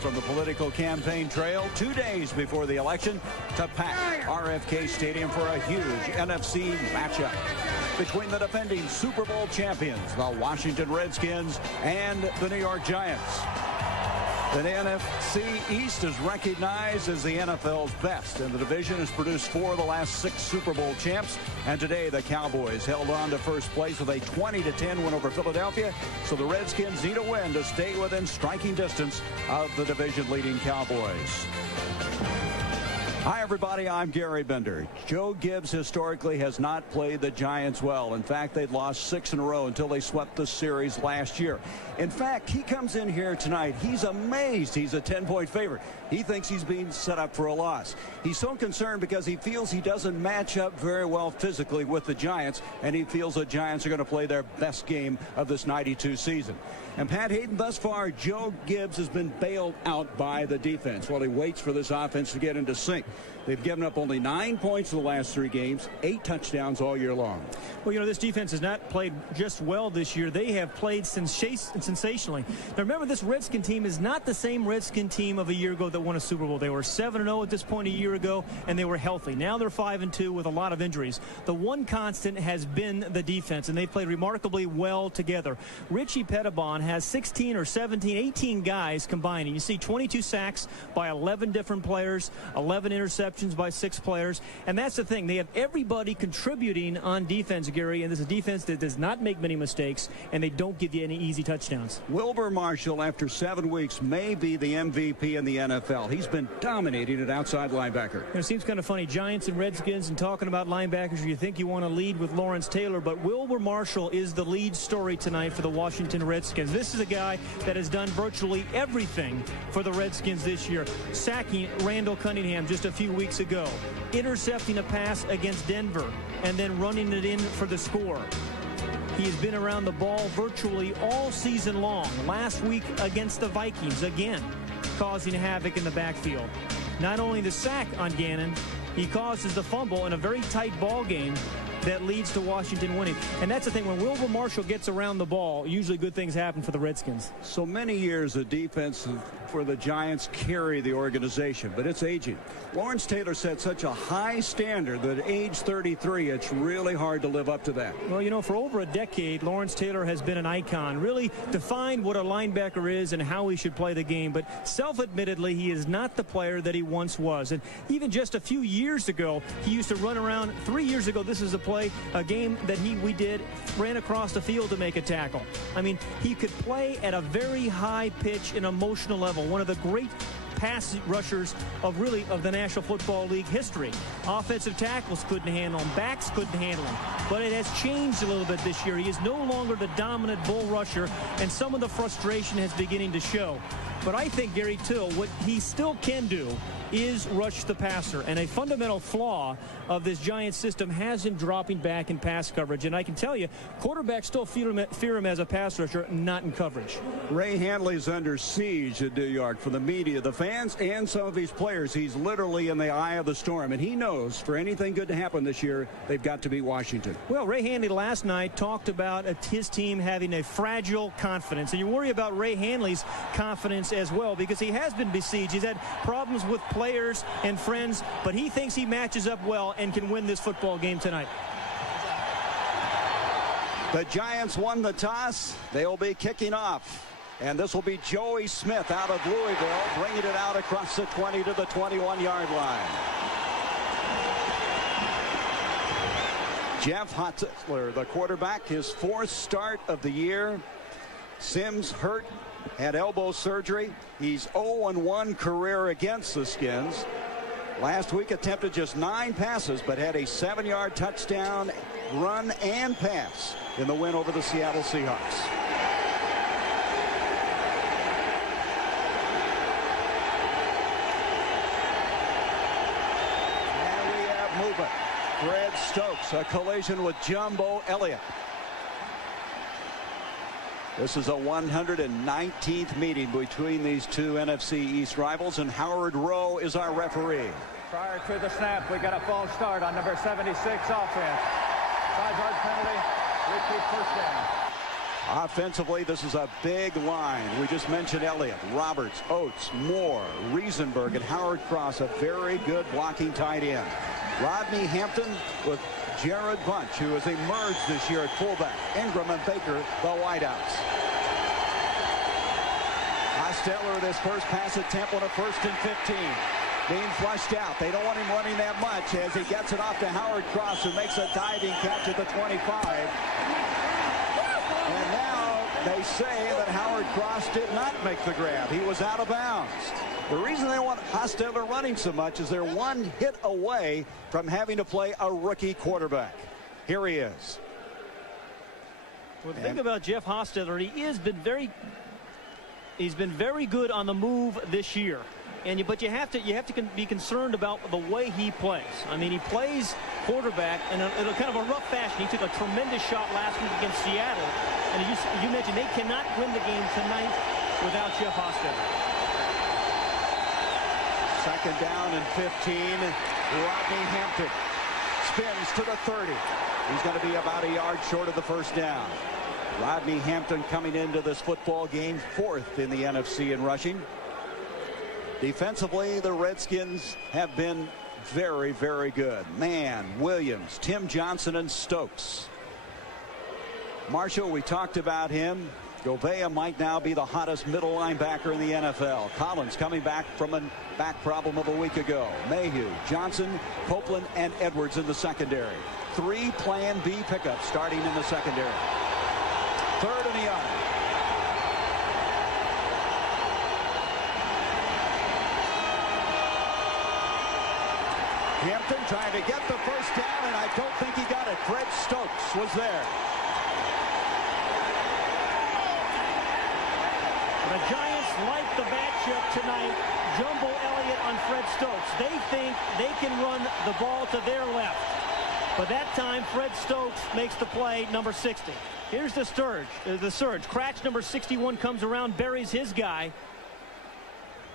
From the political campaign trail 2 days before the election to pack RFK Stadium for a huge NFC matchup between the defending Super Bowl champions, the Washington Redskins, and the New York Giants. The NFC East is recognized as the NFL's best, and the division has produced 4 of the last 6 Super Bowl champs. And today, the Cowboys held on to first place with a 20-10 win over Philadelphia. So the Redskins need a win to stay within striking distance of the division-leading Cowboys. Hi, everybody. I'm Gary Bender. Joe Gibbs historically has not played the Giants well. In fact, they'd lost 6 in a row until they swept the series last year. In fact, he comes in here tonight. He's amazed he's a 10-point favorite. He thinks he's being set up for a loss. He's so concerned because he feels he doesn't match up very well physically with the Giants, and he feels the Giants are going to play their best game of this 92 season. And Pat Hayden, thus far, Joe Gibbs has been bailed out by the defense while he waits for this offense to get into sync. They've given up only 9 points in the last 3 games, 8 touchdowns all year long. Well, you know, this defense has not played just well this year. They have played sensationally. Now, remember, this Redskin team is not the same Redskin team of a year ago that won a Super Bowl. They were 7-0 at this point a year ago, and they were healthy. Now they're 5-2 with a lot of injuries. The one constant has been the defense, and they've played remarkably well together. Richie Pettibon has 16 or 17, 18 guys combining. You see 22 sacks by 11 different players, 11 interceptions by 6 players, and that's the thing. They have everybody contributing on defense, Gary, and this is a defense that does not make many mistakes, and they don't give you any easy touchdowns. Wilbur Marshall, after 7 weeks, may be the MVP in the NFL. He's been dominating at outside linebacker. You know, it seems kind of funny, Giants and Redskins, and talking about linebackers, you think you want to lead with Lawrence Taylor, but Wilbur Marshall is the lead story tonight for the Washington Redskins. This is a guy that has done virtually everything for the Redskins this year, sacking Randall Cunningham just a few weeks ago, intercepting a pass against Denver, and then running it in for the score. He has been around the ball virtually all season long. Last week against the Vikings, again, causing havoc in the backfield. Not only the sack on Gannon, he causes the fumble in a very tight ball game that leads to Washington winning. And that's the thing, when Wilbur Marshall gets around the ball, usually good things happen for the Redskins. So many years the defense for the Giants carry the organization, but it's aging. Lawrence Taylor set such a high standard that at age 33, it's really hard to live up to that. Well, you know, for over a decade, Lawrence Taylor has been an icon, really defined what a linebacker is and how he should play the game. But self-admittedly, he is not the player that he once was. And even just a few years ago, he used to run around. 3 years ago, this is a game that we ran across the field to make a tackle. I mean, he could play at a very high pitch and emotional level. One of the great pass rushers of the National Football League history. Offensive tackles couldn't handle him. Backs couldn't handle him. But it has changed a little bit this year. He is no longer the dominant bull rusher, and some of the frustration is beginning to show. But I think, Gary, too, what he still can do is rush the passer. And a fundamental flaw of this Giants system has him dropping back in pass coverage. And I can tell you, quarterbacks still fear him as a pass rusher, not in coverage. Ray Handley's under siege in New York from the media, the fans, and some of his players. He's literally in the eye of the storm. And he knows for anything good to happen this year, they've got to beat Washington. Well, Ray Handley last night talked about his team having a fragile confidence. And you worry about Ray Handley's confidence as well, because he has been besieged. He's had problems with players and friends, but he thinks he matches up well and can win this football game tonight. The Giants won the toss. They'll be kicking off. And this will be Joey Smith out of Louisville, bringing it out across the 20 to the 21-yard line. Jeff Hostetler, the quarterback, his 4th start of the year. Sims hurt, had elbow surgery. He's 0-1 career against the Skins. Last week attempted just 9 passes, but had a 7-yard touchdown run and pass in the win over the Seattle Seahawks. And we have movement. Fred Stokes, a collision with Jumbo Elliott. This is a 119th meeting between these two NFC East rivals, and Howard Rowe is our referee. Prior to the snap, we got a false start on number 76 offense. 5-yard penalty, repeat first down. Offensively, this is a big line. We just mentioned Elliott, Roberts, Oates, Moore, Riesenberg, and Howard Cross, a very good blocking tight end. Rodney Hampton with Jared Bunch, who has emerged this year at fullback. Ingram and Baker, the wideouts. Hostetler, this first pass attempt on a 1st and 15. Being flushed out. They don't want him running that much as he gets it off to Howard Cross, who makes a diving catch at the 25. And now they say that Howard Cross did not make the grab. He was out of bounds. The reason they want Hostetler running so much is they're one hit away from having to play a rookie quarterback. Here he is. Well, the thing about Jeff Hostetler, he's been very good on the move this year. But you have to be concerned about the way he plays. I mean, he plays quarterback in a kind of a rough fashion. He took a tremendous shot last week against Seattle. And as you mentioned, they cannot win the game tonight without Jeff Hostetler. 2nd down and 15. Rodney Hampton spins to the 30. He's going to be about a yard short of the 1st down. Rodney Hampton coming into this football game 4th in the NFC in rushing. Defensively, the Redskins have been very, very good. Mann, Williams, Tim Johnson, and Stokes. Marshall, we talked about him. NYGvWA might now be the hottest middle linebacker in the NFL. Collins coming back from a back problem of a week ago. Mayhew, Johnson, Copeland, and Edwards in the secondary. 3 Plan B pickups starting in the secondary. 3rd and a yard. Hampton trying to get the 1st down, and I don't think he got it. Fred Stokes was there. The Giants like the matchup tonight. Jumbo Elliott on Fred Stokes. They think they can run the ball to their left. But that time, Fred Stokes makes the play, number 60. Here's the surge. Cratch, number 61, comes around, buries his guy.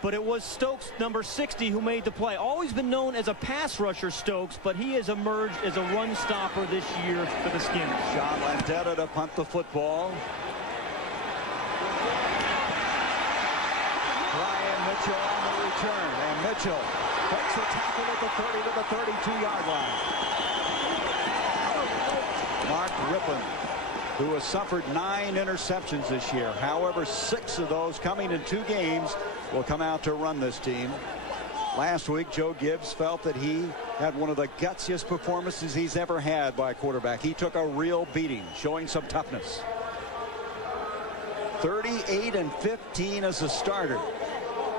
But it was Stokes, number 60, who made the play. Always been known as a pass rusher, Stokes, but he has emerged as a run stopper this year for the Skins. Sean Landeta to punt the football. Brian Mitchell on the return, and Mitchell takes the tackle at the 30 to the 32-yard line. Mark Rippon, who has suffered 9 interceptions this year. However, 6 of those coming in 2 games will come out to run this team. Last week, Joe Gibbs felt that he had one of the gutsiest performances he's ever had by a quarterback. He took a real beating, showing some toughness. 38 and 15 as a starter.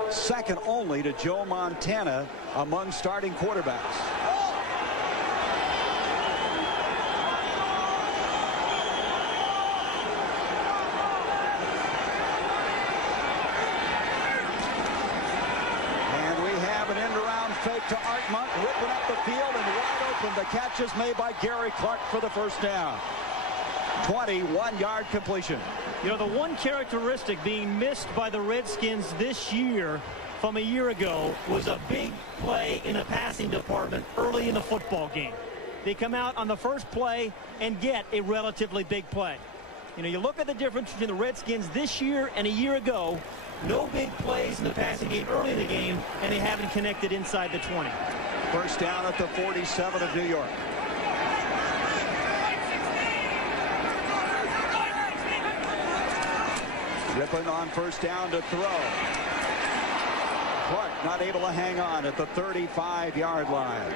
2nd only to Joe Montana among starting quarterbacks. Fake to Art Monk, ripping up the field and wide open. The catch is made by Gary Clark for the 1st down. 21-yard completion. You know, the one characteristic being missed by the Redskins this year from a year ago was a big play in the passing department early in the football game. They come out on the first play and get a relatively big play. You know, you look at the difference between the Redskins this year and a year ago. No big plays in the passing game early in the game, and they haven't connected inside the 20. 1st down at the 47 of New York. Rippon on 1st down to throw. Clark not able to hang on at the 35-yard line.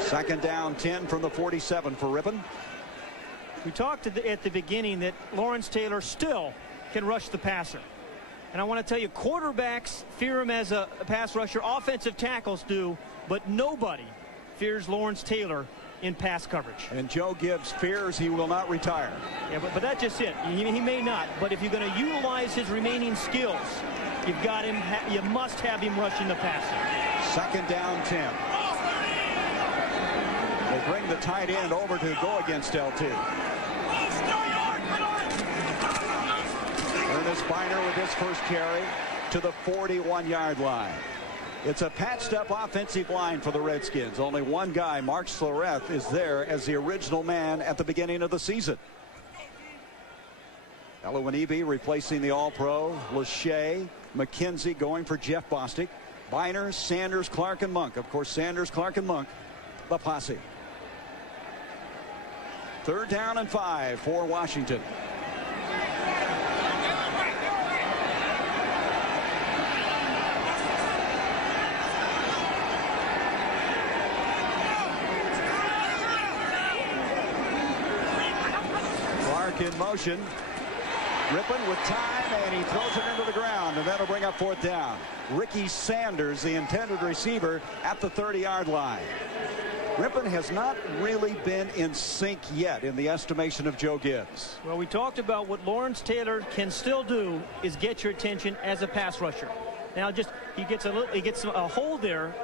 2nd down 10 from the 47 for Rippon. We talked at the beginning that Lawrence Taylor still can rush the passer. And I want to tell you, quarterbacks fear him as a pass rusher. Offensive tackles do, but nobody fears Lawrence Taylor in pass coverage. And Joe Gibbs fears he will not retire. Yeah, but that's just it. He may not. But if you're going to utilize his remaining skills, you've got him. You must have him rushing the passer. 2nd down 10. They bring the tight end over to go against LT. Ernest Biner with his 1st carry to the 41-yard line. It's a patched-up offensive line for the Redskins. Only one guy, Mark Schlereth, is there as the original man at the beginning of the season. NYGvWAS1992 replacing the All-Pro. Lachey, McKenzie going for Jeff Bostic. Biner, Sanders, Clark, and Monk. Of course, Sanders, Clark, and Monk, the posse. 3rd down and 5 for Washington. Clark in motion. Rippon with time, and he throws it into the ground, and that'll bring up 4th down. Ricky Sanders, the intended receiver, at the 30-yard line. Rippon has not really been in sync yet in the estimation of Joe Gibbs. Well, we talked about what Lawrence Taylor can still do is get your attention as a pass rusher. Now, he gets a hold there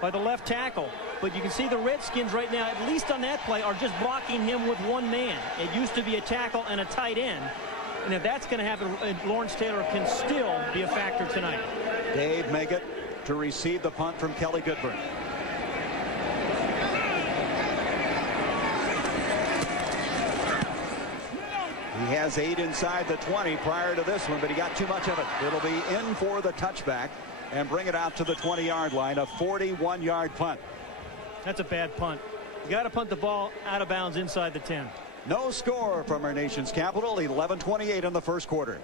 by the left tackle, but you can see the Redskins right now, at least on that play, are just blocking him with one man. It used to be a tackle and a tight end. And if that's going to happen, Lawrence Taylor can still be a factor tonight. Dave Meggett to receive the punt from Kelly Goodburn. He has 8 inside the 20 prior to this one, but he got too much of it. It'll be in for the touchback and bring it out to the 20-yard line, a 41-yard punt. That's a bad punt. You got to punt the ball out of bounds inside the 10. No score from our nation's capital. 11:28 in the first quarter.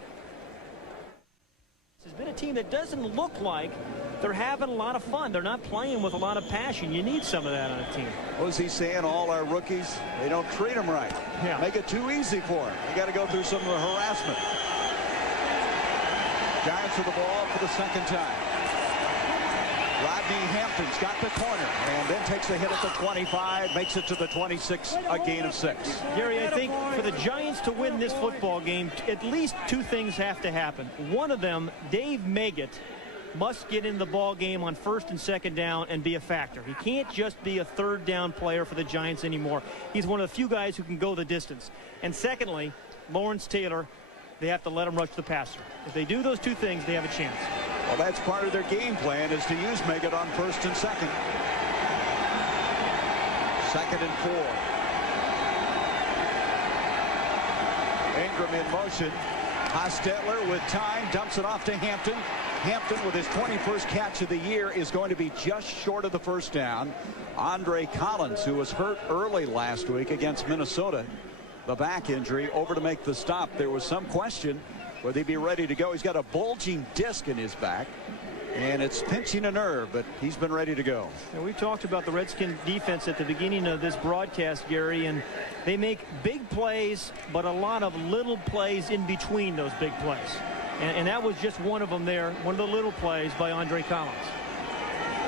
This has been a team that doesn't look like they're having a lot of fun. They're not playing with a lot of passion. You need some of that on a team. What was he saying? All our rookies, they don't treat them right. Yeah. Make it too easy for them. You got to go through some of the harassment. Giants with the ball for the 2nd time. Rodney Hampton's got the corner and then takes a hit at the 25, makes it to the 26, a gain of 6. Gary, I think for the Giants to win this football game, at least 2 things have to happen. One of them, Dave Meggett must get in the ball game on 1st and 2nd down and be a factor. He can't just be a 3rd down player for the Giants anymore. He's one of the few guys who can go the distance. And secondly, Lawrence Taylor, they have to let him rush the passer. If they do those 2 things, they have a chance. Well, that's part of their game plan, is to use Meggett on 1st and 2nd. 2nd and 4. Ingram in motion. Hostetler with time dumps it off to Hampton. Hampton, with his 21st catch of the year, is going to be just short of the 1st down. Andre Collins, who was hurt early last week against Minnesota, the back injury, over to make the stop. There was some question whether he'd be ready to go. He's got a bulging disc in his back, and it's pinching a nerve, but he's been ready to go. And we talked about the Redskin defense at the beginning of this broadcast, Gary, and they make big plays, but a lot of little plays in between those big plays. And that was just one of them there, one of the little plays by Andre Collins.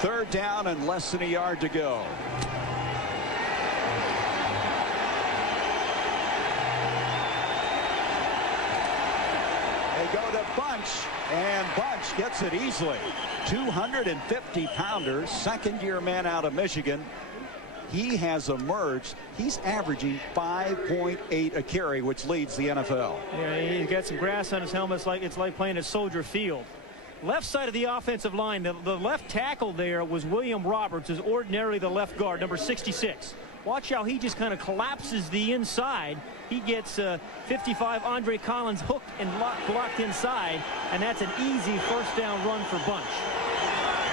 3rd down and less than a yard to go. They go to Bunch, and Bunch gets it easily. 250-pounder, 2nd-year man out of Michigan. He has emerged. He's averaging 5.8 a carry, which leads the NFL. Yeah, he's got some grass on his helmet. It's like playing at Soldier Field. Left side of the offensive line, the left tackle there was William Roberts, is ordinarily the left guard, number 66. Watch how he just kind of collapses the inside. He gets 55 Andre Collins hooked and blocked inside, and that's an easy 1st down run for Bunch.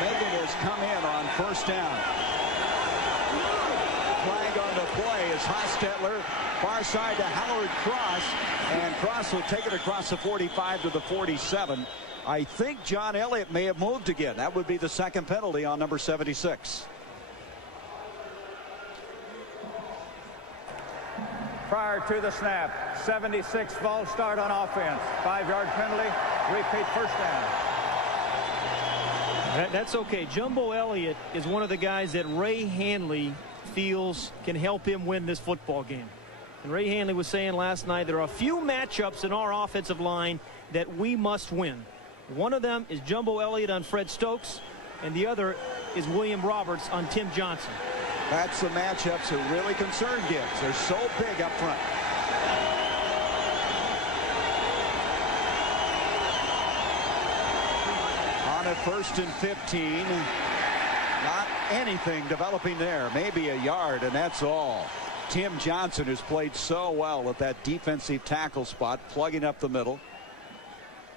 Meggett has come in on 1st down. Flag on the play is Hostetler, far side to Howard Cross, and Cross will take it across the 45 to the 47. I think John Elliott may have moved again. That would be the 2nd penalty on number 76. Prior to the snap, 76 false start on offense. 5-yard penalty, repeat 1st down. That's okay. Jumbo Elliott is one of the guys that Ray Handley feels can help him win this football game. And Ray Handley was saying last night there are a few matchups in our offensive line that we must win. One of them is Jumbo Elliott on Fred Stokes, and the other is William Roberts on Tim Johnson. That's the matchups that really concern Gibbs. They're so big up front. On at 1st and 15. Not anything developing there. Maybe a yard, and that's all. Tim Johnson, who's played so well at that defensive tackle spot, plugging up the middle.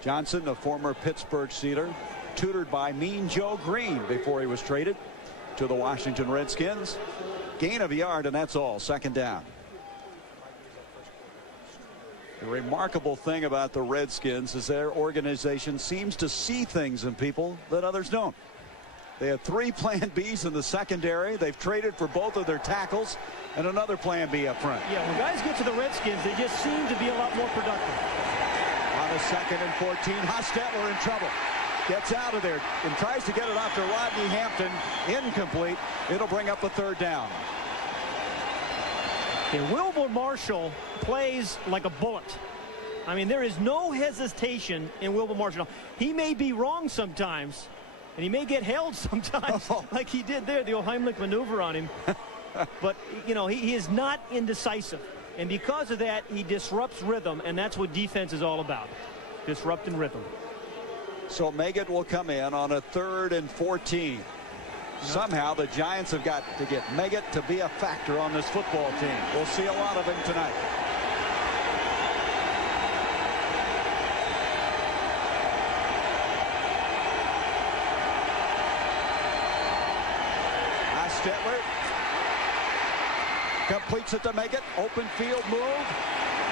Johnson, a former Pittsburgh Steeler, tutored by Mean Joe Green before he was traded to the Washington Redskins. Gain of a yard, and that's all. Second down. The remarkable thing about the Redskins is their organization seems to see things in people that others don't. They have 3 plan Bs in the secondary. They've traded for both of their tackles and another plan B up front. Yeah, when guys get to the Redskins, they just seem to be a lot more productive. On a 2nd and 14, Hostetler in trouble. Gets out of there and tries to get it off to Rodney Hampton. Incomplete. It'll bring up a 3rd down. And Wilbur Marshall plays like a bullet. I mean, there is no hesitation in Wilbur Marshall. He may be wrong sometimes, and he may get held sometimes, like he did there, the Heimlich maneuver on him. But, you know, he is not indecisive. And because of that, he disrupts rhythm, and that's what defense is all about, disrupting rhythm. So Meggett will come in on a 3rd and 14. Somehow the Giants have got to get Meggett to be a factor on this football team. We'll see a lot of him tonight. Hostetler completes it to Meggett. Open field move.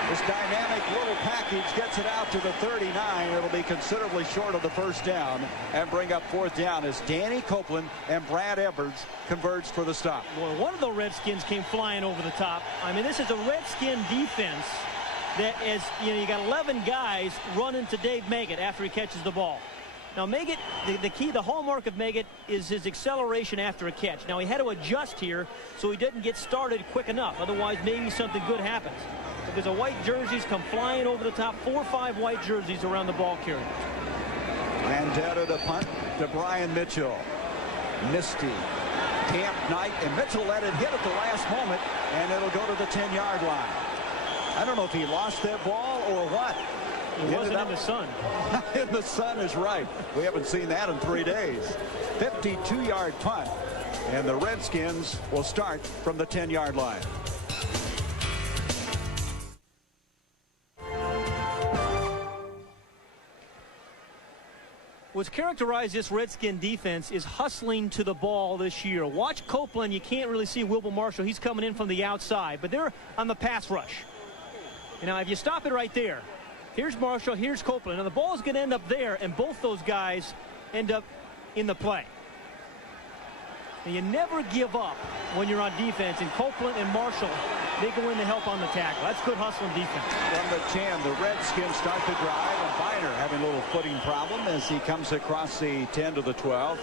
This dynamic little package gets it out to the 39. It'll be considerably short of the 1st down and bring up 4th down as Danny Copeland and Brad Edwards converge for the stop. Well, one of the Redskins came flying over the top. I mean, this is a Redskin defense that is, you know, you got 11 guys running to Dave Meggett after he catches the ball. Now, Meggett, the hallmark of Meggett is his acceleration after a catch. Now, he had to adjust here so he didn't get started quick enough. Otherwise, maybe something good happens. Because the white jerseys come flying over the top. 4 or 5 white jerseys around the ball carrier. Landetta to punt to Brian Mitchell. Misty, damp night, and Mitchell let it hit at the last moment, and it'll go to the 10-yard line. I don't know if he lost that ball or what. It wasn't in the sun. In the sun is right. We haven't seen that in 3 days. 52-yard punt, and the Redskins will start from the 10-yard line. What's characterized this Redskin defense is hustling to the ball this year. Watch Copeland. You can't really see Wilbur Marshall. He's coming in from the outside, but they're on the pass rush. And now, if you stop it right there, here's Marshall, here's Copeland. Now, the ball is going to end up there, and both those guys end up in the play. And you never give up when you're on defense, and Copeland and Marshall, they go in to help on the tackle. That's good hustling defense. From the 10, the Redskins start the drive, and Biner having a little footing problem as he comes across the 10 to the 12.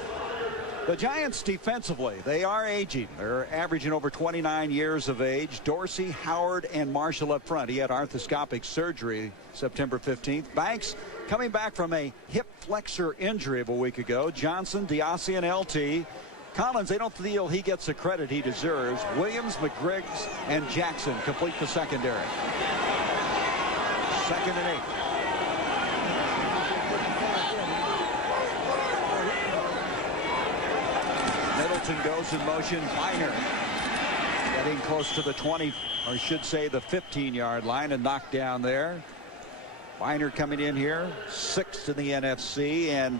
The Giants defensively, they are aging. They're averaging over 29 years of age. Dorsey, Howard, and Marshall up front. He had arthroscopic surgery September 15th. Banks coming back from a hip flexor injury of a week ago. Johnson, Diassi, and LT. Collins, they don't feel he gets the credit he deserves. Williams, McGriggs, and Jackson complete the secondary. 2nd and 8. Middleton goes in motion. Biner getting close to the 20, or I should say the 15-yard line, and knocked down there. Biner coming in here, 6th in the NFC, and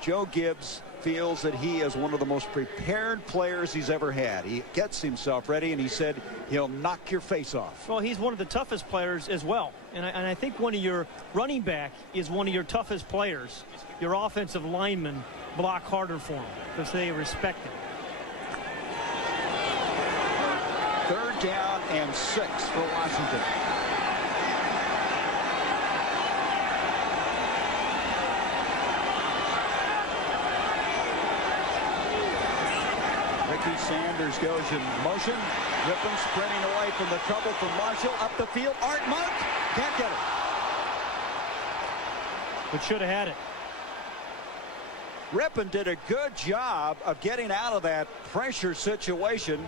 Joe Gibbs feels that he is one of the most prepared players he's ever had. He gets himself ready, and he said he'll knock your face off. Well, he's one of the toughest players as well. And I think when your running back is one of your toughest players, your offensive linemen block harder for him because they respect him. 3rd down and 6 for Washington. Ricky Sanders goes in motion. Rippon sprinting away from the trouble from Marshall. Up the field. Art Monk can't get it. But should have had it. Rippon did a good job of getting out of that pressure situation.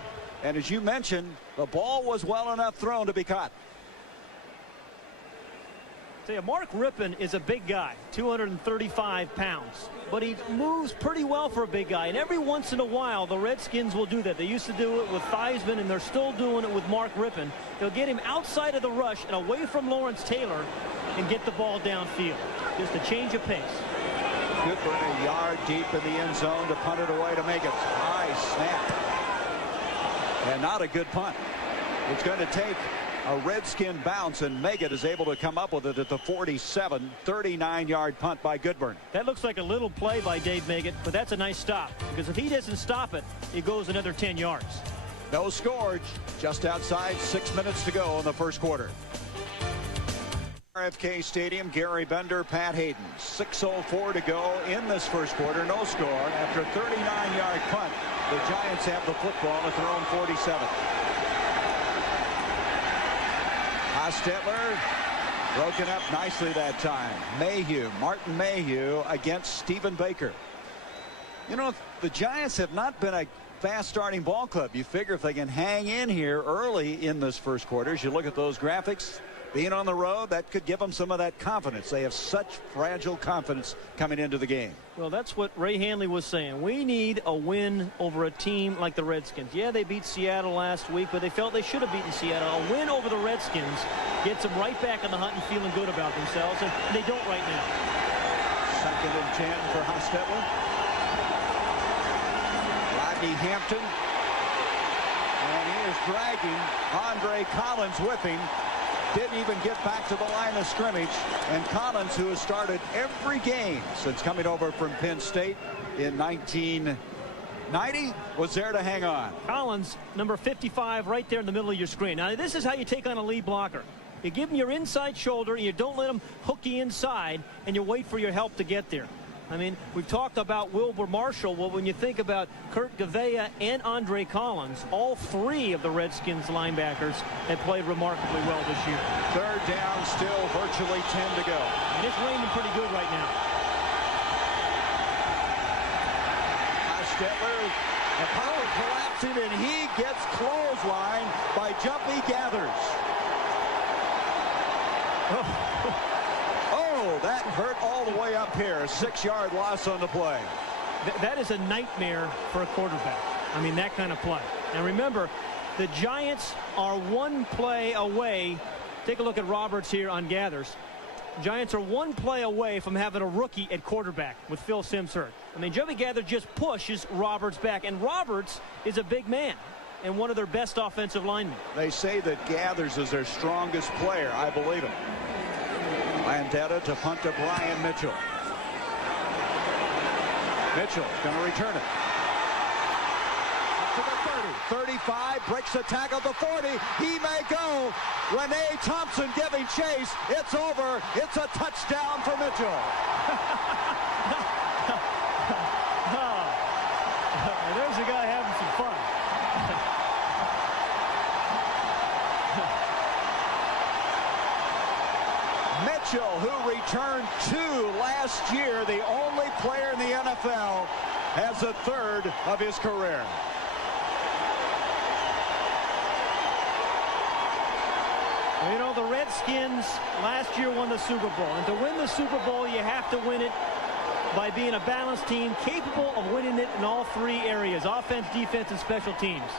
And as you mentioned, the ball was well enough thrown to be caught. Say, Mark Rippon is a big guy, 235 pounds, but he moves pretty well for a big guy. And every once in a while, the Redskins will do that. They used to do it with Theismann, and they're still doing it with Mark Rippon. They'll get him outside of the rush and away from Lawrence Taylor and get the ball downfield. Just a change of pace. Goodburn a yard deep in the end zone to punt it away to make it. High snap. And not a good punt. It's going to take a Redskin bounce, and Meggett is able to come up with it at the 47. 39-yard punt by Goodburn. That looks like a little play by Dave Meggett, but that's a nice stop, because if he doesn't stop it, it goes another 10 yards. No score, just outside 6 minutes to go in the first quarter. RFK Stadium, Gary Bender, Pat Hayden. 6:04 to go in this first quarter. No score. After a 39-yard punt, the Giants have the football at their own 47. Hostetler broken up nicely that time. Mayhew, Martin Mayhew against Stephen Baker. You know, the Giants have not been a fast starting ball club. You figure if they can hang in here early in this first quarter, as you look at those graphics, being on the road, that could give them some of that confidence. They have such fragile confidence coming into the game. Well, that's what Ray Hanley was saying. We need a win over a team like the Redskins. Yeah, they beat Seattle last week, but they felt they should have beaten Seattle. A win over the Redskins gets them right back in the hunt and feeling good about themselves, and they don't right now. 2nd and 10 for Hostetler. Rodney Hampton. And he is dragging Andre Collins with him. Didn't even get back to the line of scrimmage. And Collins, who has started every game since coming over from Penn State in 1990, was there to hang on. Collins, number 55, right there in the middle of your screen. Now, this is how you take on a lead blocker. You give him your inside shoulder, and you don't let him hook you inside, and you wait for your help to get there. I mean, we've talked about Wilbur Marshall. Well, when you think about NYGvWA and Andre Collins, all three of the Redskins linebackers have played remarkably well this year. 3rd down, still virtually 10 to go. And it's raining pretty good right now. Hostetler, the power collapsing, and he gets clotheslined by Jumpy Gathers. Oh, that hurt all the way up here. A 6-yard loss on the play. That is a nightmare for a quarterback. I mean, that kind of play. And remember, the Giants are one play away. Take a look at Roberts here on Gathers. Giants are one play away from having a rookie at quarterback with Phil Simms hurt. I mean, Jumpy Gathers just pushes Roberts back. And Roberts is a big man and one of their best offensive linemen. They say that Gathers is their strongest player. I believe it. Landetta to punt to Brian Mitchell. Mitchell going to return it. Up to the 30. 35, breaks the tackle to 40. He may go. Renee Thompson giving chase. It's over. It's a touchdown for Mitchell. There's a guy having some fun. Mitchell, who returned 2 last year, the only player in the NFL, has a 3rd of his career. Well, you know, the Redskins last year won the Super Bowl. And to win the Super Bowl, you have to win it by being a balanced team capable of winning it in all 3 areas: offense, defense, and special teams.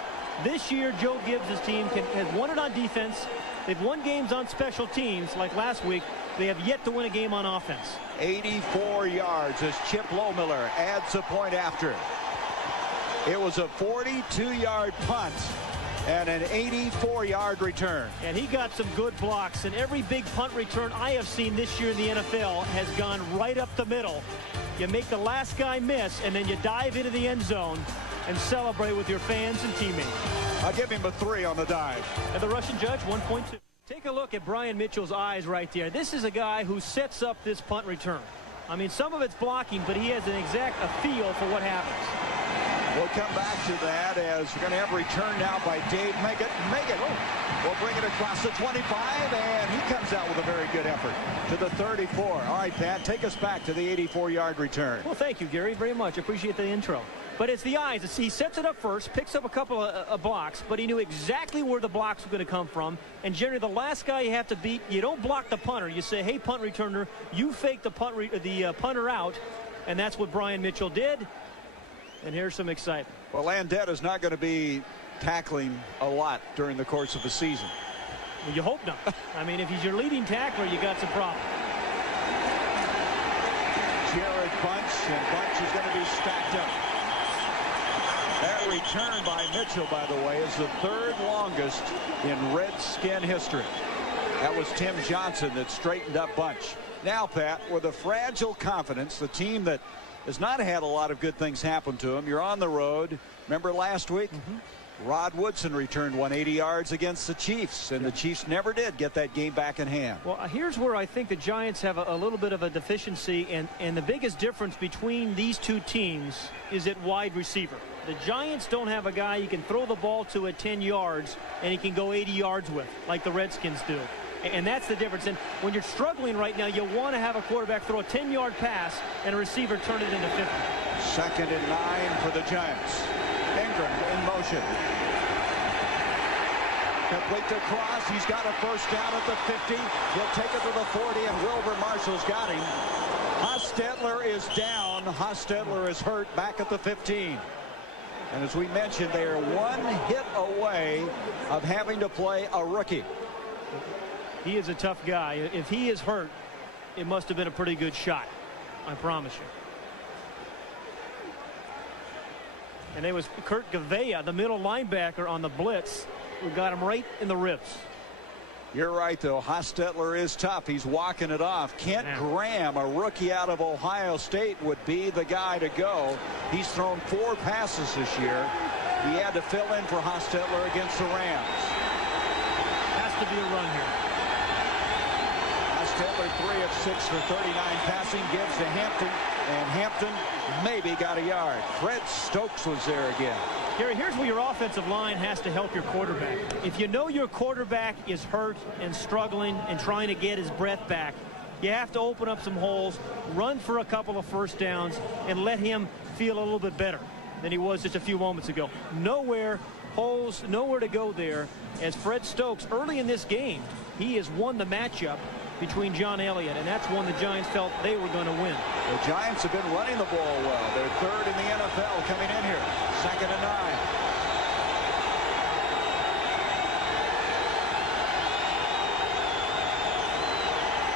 This year, Joe Gibbs' team has won it on defense. They've won games on special teams like last week. They have yet to win a game on offense. 84 yards as Chip Lohmiller adds a point after. It was a 42-yard punt and an 84-yard return. And he got some good blocks. And every big punt return I have seen this year in the NFL has gone right up the middle. You make the last guy miss, and then you dive into the end zone and celebrate with your fans and teammates. I'll give him a 3 on the dive. And the Russian judge, 1.2. Take a look at Brian Mitchell's eyes right there. This is a guy who sets up this punt return. I mean, some of it's blocking, but he has a feel for what happens. We'll come back to that as we're going to have a return now by Dave Meggett. Meggett will bring it across the 25, and he comes out with a very good effort to the 34. All right, Pat, take us back to the 84-yard return. Well, thank you, Gary, very much. Appreciate the intro. But it's the eyes. He sets it up first, picks up a couple of blocks, but he knew exactly where the blocks were going to come from. And generally, the last guy you have to beat, you don't block the punter. You say, hey, punt returner, you fake the punter out, and that's what Brian Mitchell did. And here's some excitement. Well, Landette is not going to be tackling a lot during the course of the season. Well, you hope not. I mean, if he's your leading tackler, you got some problems. Jared Bunch, and Bunch is going to be stacked up. That return by Mitchell, by the way, is the third longest in Redskin history. That was Tim Johnson that straightened up Bunch. Now, Pat, with a fragile confidence, the team that has not had a lot of good things happen to him. You're on the road. Remember last week? Rod Woodson returned 180 yards against the Chiefs, and the Chiefs never did get that game back in hand. Well, here's where I think the Giants have a little bit of a deficiency, and the biggest difference between these two teams is at wide receiver. The Giants don't have a guy you can throw the ball to at 10 yards and he can go 80 yards with, like the Redskins do. And that's the difference. And when you're struggling right now, you want to have a quarterback throw a 10-yard pass and a receiver turn it into 50. 2nd and 9 for the Giants. Ingram in motion. Complete the cross. He's got a first down at the 50. He'll take it to the 40, and Wilbur Marshall's got him. Hostetler is down. Hostetler is hurt back at the 15. And as we mentioned, they are one hit away of having to play a rookie. He is a tough guy. If he is hurt, it must have been a pretty good shot. I promise you. And it was NYGvWA, the middle linebacker on the blitz, who got him right in the ribs. You're right, though. Hostetler is tough. He's walking it off. Kent Graham, a rookie out of Ohio State, would be the guy to go. He's thrown 4 passes this year. He had to fill in for Hostetler against the Rams. Has to be a run here. Hostetler 3 of 6 for 39 passing, gives to Hampton, and Hampton maybe got a yard. Fred Stokes was there again. Gary, here's where your offensive line has to help your quarterback. If you know your quarterback is hurt and struggling and trying to get his breath back, you have to open up some holes, run for a couple of first downs, and let him feel a little bit better than he was just a few moments ago. Nowhere, holes, nowhere to go there, as Fred Stokes, early in this game, he has won the matchup between John Elliott, and that's one the Giants felt they were going to win. The Giants have been running the ball well. They're 3rd in the NFL coming in here. 2nd and 9.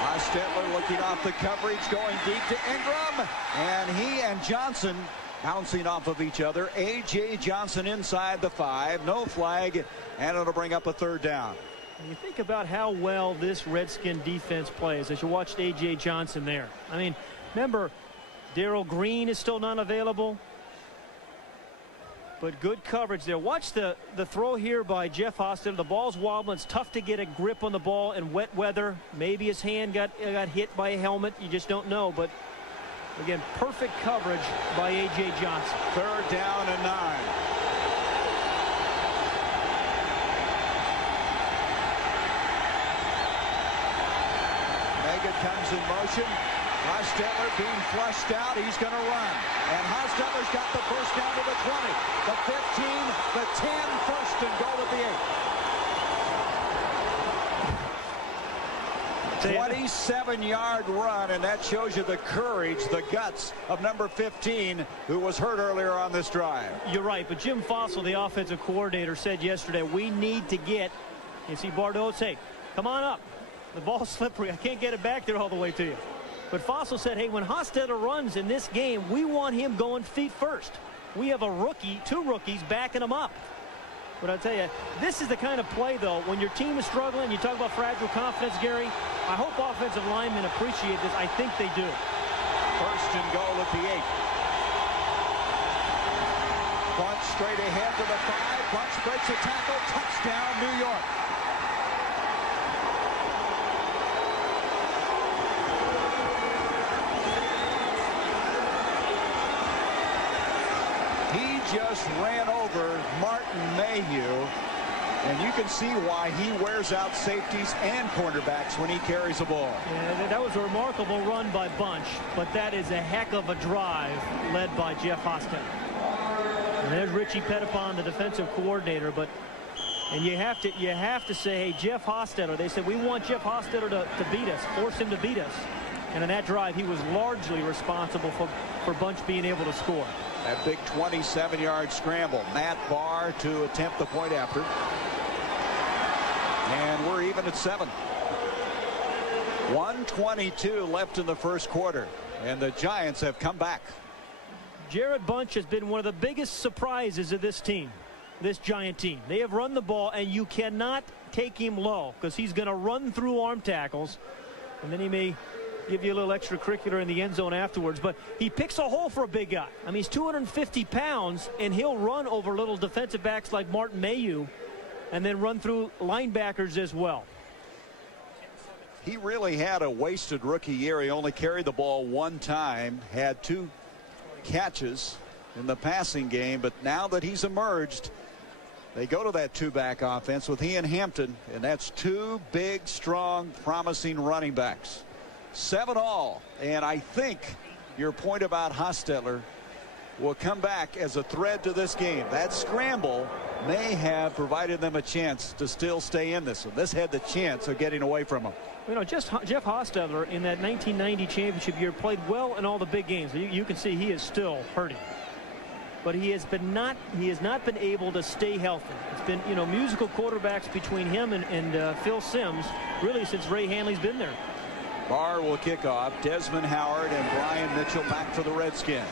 Hostetler looking off the coverage, going deep to Ingram, and he and Johnson bouncing off of each other. A.J. Johnson inside the 5, no flag, and it'll bring up a 3rd down. And you think about how well this Redskin defense plays as you watched A.J. Johnson there. I mean, remember, Darrell Green is still not available, but good coverage there. Watch the throw here by Jeff Hostetler. The ball's wobbling. It's tough to get a grip on the ball in wet weather. Maybe his hand got hit by a helmet. You just don't know. But again, perfect coverage by A.J. Johnson. 3rd down and 9. Meggett comes in motion. Hostetler being flushed out. He's going to run. And Hostetler's got the first down to the 20, the 15, the 10, first and goal at the 8. 27-yard run, and that shows you the courage, the guts of number 15, who was hurt earlier on this drive. You're right, but Jim Fossil, the offensive coordinator, said yesterday, we need to get, you see Bardot say, come on up. The ball's slippery. I can't get it back there all the way to you. But Fossil said, hey, when Hostetler runs in this game, we want him going feet first. We have a rookie, 2 rookies backing him up. But I tell you, this is the kind of play, though, when your team is struggling, you talk about fragile confidence, Gary, I hope offensive linemen appreciate this. I think they do. First and goal at the 8. Bunch straight ahead to the 5. Bunch breaks a tackle. Touchdown, New York. just ran over Martin Mayhew. And you can see why he wears out safeties and cornerbacks when he carries the ball. Yeah, that was a remarkable run by Bunch, but that is a heck of a drive led by Jeff Hostetler. And there's Richie Pettipon, the defensive coordinator, and you have to say, hey, Jeff Hostetler, they said we want Jeff Hostetler to beat us, force him to beat us. And in that drive, he was largely responsible for Bunch being able to score. That big 27-yard scramble. Matt Barr to attempt the point after. And we're even at 7. 1:22 left in the first quarter, and the Giants have come back. Jared Bunch has been one of the biggest surprises of this team, this Giant team. They have run the ball, and you cannot take him low because he's going to run through arm tackles, and then he may give you a little extracurricular in the end zone afterwards. But he picks a hole for a big guy. I mean, he's 250 pounds, and he'll run over little defensive backs like Martin Mayhew and then run through linebackers as well. He really had a wasted rookie year. He only carried the ball one time, had 2 catches in the passing game, but now that he's emerged, they go to that 2-back offense with he and Hampton, and that's 2 big, strong, promising running backs. 7 all, and I think your point about Hostetler will come back as a thread to this game. That scramble may have provided them a chance to still stay in this one. This had the chance of getting away from them. You know, just Jeff Hostetler in that 1990 championship year played well in all the big games. You can see he is still hurting, but he has not been able to stay healthy. It's been, you know, musical quarterbacks between him and Phil Simms really since Ray Hanley's been there. Barr will kick off. Desmond Howard and Brian Mitchell back for the Redskins.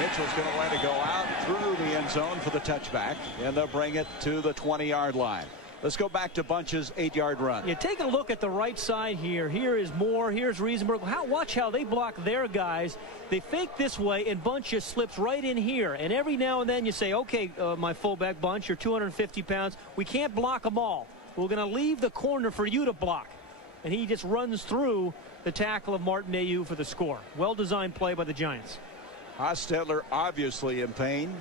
Mitchell's going to let it go out through the end zone for the touchback, and they'll bring it to the 20-yard line. Let's go back to Bunch's 8-yard run. Yeah, take a look at the right side here. Here is Moore. Here's Riesenberg. Watch how they block their guys. They fake this way, and Bunch just slips right in here. And every now and then you say, okay, my fullback Bunch, you're 250 pounds. We can't block them all. We're going to leave the corner for you to block. And he just runs through the tackle of Martin Mayhew for the score. Well-designed play by the Giants. Hostetler obviously in pain.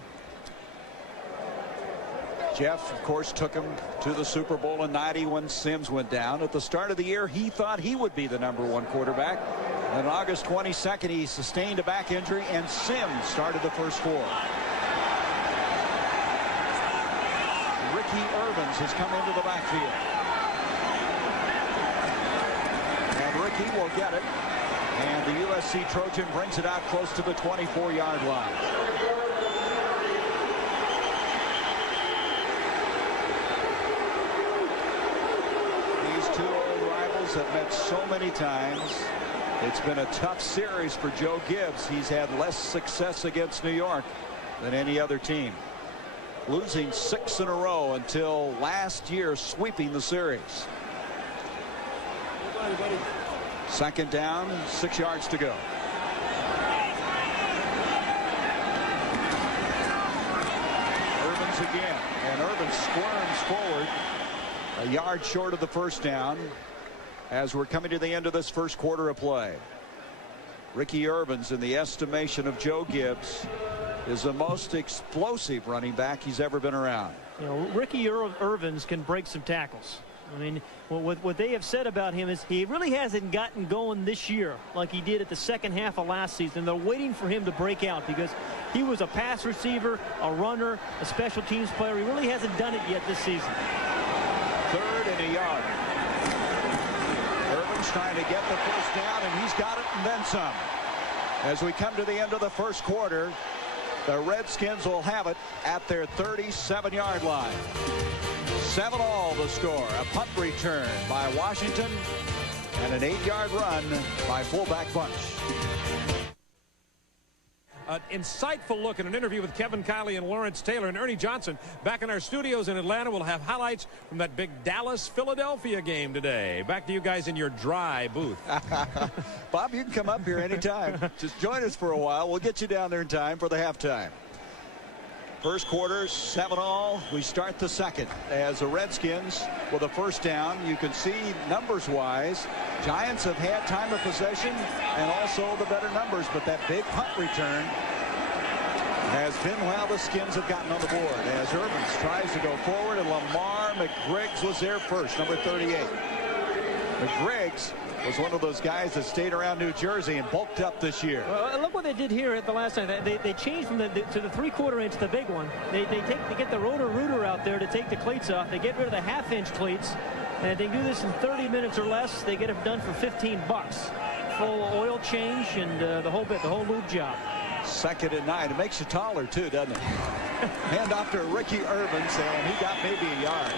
Jeff, of course, took him to the Super Bowl in '90 when Simms went down. At the start of the year, he thought he would be the #1 quarterback. On August 22nd, he sustained a back injury, and Simms started the first 4. Ricky Irvins has come into the backfield. And Ricky will get it. And the USC Trojan brings it out close to the 24-yard line. These 2 old rivals have met so many times. It's been a tough series for Joe Gibbs. He's had less success against New York than any other team, losing 6 in a row until last year, sweeping the series. Second down, 6 yards to go. Irvins again, and Irvins squirms forward a yard short of the first down as we're coming to the end of this first quarter of play. Ricky Irvins, in the estimation of Joe Gibbs, is the most explosive running back he's ever been around. You know, Ricky Irvins can break some tackles. I mean, what they have said about him is he really hasn't gotten going this year like he did at the second half of last season. They're waiting for him to break out because he was a pass receiver, a runner, a special teams player. He really hasn't done it yet this season. 3rd and a yard. Irvins trying to get the first down, and he's got it and then some. As we come to the end of the first quarter, the Redskins will have it at their 37-yard line. 7 all the score. A punt return by Washington and an 8-yard run by fullback Bunch. An insightful look at an interview with Kevin Kiley and Lawrence Taylor and Ernie Johnson. Back in our studios in Atlanta, we'll have highlights from that big Dallas-Philadelphia game today. Back to you guys in your dry booth. Bob, you can come up here anytime. Just join us for a while. We'll get you down there in time for the halftime. First quarter, 7 all. We start the second as the Redskins with a first down. You can see numbers-wise, Giants have had time of possession and also the better numbers, but that big punt return has been while the Skins have gotten on the board as Urbans tries to go forward, and Lamar McGriggs was there first, number 38. McGriggs was one of those guys that stayed around New Jersey and bulked up this year. Well, look what they did here at the last time. They changed from to the 3/4 inch, the big one. They get the rotor rooter out there to take the cleats off. They get rid of the 1/2 inch cleats, and they do this in 30 minutes or less. They get it done for $15. Full oil change and the whole lube job. 2nd and 9. It makes you taller too, doesn't it? Hand off to Ricky Urbans, and he got maybe a yard.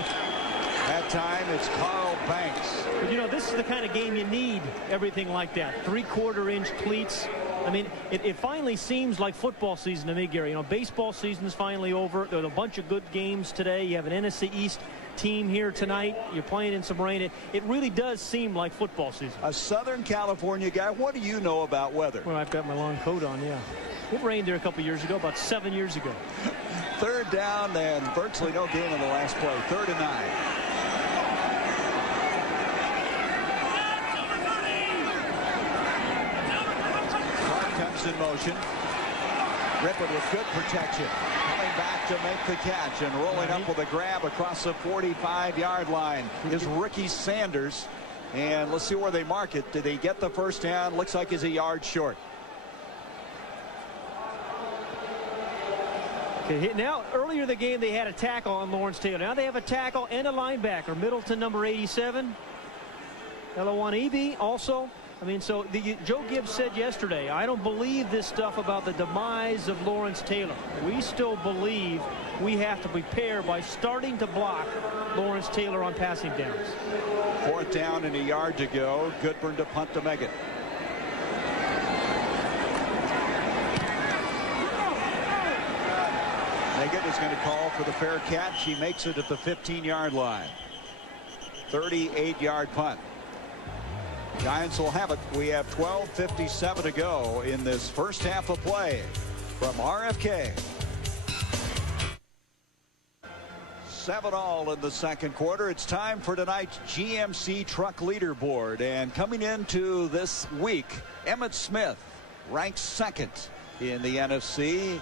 That time it's Carl Banks. But you know, this is the kind of game you need everything like that. 3/4 inch cleats. I mean, it finally seems like football season to me, Gary. You know, baseball season is finally over. There's a bunch of good games today. You have an NFC East team here tonight. You're playing in some rain. It really does seem like football season. A Southern California guy, what do you know about weather? Well, I've got my long coat on, yeah. It rained there a couple years ago, about 7 years ago. 3rd down and virtually no gain on the last play. 3rd and 9. Comes in motion. Rippon with good protection. Coming back to make the catch and rolling up with a grab across the 45-yard line is Ricky Sanders. And let's see where they mark it. Did they get the first down? Looks like he's a yard short. Okay, now earlier in the game they had a tackle on Lawrence Taylor. Now they have a tackle and a linebacker. Middleton, number 87. NYGvWAS1992 also. I mean, so Joe Gibbs said yesterday, I don't believe this stuff about the demise of Lawrence Taylor. We still believe we have to prepare by starting to block Lawrence Taylor on passing downs. 4th down and a yard to go. Goodburn to punt to Meggett. Meggett is going to call for the fair catch. He makes it at the 15-yard line. 38-yard punt. Giants will have it. We have 12:57 to go in this first half of play from RFK. 7-all in the 2nd quarter. It's time for tonight's GMC Truck Leaderboard. And coming into this week, Emmitt Smith ranks 2nd in the NFC.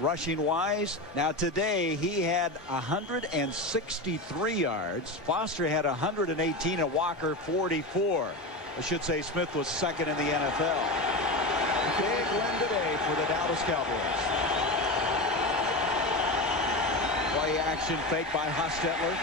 Rushing wise, now today he had 163 yards. Foster had 118 and Walker 44. I should say Smith was 2nd in the NFL. Big win today for the Dallas Cowboys. Play action fake by Hostetler.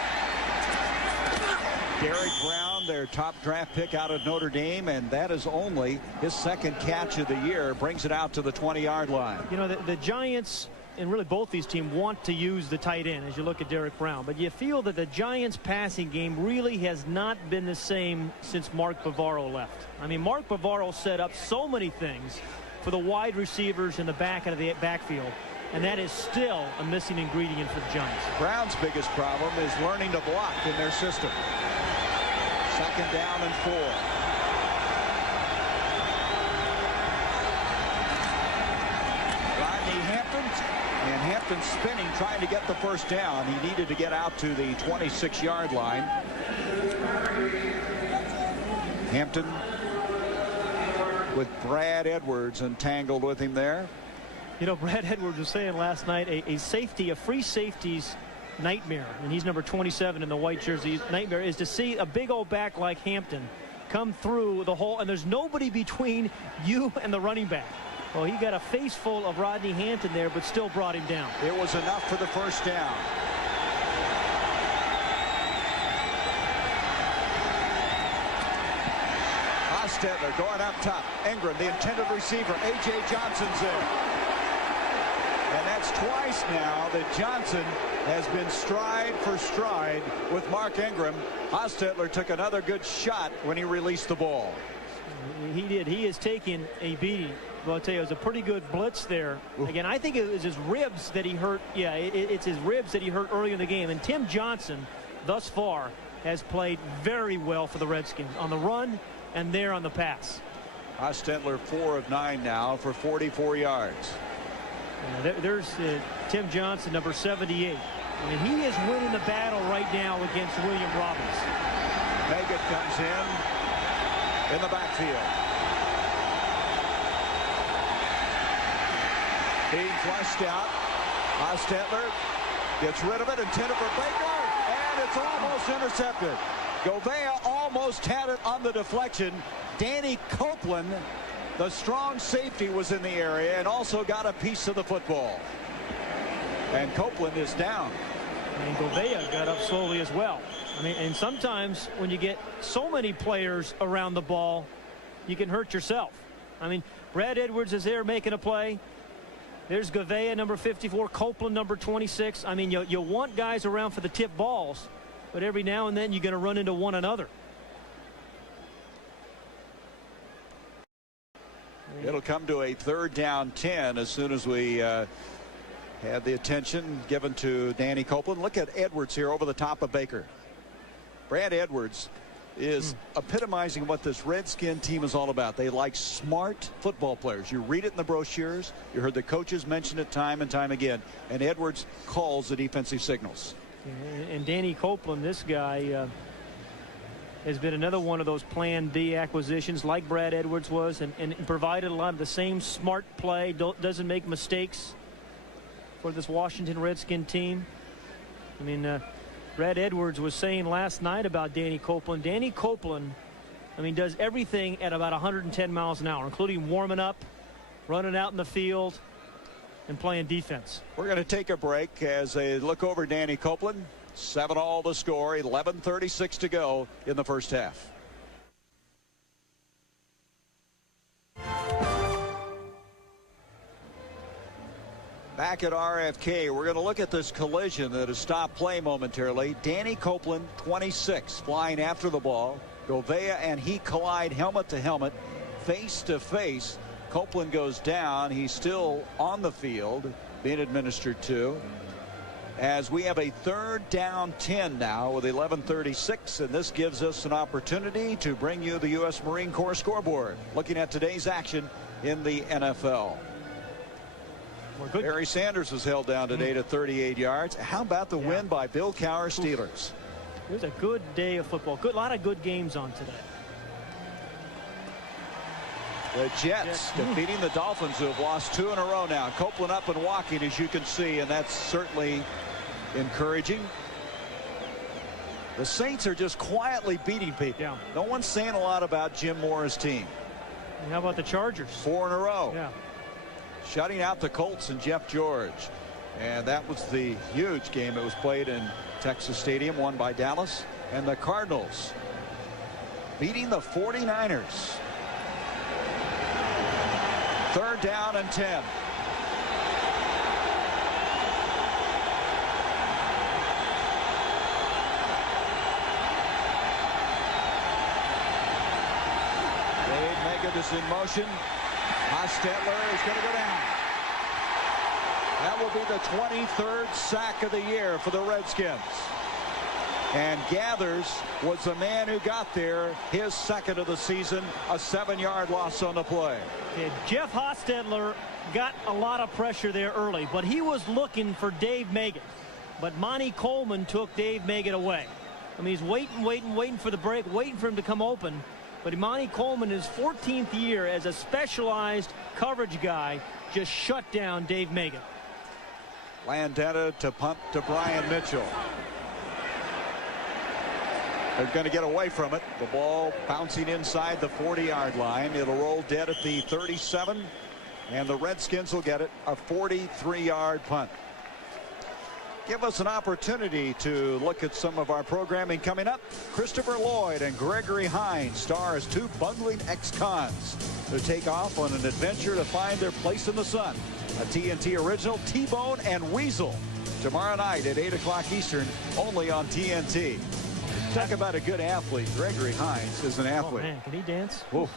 Derek Brown, their top draft pick out of Notre Dame, and that is only his 2nd catch of the year. Brings it out to the 20-yard line. You know, the Giants and really both these teams want to use the tight end as you look at Derek Brown, but you feel that the Giants passing game really has not been the same since Mark Bavaro left. I mean, Mark Bavaro set up so many things for the wide receivers in the back of the backfield, and that is still a missing ingredient for the Giants. Brown's biggest problem is learning to block in their system. 2nd down and 4. Rodney Hampton, and Hampton spinning, trying to get the first down. He needed to get out to the 26-yard line. Hampton with Brad Edwards entangled with him there. You know, Brad Edwards was saying last night a free safety's nightmare, and he's number 27 in the white jersey. Nightmare is to see a big old back like Hampton come through the hole, and there's nobody between you and the running back. Well, he got a face full of Rodney Hampton there, but still brought him down. It was enough for the first down. Hostetler going up top. Ingram, the intended receiver. A.J. Johnson's there. And that's twice now that Johnson has been stride for stride with Mark Ingram. Hostetler took another good shot when he released the ball. He did. He is taking a beating. Well, I'll tell you, it was a pretty good blitz there. Again, I think it was his ribs that he hurt. Yeah, it's his ribs that he hurt early in the game. And Tim Johnson, thus far, has played very well for the Redskins on the run and there on the pass. Hostetler 4 of 9 now for 44 yards. There's Tim Johnson, number 78. I mean, he is winning the battle right now against William Robbins. Meggett comes in the backfield. Being flushed out. Hostetler gets rid of it, intended for Baker, and it's almost intercepted. GvWA almost had it on the deflection. Danny Copeland, the strong safety, was in the area and also got a piece of the football. And Copeland is down. And GvWA got up slowly as well. I mean, and sometimes when you get so many players around the ball, you can hurt yourself. I mean, Brad Edwards is there making a play. There's GvWA, number 54, Copeland, number 26. I mean, you want guys around for the tip balls, but every now and then you're going to run into one another. It'll come to a 3rd down 10 as soon as we had the attention given to Danny Copeland. Look at Edwards here over the top of Baker. Brad Edwards is epitomizing what this Redskin team is all about. They like smart football players. You read it in the brochures. You heard the coaches mention it time and time again. And Edwards calls the defensive signals. And Danny Copeland, this guy, has been another one of those Plan B acquisitions like Brad Edwards was, and provided a lot of the same smart play, doesn't make mistakes for this Washington Redskin team. I mean, Brad Edwards was saying last night about Danny Copeland. Danny Copeland, I mean, does everything at about 110 miles an hour, including warming up, running out in the field, and playing defense. We're going to take a break as they look over Danny Copeland. 7-all the score, 11:36 to go in the first half. Back at RFK, we're going to look at this collision that has stopped play momentarily. Danny Copeland, 26, flying after the ball. GvWA and he collide helmet to helmet, face to face. Copeland goes down. He's still on the field, being administered to. As we have a 3rd down 10 now with 11:36, and this gives us an opportunity to bring you the U.S. Marine Corps scoreboard. Looking at today's action in the NFL. Barry Sanders was held down today to 38 yards. How about the win by Bill Cowher Steelers? It was a good day of football. A lot of good games on today. The Jets defeating the Dolphins, who have lost 2 in a row now. Copeland up and walking, as you can see, and that's certainly encouraging. The Saints are just quietly beating people. Yeah. No one's saying a lot about Jim Mora's team. And how about the Chargers? 4 in a row. Yeah. Shutting out the Colts and Jeff George. And that was the huge game. It was played in Texas Stadium, won by Dallas. And the Cardinals beating the 49ers. 3rd down and 10. Dave Meggett is in motion. Hostetler is going to go down. That will be the 23rd sack of the year for the Redskins. And Gathers was the man who got there, his 2nd of the season, a 7-yard loss on the play. Okay, Jeff Hostetler got a lot of pressure there early, but he was looking for Dave Meggett. But Monty Coleman took Dave Meggett away. I mean, he's waiting for the break, waiting for him to come open. But Monty Coleman, his 14th year as a specialized coverage guy, just shut down Dave Meggett. Landetta to punt to Brian Mitchell. They're going to get away from it. The ball bouncing inside the 40-yard line. It'll roll dead at the 37, and the Redskins will get it, a 43-yard punt. Give us an opportunity to look at some of our programming coming up. Christopher Lloyd and Gregory Hines star as 2 bungling ex-cons who take off on an adventure to find their place in the sun. A TNT original, T-Bone and Weasel, tomorrow night at 8 o'clock Eastern, only on TNT. Talk about a good athlete. Gregory Hines is an athlete. Oh, man, can he dance? Oof.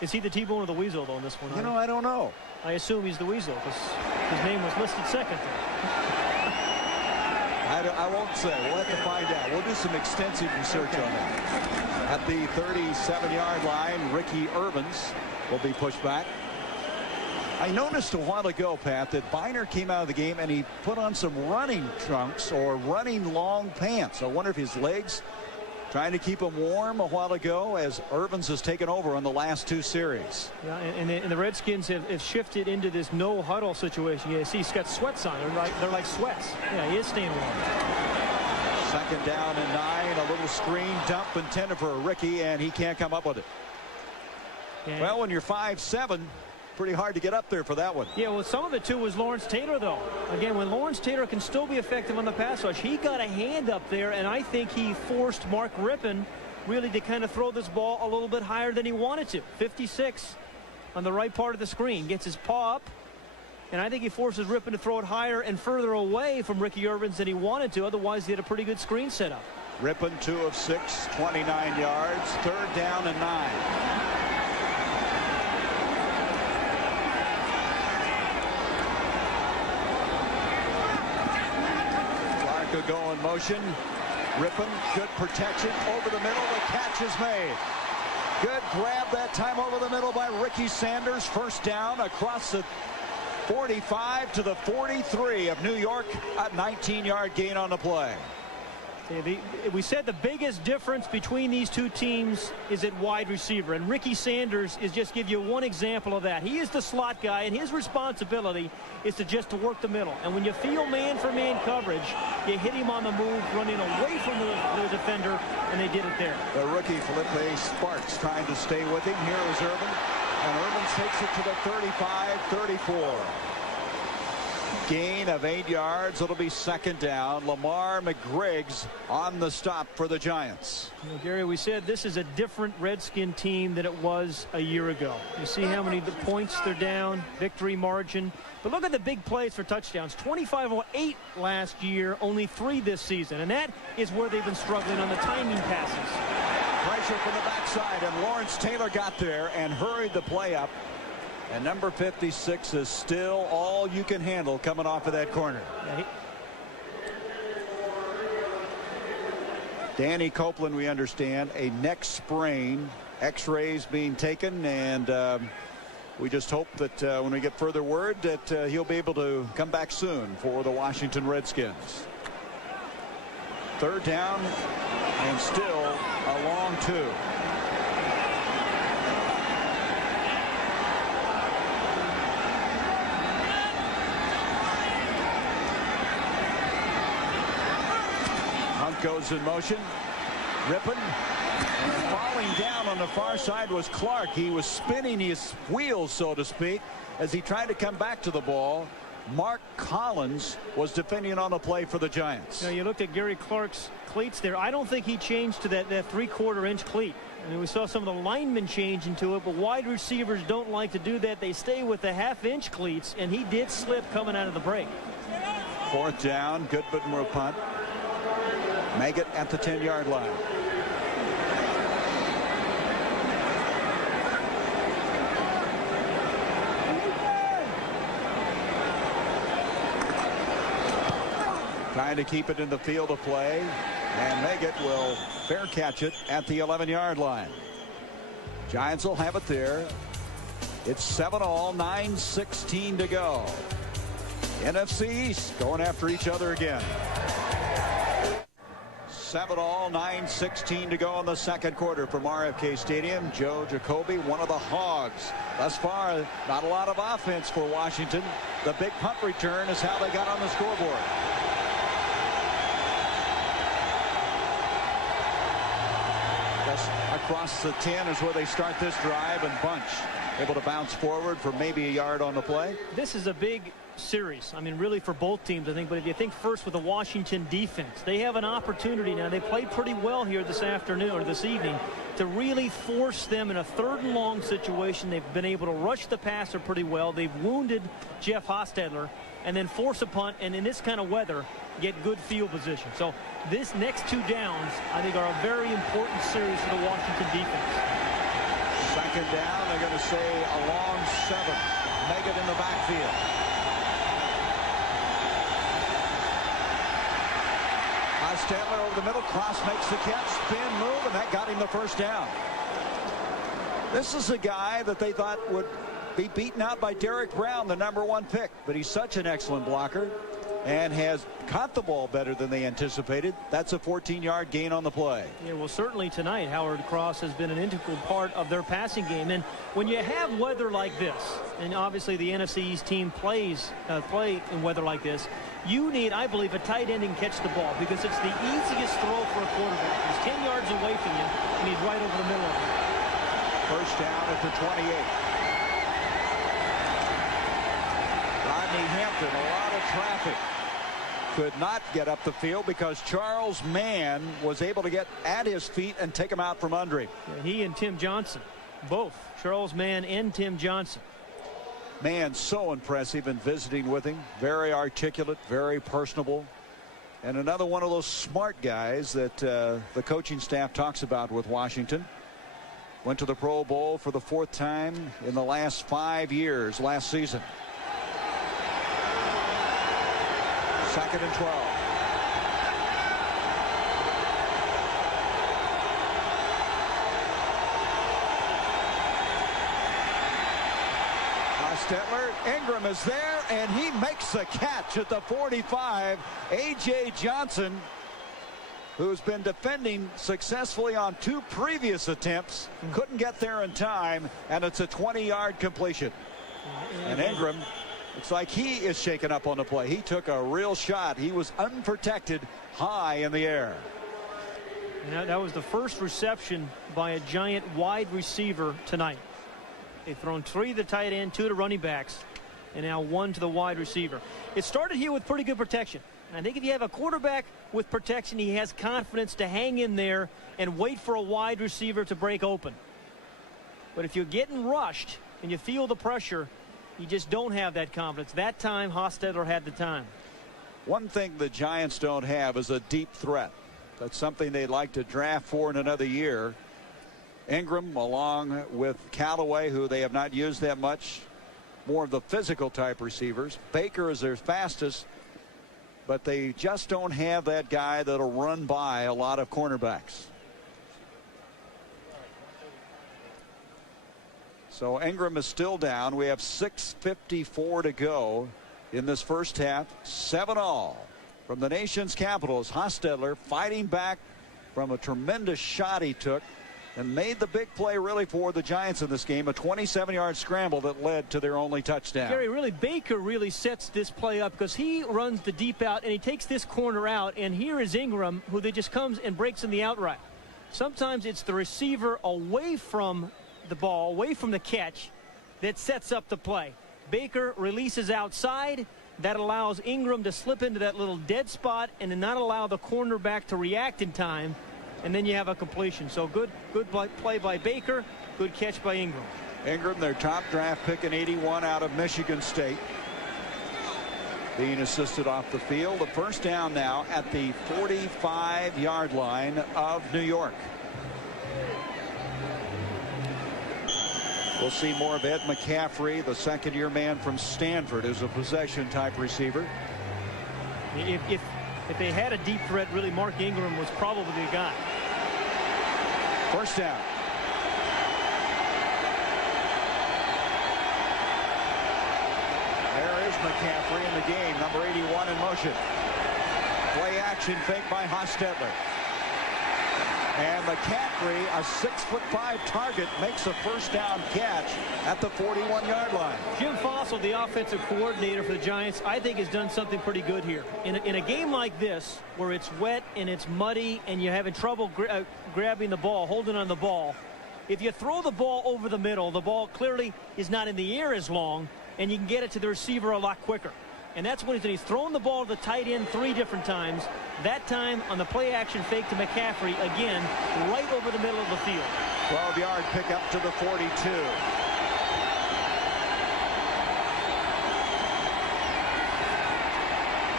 Is he the T-Bone or the Weasel, though, in this one? You know, I don't know. I assume he's the Weasel, because his name was listed 2nd. I won't say. We'll have to find out. We'll do some extensive research on that. At the 37-yard line, Ricky Irvins will be pushed back. I noticed a while ago, Pat, that Biner came out of the game and he put on some running trunks or running long pants. I wonder if his legs Trying to keep him warm a while ago as Irvins has taken over on the last 2 series. Yeah, and the Redskins have shifted into this no huddle situation. You see he's got sweats on. They're like sweats. Yeah, he is staying warm. 2nd down and 9. A little screen dump intended for Ricky, and he can't come up with it. Yeah. Well, when you're 5'7", pretty hard to get up there for that one. Yeah, well, some of it too was Lawrence Taylor, though. Again, when Lawrence Taylor can still be effective on the pass rush, he got a hand up there, and I think he forced Mark Rippon really to kind of throw this ball a little bit higher than he wanted to. 56 on the right part of the screen, gets his paw up, and I think he forces Rippon to throw it higher and further away from Ricky Irvins than he wanted to. Otherwise, he had a pretty good screen set up. Rippon 2 of 6, 29 yards, 3rd down and 9. Could go in motion. Rippon, good protection over the middle. The catch is made. Good grab that time over the middle by Ricky Sanders. 1st down across the 45 to the 43 of New York. A 19-yard gain on the play. We said the biggest difference between these two teams is at wide receiver, and Ricky Sanders is just give you one example of that. He is the slot guy, and his responsibility is to work the middle. And when you feel man-for-man coverage, you hit him on the move, running away from the defender, and they did it there. The rookie Felipe Sparks trying to stay with him. Here is Irvin, and Irvin takes it to the 35-34. Gain of 8 yards. It'll be 2nd down. Lamar McGriggs on the stop for the Giants. You know, Gary, we said this is a different Redskin team than it was a year ago. You see how many points they're down, victory margin. But look at the big plays for touchdowns. 25-8 last year, only 3 this season. And that is where they've been struggling on the timing passes. Pressure from the backside, and Lawrence Taylor got there and hurried the play up. And number 56 is still all you can handle coming off of that corner. Yeah, Danny Copeland, we understand, a neck sprain. X-rays being taken, and we just hope that when we get further word that he'll be able to come back soon for the Washington Redskins. 3rd down and still a long 2. Goes in motion. Rippon, and falling down on the far side was Clark. He was spinning his wheels, so to speak, as he tried to come back to the ball. Mark Collins was defending on the play for the Giants. You know, you looked at Gary Clark's cleats there. I don't think he changed to that 3/4 inch cleat. I mean, we saw some of the linemen change into it, but wide receivers don't like to do that. They stay with the 1/2 inch cleats, and he did slip coming out of the break. 4th down. Goodman will punt. Maggott at the 10-yard line. Trying to keep it in the field of play, and Maggott will fair catch it at the 11-yard line. Giants will have it there. It's 7-all, 9:16 to go. NFC East going after each other again. 7-all, 9:16 to go in the 2nd quarter from RFK Stadium. Joe Jacoby, one of the hogs. Thus far, not a lot of offense for Washington. The big punt return is how they got on the scoreboard. Just across the 10 is where they start this drive, and Bunch able to bounce forward for maybe a yard on the play. This is a big series. I mean, really for both teams, I think. But if you think first with the Washington defense, they have an opportunity now. They played pretty well here this afternoon or this evening to really force them in a 3rd and long situation. They've been able to rush the passer pretty well. They've wounded Jeff Hostetler and then force a punt, and in this kind of weather, get good field position. So this next 2 downs, I think, are a very important series for the Washington defense. 2nd down, they're going to say a long 7. Maggott in the backfield. Hostetler over the middle. Cross makes the catch. Spin move, and that got him the 1st down. This is a guy that they thought would be beaten out by Derek Brown, the #1 pick, but he's such an excellent blocker. and has caught the ball better than they anticipated. That's a 14-yard gain on the play. Yeah, well, certainly tonight, Howard Cross has been an integral part of their passing game. And when you have weather like this, and obviously the NFC East team play in weather like this, you need, I believe, a tight end and catch the ball, because it's the easiest throw for a quarterback. He's 10 yards away from you, and he's right over the middle of you. First down at the 28. Rodney Hampton, a lot of traffic. Could not get up the field because Charles Mann was able to get at his feet and take him out from under him. Yeah, he and Tim Johnson, both Charles Mann and Tim Johnson. Mann so impressive in visiting with him. Very articulate, very personable. And another one of those smart guys that the coaching staff talks about with Washington. Went to the Pro Bowl for the 4th time in the last 5 years last season. 2nd and 12. Hostetler, Ingram is there, and he makes the catch at the 45. A.J. Johnson, who's been defending successfully on 2 previous attempts, couldn't get there in time, and it's a 20-yard completion. And Ingram, it's like he is shaken up on the play. He took a real shot. He was unprotected high in the air. And that was the first reception by a Giant wide receiver tonight. They've thrown 3 to the tight end, 2 to running backs, and now 1 to the wide receiver. It started here with pretty good protection. And I think if you have a quarterback with protection, he has confidence to hang in there and wait for a wide receiver to break open. But if you're getting rushed and you feel the pressure, you just don't have that confidence. That time, Hostetler had the time. One thing the Giants don't have is a deep threat. That's something they'd like to draft for in another year. Ingram, along with Callaway, who they have not used that much, more of the physical type receivers. Baker is their fastest, but they just don't have that guy that'll run by a lot of cornerbacks. So Ingram is still down. We have 6:54 to go in this first half. 7-all from the nation's capital as Hostetler fighting back from a tremendous shot he took and made the big play really for the Giants in this game, a 27-yard scramble that led to their only touchdown. Gary, really, Baker really sets this play up because he runs the deep out and he takes this corner out, and here is Ingram, who then just comes and breaks in the out route. Sometimes it's the receiver away from the ball, away from the catch, that sets up the play. Baker releases outside. That allows Ingram to slip into that little dead spot and to not allow the cornerback to react in time. And then you have a completion. So good play by Baker, good catch by Ingram. Ingram, their top draft pick in '81 out of Michigan State, being assisted off the field. The first down now at the 45-yard line of New York. We'll see more of Ed McCaffrey, the second-year man from Stanford, who's a possession-type receiver. If they had a deep threat, really, Mark Ingram was probably the guy. First down. There is McCaffrey in the game, number 81 in motion. Play action fake by Hostetler. And McCaffrey, a 6'5" target, makes a first down catch at the 41-yard line. Jim Fossil, the offensive coordinator for the Giants, I think has done something pretty good here. In a game like this, where it's wet and it's muddy and you're having trouble grabbing the ball, holding on the ball, if you throw the ball over the middle, the ball clearly is not in the air as long, and you can get it to the receiver a lot quicker. And that's what he's doing. He's thrown the ball to the tight end 3 different times. That time on the play action fake to McCaffrey, again, right over the middle of the field. 12-yard pickup to the 42.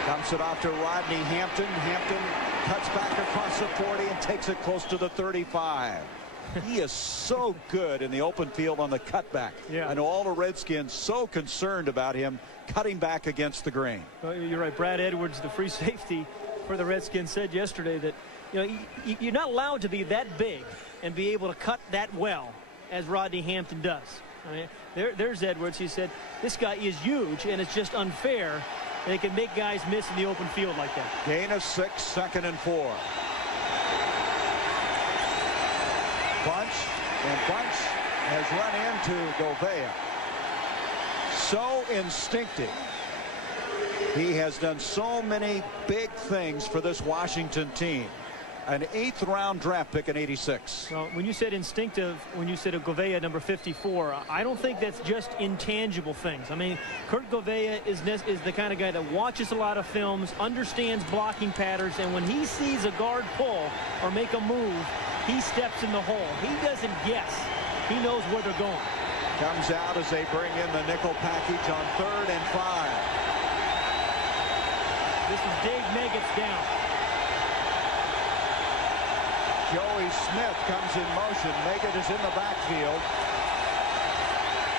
Dumps it off to Rodney Hampton. Hampton cuts back across the 40 and takes it close to the 35. He is so good in the open field on the cutback. Yeah. I know all the Redskins so concerned about him cutting back against the grain. Well, you're right. Brad Edwards, the free safety for the Redskins, said yesterday that you're not allowed to be that big and be able to cut that well as Rodney Hampton does. I mean, there's Edwards. He said this guy is huge, and it's just unfair They can make guys miss in the open field like that. Gain of 6, 2nd and 4. Bunch, and Bunch has run into GvWA. So instinctive. He has done so many big things for this Washington team. An 8th round draft pick in '86. Well, when you said instinctive, when you said a GvWA number 54, I don't think that's just intangible things. I mean, Kurt GvWA is the kind of guy that watches a lot of films, understands blocking patterns, and when he sees a guard pull or make a move, he steps in the hole. He doesn't guess. He knows where they're going. Comes out as they bring in the nickel package on 3rd and 5. This is Dave Meggett's down. Joey Smith comes in motion. Meggett is in the backfield.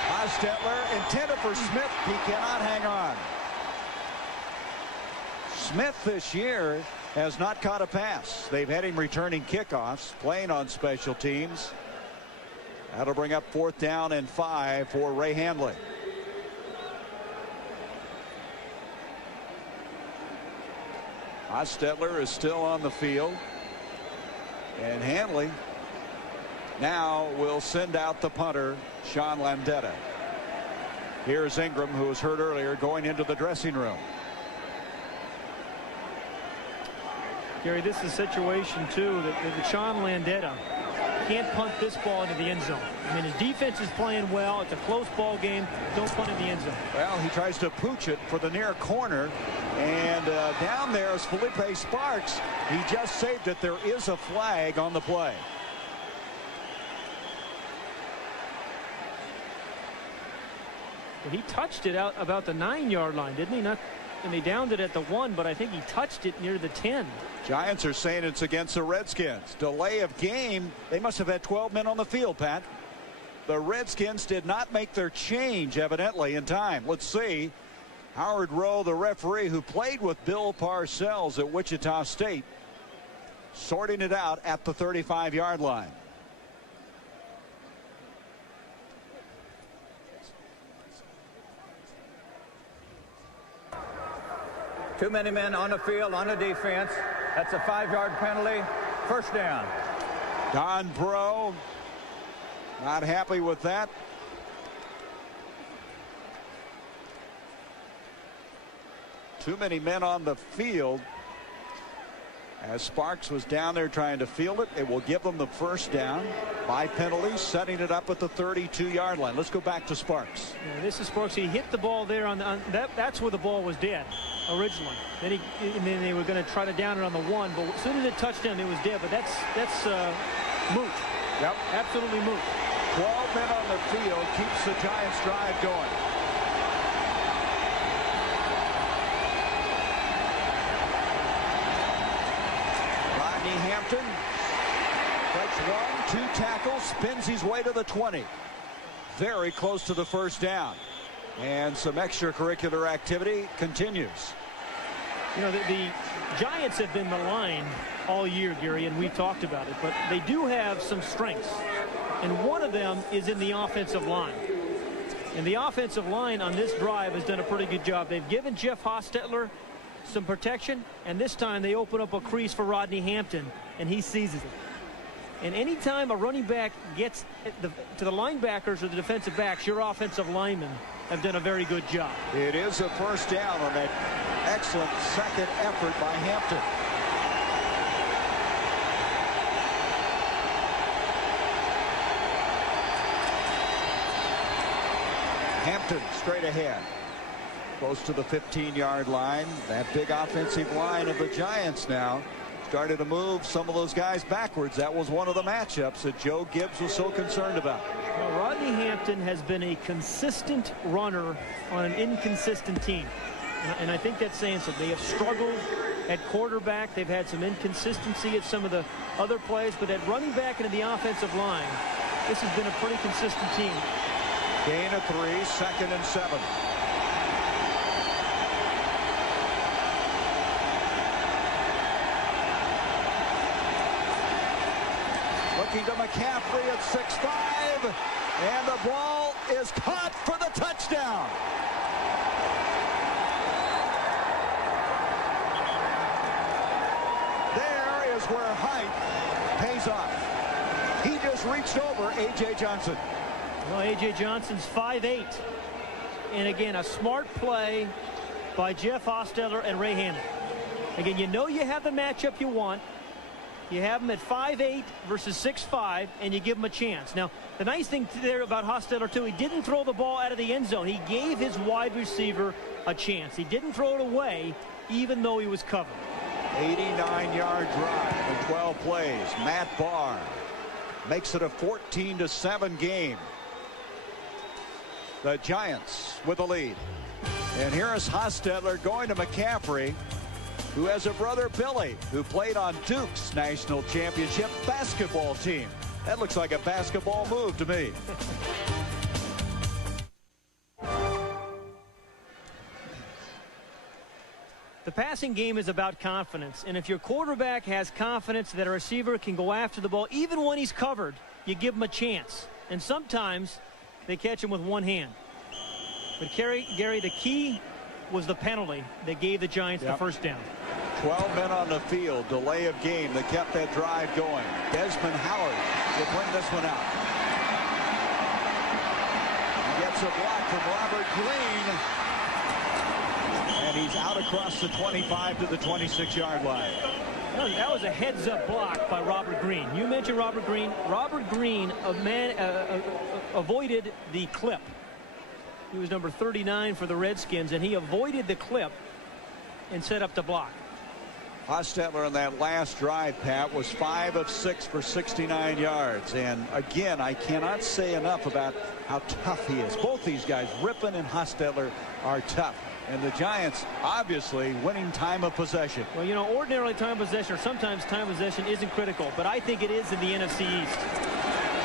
Hostetler intended for Smith. He cannot hang on. Smith this year has not caught a pass. They've had him returning kickoffs, playing on special teams. That'll bring up 4th down and 5 for Ray Handley. Hostetler is still on the field. And Handley now will send out the punter, Sean Landeta. Here's Ingram, who was hurt earlier, going into the dressing room. Gary, this is a situation, too, that Sean Landeta can't punt this ball into the end zone. I mean, his defense is playing well. It's a close ball game. Don't punt in the end zone. Well, he tries to pooch it for the near corner. And down there is Felipe Sparks. He just saved it. There is a flag on the play. He touched it out about the 9-yard line, didn't he? Not, and they downed it at the 1, but I think he touched it near the 10. Giants are saying it's against the Redskins. Delay of game. They must have had 12 men on the field, Pat. The Redskins did not make their change, evidently, in time. Let's see. Howard Rowe, the referee who played with Bill Parcells at Wichita State, sorting it out at the 35-yard line. Too many men on the field on the defense. That's a 5-yard penalty. 1st down. Don Bro not happy with that. Too many men on the field. As Sparks was down there trying to field it, it will give them the 1st down by penalty, setting it up at the 32-yard line. Let's go back to Sparks. Yeah, this is Sparks. He hit the ball there on that's where the ball was dead originally. Then they were going to try to down it on the 1, but as soon as it touched him, it was dead. But that's moot. Yep, absolutely moot. 12 men on the field keeps the Giants' drive going. Hampton, touch 1, 2 tackles, spins his way to the 20. Very close to the 1st down. And some extracurricular activity continues. You know, the Giants have been maligned all year, Gary, and we've talked about it, but they do have some strengths. And one of them is in the offensive line. And the offensive line on this drive has done a pretty good job. They've given Jeff Hostetler some protection, and this time they open up a crease for Rodney Hampton, and he seizes it. And anytime a running back gets to the linebackers or the defensive backs, your offensive linemen have done a very good job. It is a 1st down on that excellent 2nd effort by Hampton. Hampton straight ahead. Close to the 15-yard line. That big offensive line of the Giants now started to move some of those guys backwards. That was one of the matchups that Joe Gibbs was so concerned about. Well, Rodney Hampton has been a consistent runner on an inconsistent team. And I think that's saying something. They have struggled at quarterback. They've had some inconsistency at some of the other plays. But at running back into the offensive line, this has been a pretty consistent team. Gain of 3, 2nd and 7. To McCaffrey at 6'5", and the ball is caught for the touchdown. where height pays off. He just reached over A.J. Johnson. Well, A.J. Johnson's 5'8". And again, a smart play by Jeff Hostetler and Ray Handley. Again, you know you have the matchup you want. You have him at 5'8" versus 6'5", and you give him a chance. Now, the nice thing there about Hostetler, too, he didn't throw the ball out of the end zone. He gave his wide receiver a chance. He didn't throw it away, even though he was covered. 89-yard drive in 12 plays. Matt Barr makes it a 14-7 game. The Giants with the lead. And here is Hostetler going to McCaffrey, who has a brother, Billy, who played on Duke's national championship basketball team. That looks like a basketball move to me. The passing game is about confidence, and if your quarterback has confidence that a receiver can go after the ball, even when he's covered, you give him a chance. And sometimes they catch him with one hand. But Gary, the key was the penalty that gave the Giants the first down. 12 men on the field, delay of game that kept that drive going. Desmond Howard will bring this one out. He gets a block from Robert Green, and he's out across the 25 to the 26-yard line. That was a heads-up block by Robert Green. You mentioned Robert Green. Robert Green avoided the clip. He was number 39 for the Redskins, and he avoided the clip and set up the block. Hostetler on that last drive, Pat, was 5 of 6 for 69 yards. And again, I cannot say enough about how tough he is. Both these guys, Rippon and Hostetler, are tough. And the Giants, obviously, winning time of possession. Well, you know, ordinarily time of possession, or sometimes time of possession isn't critical, but I think it is in the NFC East.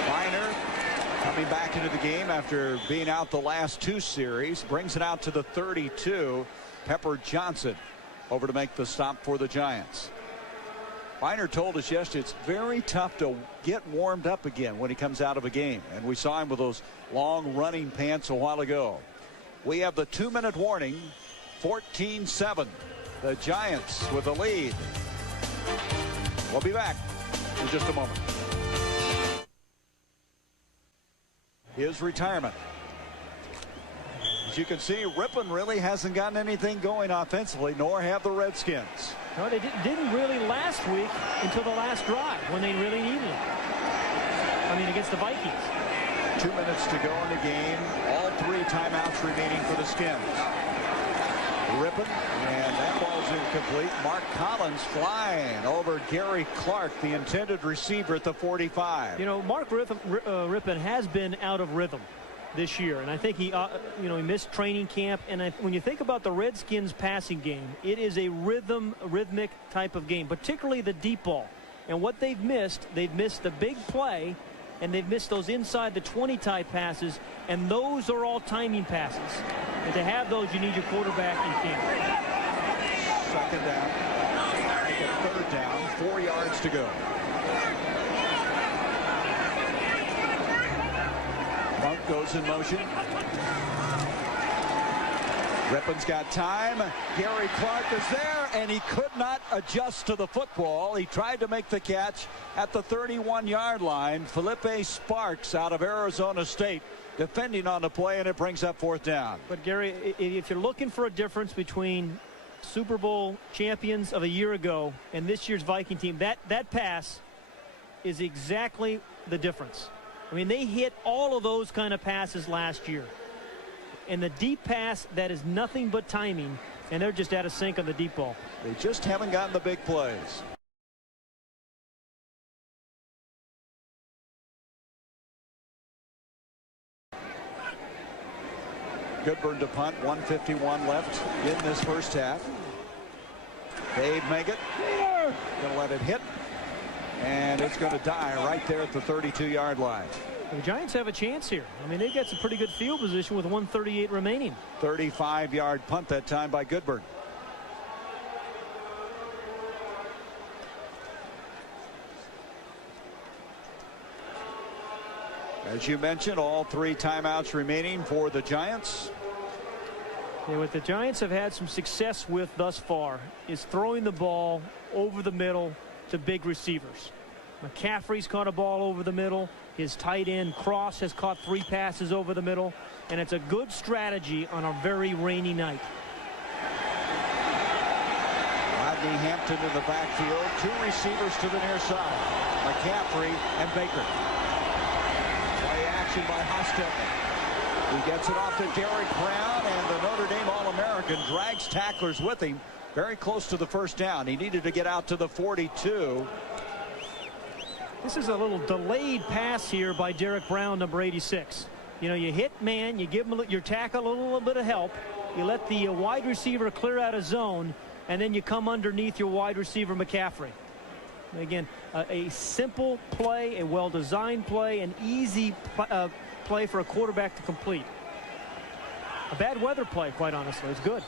Miner coming back into the game after being out the last 2 series, brings it out to the 32. Pepper Johnson over to make the stop for the Giants. Miner told us yesterday it's very tough to get warmed up again when he comes out of a game, and we saw him with those long running pants a while ago. We have the 2-minute warning. 14-7. The Giants with the lead. We'll be back in just a moment. His retirement. As you can see, Rippon really hasn't gotten anything going offensively, nor have the Redskins. No, they didn't really last week until the last drive when they really needed it. I mean, against the Vikings. 2 minutes to go in the game. All 3 timeouts remaining for the Skins. Rippon, and that ball's incomplete. Mark Collins flying over Gary Clark, the intended receiver at the 45. You know, Mark Rippon has been out of rhythm this year, and I think he missed training camp. And when you think about the Redskins passing game, it is a rhythmic type of game, particularly the deep ball. And what they've missed the big play, and they've missed those inside the 20 type passes, and those are all timing passes. And to have those, you need your quarterback in camp. Second down, make it third down, 4 yards to go. Monk goes in motion. Rippon's got time. Gary Clark is there, and he could not adjust to the football. He tried to make the catch at the 31-yard line. Felipe Sparks out of Arizona State defending on the play, and it brings up 4th down. But Gary, if you're looking for a difference between Super Bowl champions of a year ago and this year's Viking team, that pass is exactly the difference. I mean, they hit all of those kind of passes last year. And the deep pass, that is nothing but timing, and they're just out of sync on the deep ball. They just haven't gotten the big plays. Goodburn to punt, 1:51 left in this first half. Dave Meggett going to let it hit, and it's going to die right there at the 32-yard line. The Giants have a chance here. I mean, they've got some pretty good field position with 1:38 remaining. 35-yard punt that time by Goodburn. As you mentioned, all 3 timeouts remaining for the Giants. Yeah, what the Giants have had some success with thus far is throwing the ball over the middle to big receivers. McCaffrey's caught a ball over the middle. His tight end Cross has caught 3 passes over the middle, and it's a good strategy on a very rainy night. Rodney Hampton in the backfield, 2 receivers to the near side, McCaffrey and Baker. Play action by Hostetler. He gets it off to Derek Brown, and the Notre Dame All-American drags tacklers with him very close to the first down. He needed to get out to the 42. This is a little delayed pass here by Derek Brown, number 86. You know, you hit man, you give him your tackle a little bit of help, you let the wide receiver clear out of zone, and then you come underneath your wide receiver McCaffrey. Again, a simple play, a well-designed play, an easy play for a quarterback to complete. A bad weather play, quite honestly. It's good.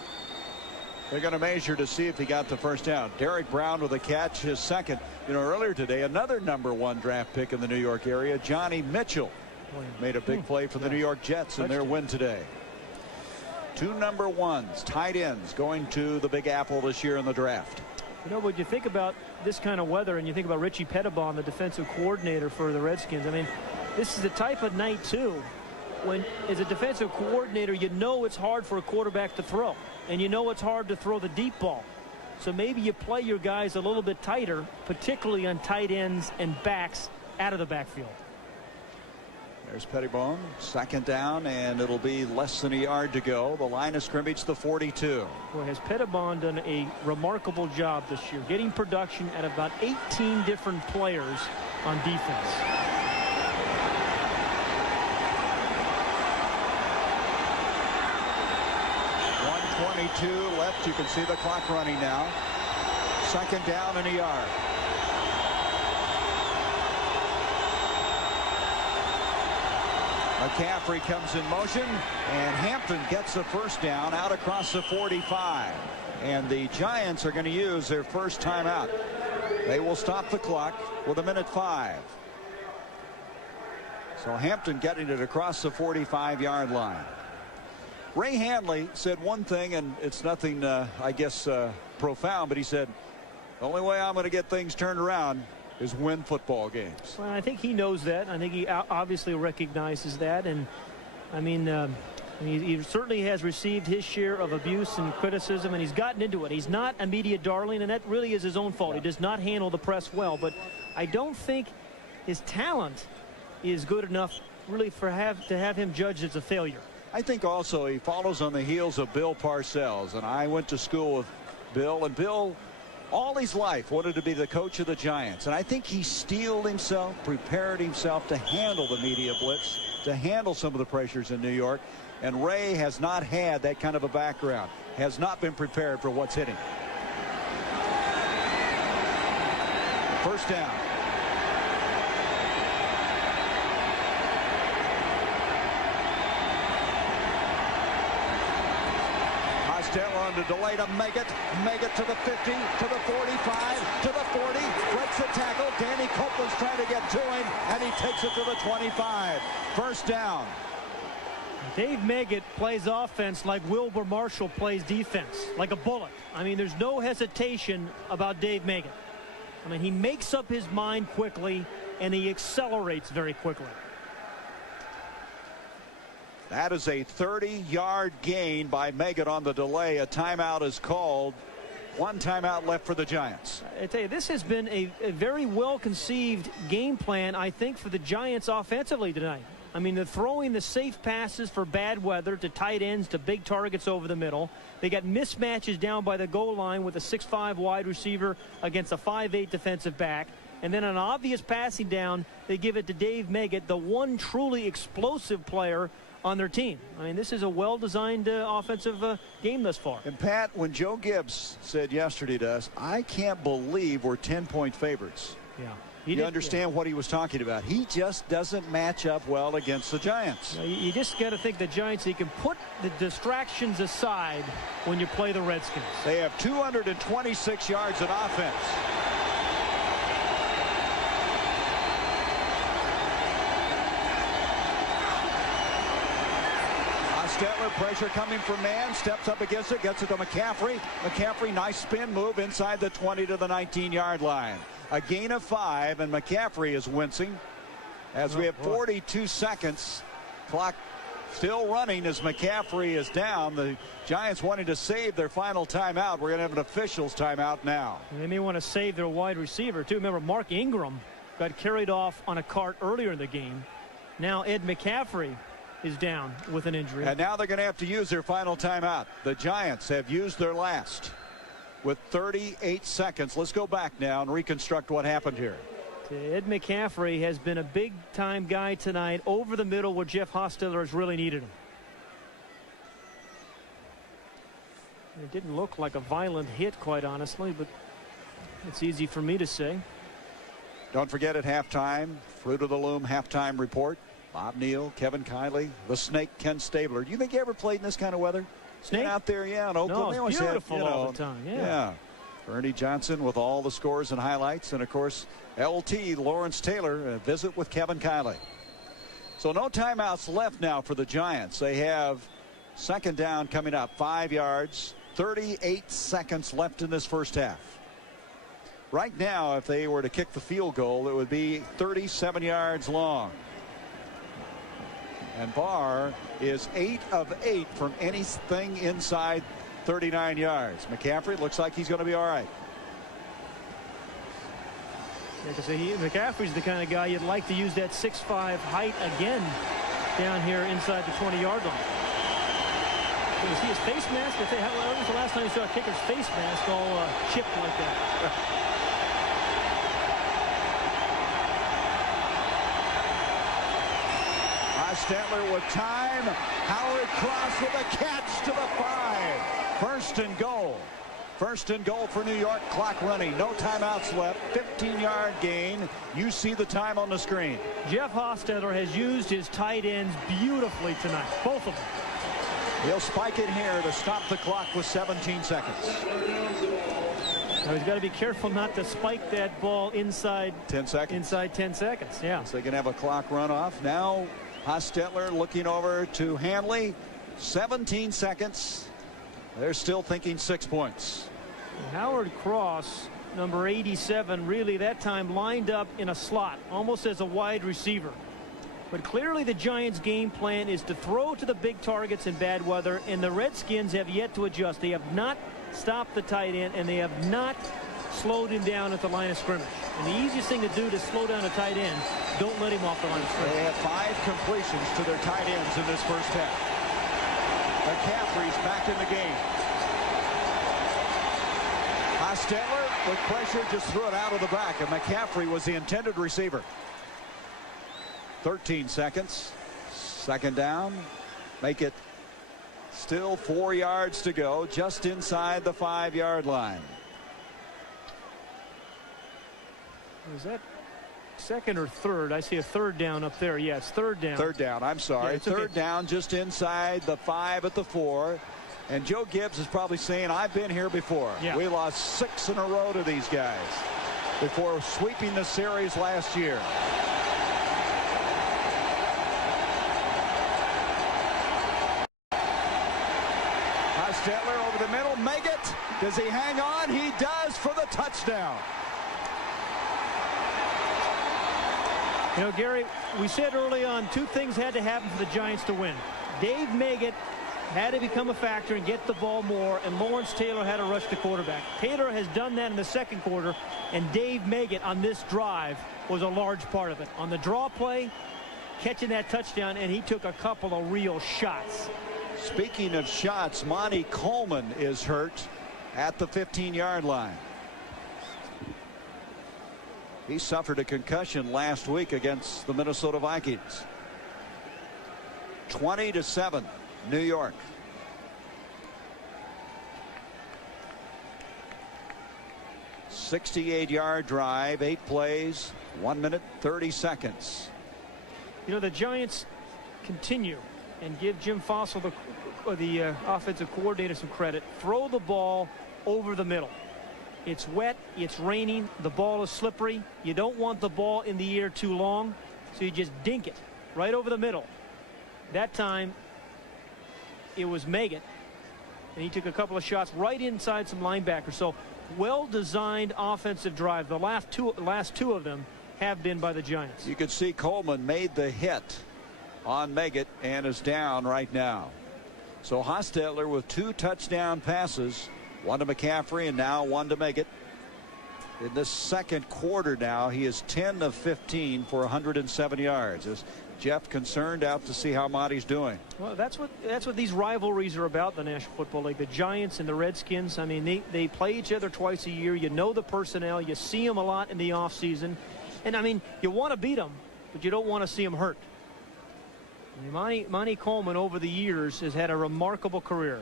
They're going to measure to see if he got the first down. Derek Brown with a catch, his second. You know, earlier today, another #1 draft pick in the New York area, Johnny Mitchell, made a big play for the New York Jets in their win today. 2 #1s, tight ends, going to the Big Apple this year in the draft. You know, when you think about this kind of weather and you think about Richie Pettibon, the defensive coordinator for the Redskins, I mean, this is the type of night, too, when as a defensive coordinator, you know it's hard for a quarterback to throw. And you know it's hard to throw the deep ball. So maybe you play your guys a little bit tighter, particularly on tight ends and backs out of the backfield. There's Pettibon, second down, and it'll be less than a yard to go. The line of scrimmage, the 42. Well, has Pettibon done a remarkable job this year, getting production at about 18 different players on defense. 1:22 left. You can see the clock running now. Second down and a yard. McCaffrey comes in motion, and Hampton gets the first down out across the 45. And the Giants are going to use their first timeout. They will stop the clock with 1:05. So Hampton getting it across the 45-yard line. Ray Handley said one thing, and it's nothing, I guess, profound, but he said, the only way I'm going to get things turned around is win football games. Well, I think he knows that. I think he obviously recognizes that. And, I mean, he certainly has received his share of abuse and criticism, and he's gotten into it. He's not a media darling, and that really is his own fault. He does not handle the press well. But I don't think his talent is good enough really to have him judged as a failure. I think also he follows on the heels of Bill Parcells, and I went to school with Bill, and Bill all his life wanted to be the coach of the Giants, and I think he steeled himself, prepared himself to handle the media blitz, to handle some of the pressures in New York, and Ray has not had that kind of a background, has not been prepared for what's hitting. First down. On to delay to make it to the 50, to the 45, to the 40, breaks the tackle. Danny Copeland's trying to get to him, and he takes it to the 25. First down. Dave Meggett plays offense like Wilbur Marshall plays defense, like a bullet. I mean, there's no hesitation about Dave Meggett. I mean, he makes up his mind quickly, and he accelerates very quickly. That is a 30-yard gain by Meggett on the delay. A timeout is called. One timeout left for the Giants. I tell you, this has been a very well-conceived game plan, I think, for the Giants offensively tonight. I mean, they're throwing the safe passes for bad weather to tight ends, to big targets over the middle. They got mismatches down by the goal line with a 6'5" wide receiver against a 5'8" defensive back. And then an obvious passing down, they give it to Dave Meggett, the one truly explosive player on their team. I mean, this is a well-designed offensive game thus far. And Pat, when Joe Gibbs said yesterday to us, I can't believe we're 10-point favorites. Yeah. You understand what he was talking about. He just doesn't match up well against the Giants. You just got to think the Giants, you can put the distractions aside when you play the Redskins. They have 226 yards in offense. Hostetler, pressure coming from man, steps up against it, gets it to McCaffrey. McCaffrey, nice spin move inside the 20 to the 19-yard line. A gain of 5, and McCaffrey is wincing as we have 42 seconds. Clock still running as McCaffrey is down. The Giants wanting to save their final timeout. We're going to have an officials timeout now. They may want to save their wide receiver, too. Remember, Mark Ingram got carried off on a cart earlier in the game. Now Ed McCaffrey is down with an injury. And now they're going to have to use their final timeout. The Giants have used their last with 38 seconds. Let's go back now and reconstruct what happened here. Ed McCaffrey has been a big-time guy tonight over the middle where Jeff Hostetler has really needed him. It didn't look like a violent hit, quite honestly, but it's easy for me to say. Don't forget at halftime, Fruit of the Loom halftime report. Bob Neal, Kevin Kiley, the Snake, Ken Stabler. Do you think you ever played in this kind of weather? Snake? Out there, yeah, in Oakland. No, it's beautiful all the time. Yeah. Ernie Johnson with all the scores and highlights. And, of course, LT, Lawrence Taylor, a visit with Kevin Kiley. So no timeouts left now for the Giants. They have second down coming up, 5 yards, 38 seconds left in this first half. Right now, if they were to kick the field goal, it would be 37 yards long. And Barr is 8 of 8 from anything inside 39 yards. McCaffrey looks like he's going to be all right. McCaffrey's the kind of guy you'd like to use that 6'5" height again down here inside the 20-yard line. You see his face mask? I say, when was the last time you saw a kicker's face mask all chipped like that? Hostetler with time. Howard Cross with a catch to the 5. First and goal. First and goal for New York. Clock running. No timeouts left. 15-yard gain. You see the time on the screen. Jeff Hostetler has used his tight ends beautifully tonight. Both of them. He'll spike it here to stop the clock with 17 seconds. Now he's got to be careful not to spike that ball inside 10 seconds. Inside 10 seconds, yeah. So they can have a clock run off. Now Hostetler looking over to Hanley. 17 seconds. They're still thinking 6 points. Howard Cross, number 87, really that time lined up in a slot, almost as a wide receiver. But clearly the Giants' game plan is to throw to the big targets in bad weather, and the Redskins have yet to adjust. They have not stopped the tight end, and they have not slowed him down at the line of scrimmage. And the easiest thing to do to slow down a tight end, don't let him off the line of scrimmage. They have 5 completions to their tight ends in this first half. McCaffrey's back in the game. Hostetler with pressure just threw it out of the back, and McCaffrey was the intended receiver. 13 seconds. Second down. Make it still 4 yards to go, just inside the 5-yard line. Is that second or third? I see a third down up there. Yes, third down. Third down. I'm sorry. Yeah, third down just inside the 5 at the 4. And Joe Gibbs is probably saying, I've been here before. Yeah. We lost 6 in a row to these guys before sweeping the series last year. Hostetler over the middle. Meggett. Does he hang on? He does for the touchdown. You know, Gary, we said early on 2 things had to happen for the Giants to win. Dave Meggett had to become a factor and get the ball more, and Lawrence Taylor had to rush the quarterback. Taylor has done that in the second quarter, and Dave Meggett on this drive was a large part of it. On the draw play, catching that touchdown, and he took a couple of real shots. Speaking of shots, Monty Coleman is hurt at the 15-yard line. He suffered a concussion last week against the Minnesota Vikings. 20-7, New York. "68-yard drive, 8 plays, 1 minute, 30 seconds. You know, the Giants continue and give Jim Fossil, the offensive coordinator, some credit. Throw the ball over the middle. It's wet, it's raining, the ball is slippery. You don't want the ball in the air too long, so you just dink it right over the middle. That time, it was Meggett, and he took a couple of shots right inside some linebackers. So well-designed offensive drive. The last two of them have been by the Giants. You could see Coleman made the hit on Meggett and is down right now. So Hostetler with 2 touchdown passes, one to McCaffrey and now one to Meggett. In this second quarter now, he is 10 of 15 for 107 yards. Is Jeff concerned out to see how Monty's doing? Well, that's what these rivalries are about, the National Football League. The Giants and the Redskins, I mean, they play each other twice a year. You know the personnel. You see them a lot in the offseason. And, I mean, you want to beat them, but you don't want to see them hurt. I mean, Monty Coleman over the years has had a remarkable career.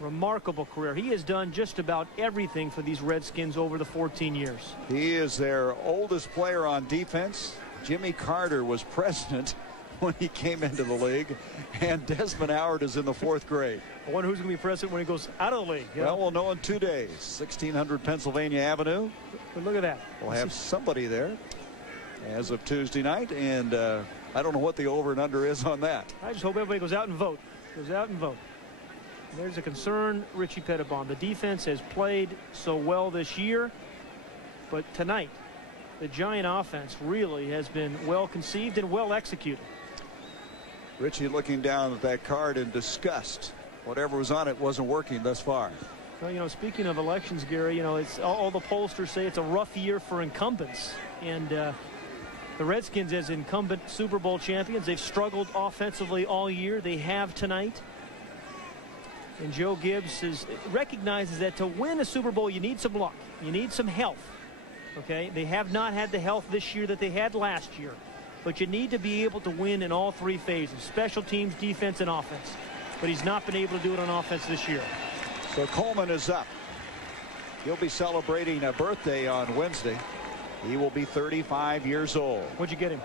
Remarkable career. He has done just about everything for these Redskins over the 14 years. He is their oldest player on defense. Jimmy Carter was president when he came into the league, and Desmond Howard is in the 4th grade. I wonder who's going to be president when he goes out of the league. Well, we'll know in 2 days. 1600 Pennsylvania Avenue. But look at that. We'll have somebody there as of Tuesday night, and I don't know what the over and under is on that. I just hope everybody goes out and vote. Goes out and vote. And there's a concern, Richie Pettibon. The defense has played so well this year, but tonight, the Giant offense really has been well conceived and well executed. Richie looking down at that card in disgust. Whatever was on it wasn't working thus far. Well, you know, speaking of elections, Gary, you know, it's all the pollsters say it's a rough year for incumbents. And the Redskins, as incumbent Super Bowl champions, they've struggled offensively all year. They have tonight. And Joe Gibbs recognizes that to win a Super Bowl, you need some luck. You need some health. Okay, they have not had the health this year that they had last year. But you need to be able to win in all 3 phases, special teams, defense, and offense. But he's not been able to do it on offense this year. So Coleman is up. He'll be celebrating a birthday on Wednesday. He will be 35 years old. What'd you get him?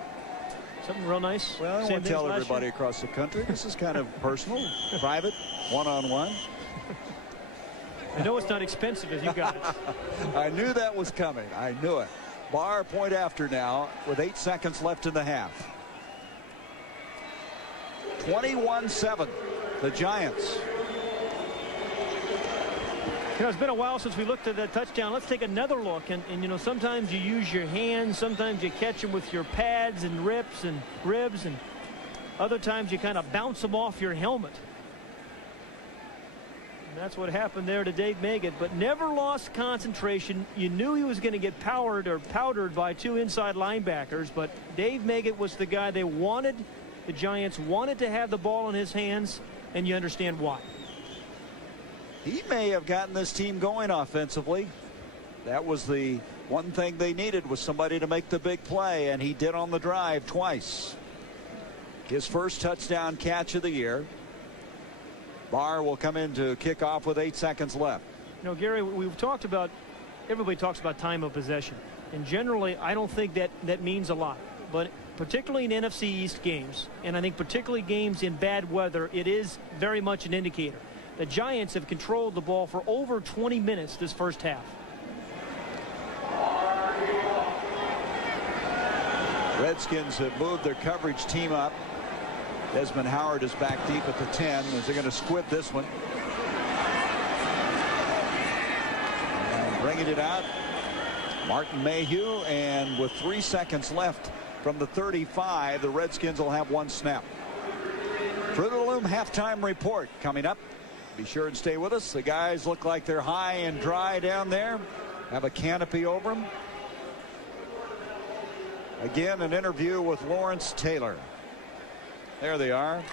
Something real nice? Well, I don't want to tell everybody across the country. This is kind of personal, private, one-on-one. I know it's not expensive if you got it. I knew that was coming. I knew it. Barr point after now with 8 seconds left in the half. 21-7, the Giants. You know, it's been a while since we looked at that touchdown. Let's take another look. And you know, sometimes you use your hands. Sometimes you catch them with your pads and ribs. And other times you kind of bounce them off your helmet. And that's what happened there to Dave Meggett, but never lost concentration. You knew he was going to get powdered by 2 inside linebackers, but Dave Meggett was the guy they wanted. The Giants wanted to have the ball in his hands, and you understand why. He may have gotten this team going offensively. That was the one thing they needed, was somebody to make the big play, and he did on the drive twice. His first touchdown catch of the year. Barr will come in to kick off with 8 seconds left. You know, Gary, we've talked about, everybody talks about time of possession. And generally, I don't think that means a lot. But particularly in NFC East games, and I think particularly games in bad weather, it is very much an indicator. The Giants have controlled the ball for over 20 minutes this first half. Redskins have moved their coverage team up. Desmond Howard is back deep at the 10 as they're going to squib this one. And bringing it out, Martin Mayhew, and with 3 seconds left from the 35, the Redskins will have 1 snap. Fruit of the Loom halftime report coming up. Be sure and stay with us. The guys look like they're high and dry down there. Have a canopy over them. Again, an interview with Lawrence Taylor. There they are.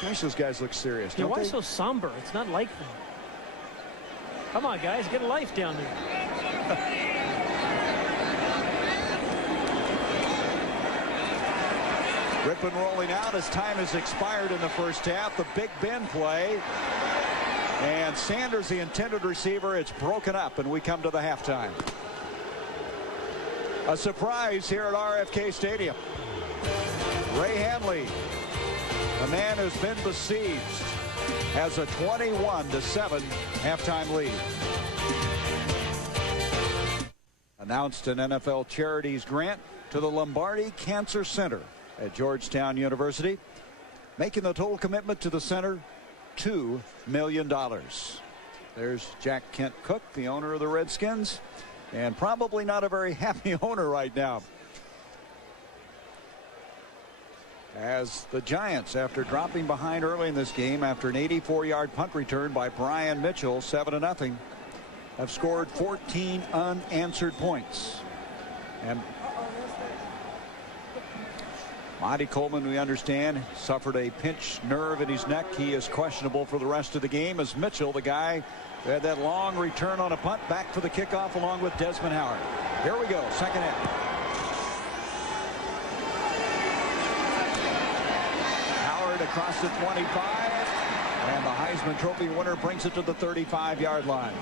Gosh, those guys look serious, don't they? Why so somber? It's not like them. Come on, guys, get a life down there. Rip and rolling out as time has expired in the first half. The Big Ben play. And Sanders, the intended receiver, it's broken up, and we come to the halftime. A surprise here at RFK Stadium. Ray Hanley, the man who's been besieged, has a 21-7 halftime lead. Announced an NFL Charities grant to the Lombardi Cancer Center at Georgetown University. making the total commitment to the center $2 million. There's Jack Kent Cooke, the owner of the Redskins, and probably not a very happy owner right now. As the Giants, after dropping behind early in this game after an 84-yard punt return by Brian Mitchell, 7-0, have scored 14 unanswered points. And Monty Coleman, we understand, suffered a pinched nerve in his neck. He is questionable for the rest of the game, as Mitchell, the guy who had that long return on a punt, back for the kickoff along with Desmond Howard. Here we go, second half. Across the 25, and the Heisman Trophy winner brings it to the 35-yard line.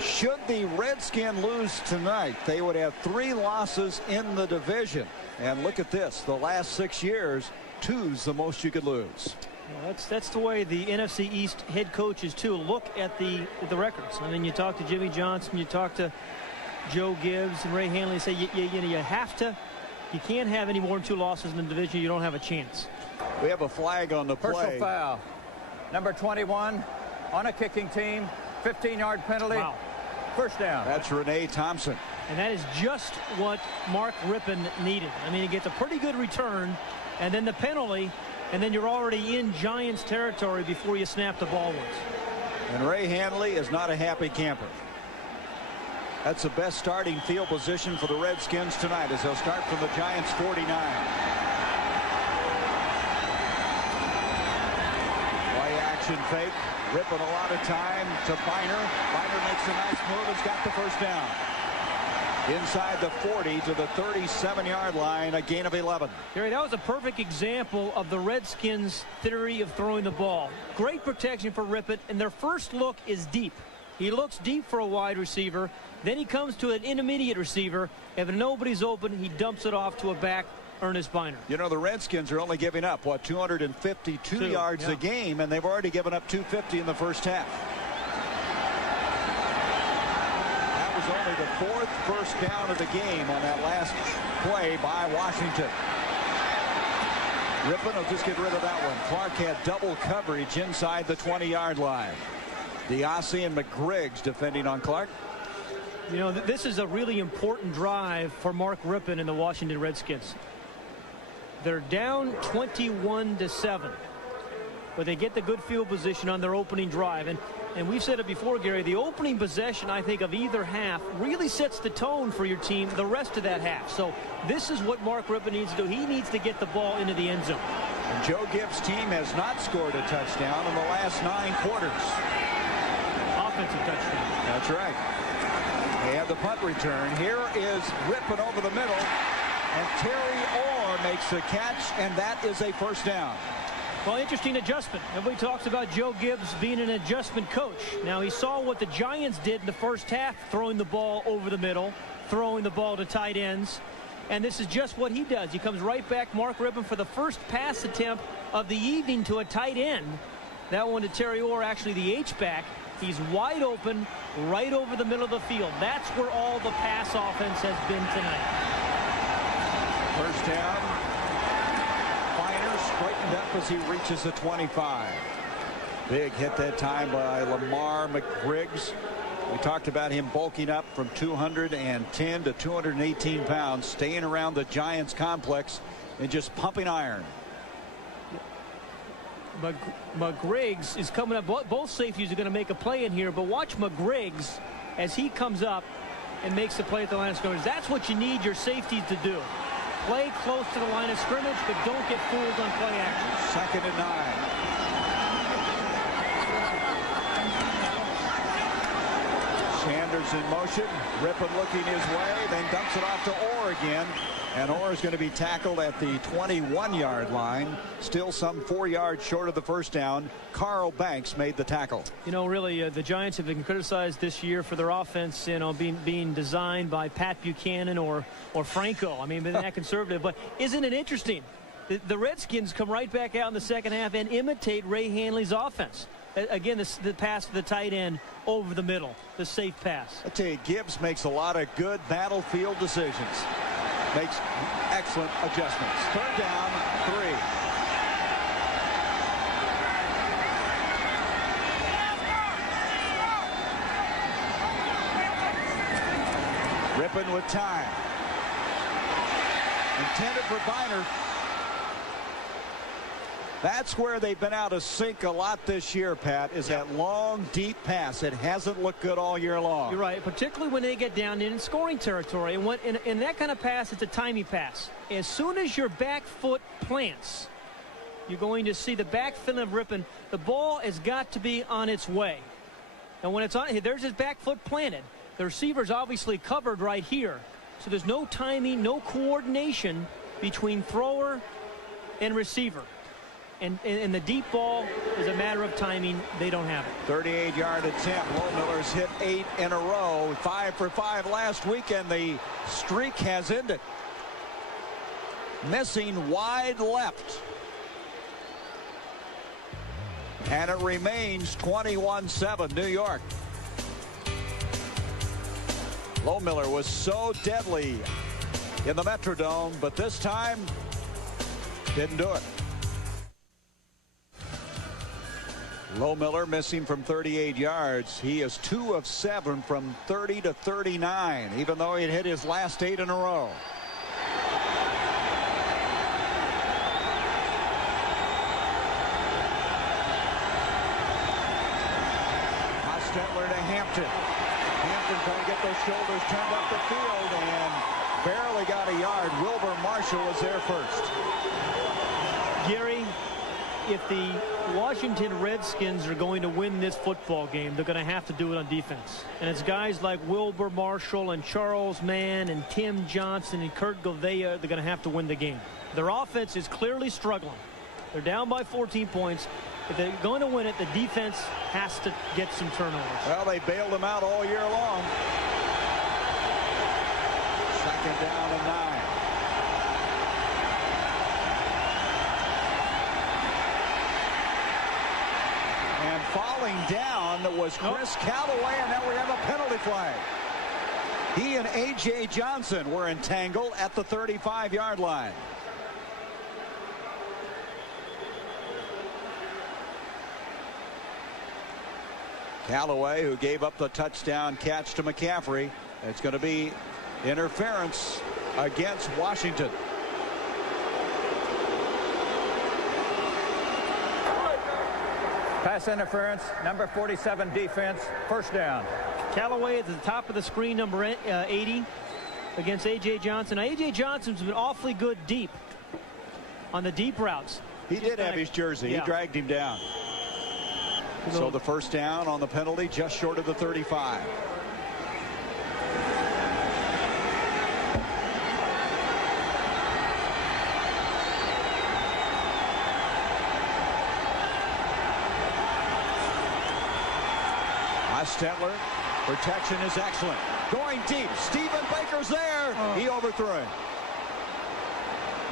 Should the Redskins lose tonight, they would have 3 losses in the division. And look at this, the last 6 years, 2's the most you could lose. Well, that's the way the NFC East head coaches too look at the records. I mean, you talk to Jimmy Johnson, you talk to Joe Gibbs and Ray Handley, and say you can't have any more than 2 losses in the division. You don't have a chance. We have a flag on the play. Personal foul. Number 21 on a kicking team. 15-yard penalty. Wow. First down. That's Renee Thompson. And that is just what Mark Rippon needed. I mean, he gets a pretty good return, and then the penalty, and then you're already in Giants territory before you snap the ball once. And Ray Handley is not a happy camper. That's the best starting field position for the Redskins tonight, as they'll start from the Giants 49. Action fake, Rippon a lot of time to Biner. Biner makes a nice move, has got the first down. Inside the 40 to the 37-yard line, a gain of 11. Gary, that was a perfect example of the Redskins' theory of throwing the ball. Great protection for Rippon, and their first look is deep. He looks deep for a wide receiver, then he comes to an intermediate receiver. If nobody's open, he dumps it off to a back, Ernest Biner. You know, the Redskins are only giving up, what, 252 yards a game, and they've already given up 250 in the first half. That was only the 4th first down of the game on that last play by Washington. Rippon will just get rid of that one. Clark had double coverage inside the 20-yard line. Diassi and McGriggs defending on Clark. You know, this is a really important drive for Mark Rippon and the Washington Redskins. They're down 21-7, but they get the good field position on their opening drive. And we've said it before, Gary, the opening possession, I think, of either half really sets the tone for your team the rest of that half. So this is what Mark Rippon needs to do. He needs to get the ball into the end zone. And Joe Gibbs' team has not scored a touchdown in the last 9 quarters. Offensive touchdown. That's right. They have the punt return. Here is Rippon over the middle, and Terry Orr makes the catch, and that is a first down. Well, interesting adjustment. Everybody talks about Joe Gibbs being an adjustment coach. Now, he saw what the Giants did in the first half, throwing the ball over the middle, throwing the ball to tight ends. And this is just what he does. He comes right back, Mark Rippon, for the first pass attempt of the evening to a tight end. That one to Terry Orr, actually the H-back. He's wide open, right over the middle of the field. That's where all the pass offense has been tonight. First down. Biner straightened up as he reaches the 25. Big hit that time by Lamar McGriggs. We talked about him bulking up from 210 to 218 pounds, staying around the Giants complex and just pumping iron. McGriggs is coming up. Both safeties are going to make a play in here, but watch McGriggs as he comes up and makes the play at the line of scrimmage. That's what you need your safeties to do. Play close to the line of scrimmage, but don't get fooled on play action. 2nd and 9. Sanders in motion. Rippon looking his way, then dumps it off to Orr again. And Orr is going to be tackled at the 21-yard line. Still some 4 yards short of the first down. Carl Banks made the tackle. You know, really, the Giants have been criticized this year for their offense, you know, being designed by Pat Buchanan or Franco. I mean, they're that conservative. But isn't it interesting? The Redskins come right back out in the second half and imitate Ray Handley's offense. Again, the pass to the tight end over the middle, the safe pass. I tell you, Gibbs makes a lot of good battlefield decisions. Makes excellent adjustments. 3rd down, 3. open with time. Intended for Biner. That's where they've been out of sync a lot this year, Pat, is that long, deep pass. It hasn't looked good all year long. You're right, particularly when they get down in scoring territory. And in that kind of pass, it's a timey pass. As soon as your back foot plants, you're going to see the back fin of ripping. The ball has got to be on its way. And when it's on, there's his back foot planted. The receiver's obviously covered right here. So there's no timing, no coordination between thrower and receiver. And the deep ball is a matter of timing. They don't have it. 38-yard attempt. Lohmiller's hit 8 in a row. 5 for 5 last weekend. The streak has ended. Missing wide left. And it remains 21-7 New York. Lohmiller was so deadly in the Metrodome, but this time didn't do it. Lohmiller missing from 38 yards. He is 2 of 7 from 30 to 39, even though he'd hit his last 8 in a row. Hostetler to Hampton. Hampton trying to get those shoulders turned up the field and barely got a yard. Wilbur Marshall was there first. Gary, if the Washington Redskins are going to win this football game, they're going to have to do it on defense. And it's guys like Wilbur Marshall and Charles Mann and Tim Johnson and Kurt Govea, they're going to have to win the game. Their offense is clearly struggling. They're down by 14 points. If they're going to win it, the defense has to get some turnovers. Well, they bailed them out all year long. Second down and 9. And falling down was Chris Callaway, and now we have a penalty flag. He and A.J. Johnson were entangled at the 35-yard line. Callaway, who gave up the touchdown catch to McCaffrey. It's going to be interference against Washington. Pass interference, number 47 defense, first down. Callaway at the top of the screen, number 80, against A.J. Johnson. Now, A.J. Johnson's been awfully good deep on the deep routes. He did have his jersey. Yeah. He dragged him down. So the first down on the penalty, just short of the 35. Hostetler, protection is excellent. Going deep, Stephen Baker's there. He overthrew him.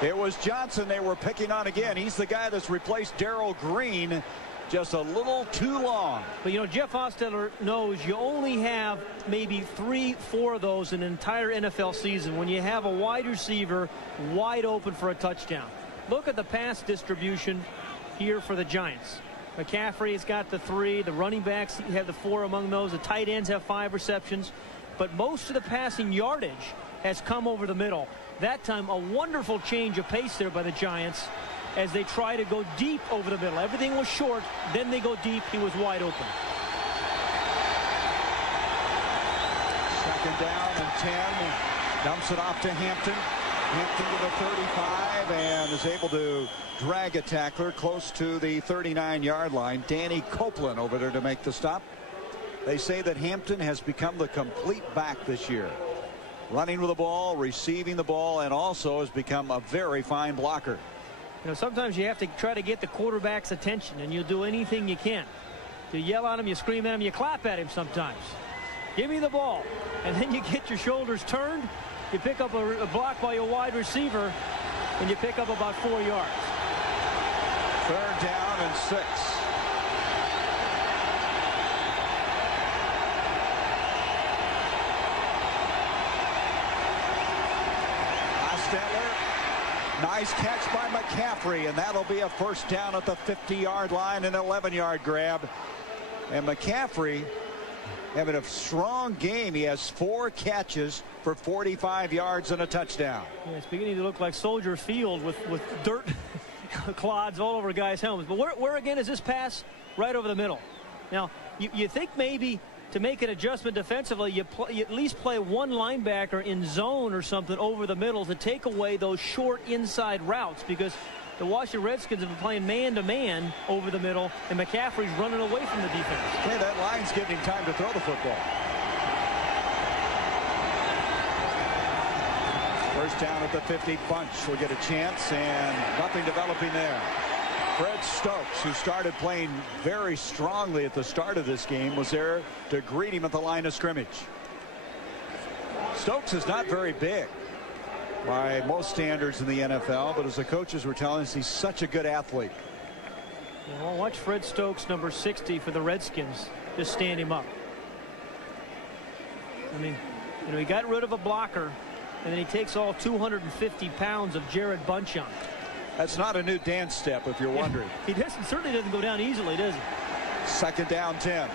It was Johnson they were picking on again. He's the guy that's replaced Darrell Green. Just a little too long. But, you know, Jeff Hostetler knows you only have maybe 3-4 of those in an entire NFL season when you have a wide receiver wide open for a touchdown. Look at the pass distribution here for the Giants. McCaffrey's got the 3. The running backs have the 4 among those. The tight ends have 5 receptions. But most of the passing yardage has come over the middle. That time, a wonderful change of pace there by the Giants as they try to go deep over the middle. Everything was short, then they go deep. He was wide open. Second down and 10. Dumps it off to Hampton. Hampton to the 35 and is able to drag a tackler close to the 39-yard line. Danny Copeland over there to make the stop. They say that Hampton has become the complete back this year. Running with the ball, receiving the ball, and also has become a very fine blocker. You know, sometimes you have to try to get the quarterback's attention, and you'll do anything you can. You yell at him, you scream at him, you clap at him sometimes. Give me the ball. And then you get your shoulders turned, you pick up a block by your wide receiver, and you pick up about 4 yards. Third down and 6. Nice catch by McCaffrey, and that'll be a first down at the 50-yard line, an 11-yard grab. And McCaffrey having a strong game. He has 4 catches for 45 yards and a touchdown. Yeah, it's beginning to look like Soldier Field with dirt clods all over guys' helmets. But where again is this pass? Right over the middle. Now, you think maybe to make an adjustment defensively, you at least play one linebacker in zone or something over the middle to take away those short inside routes, because the Washington Redskins have been playing man-to-man over the middle, and McCaffrey's running away from the defense. Hey, that line's giving him time to throw the football. First down at the 50. Bunch will get a chance, and nothing developing there. Fred Stokes, who started playing very strongly at the start of this game, was there to greet him at the line of scrimmage. Stokes is not very big by most standards in the NFL, but as the coaches were telling us, he's such a good athlete. Well, watch Fred Stokes, number 60 for the Redskins, just stand him up. I mean, you know, he got rid of a blocker, and then he takes all 250 pounds of Jared Bunch on. That's not a new dance step, if you're wondering. He certainly doesn't go down easily, does he? Second down, 10.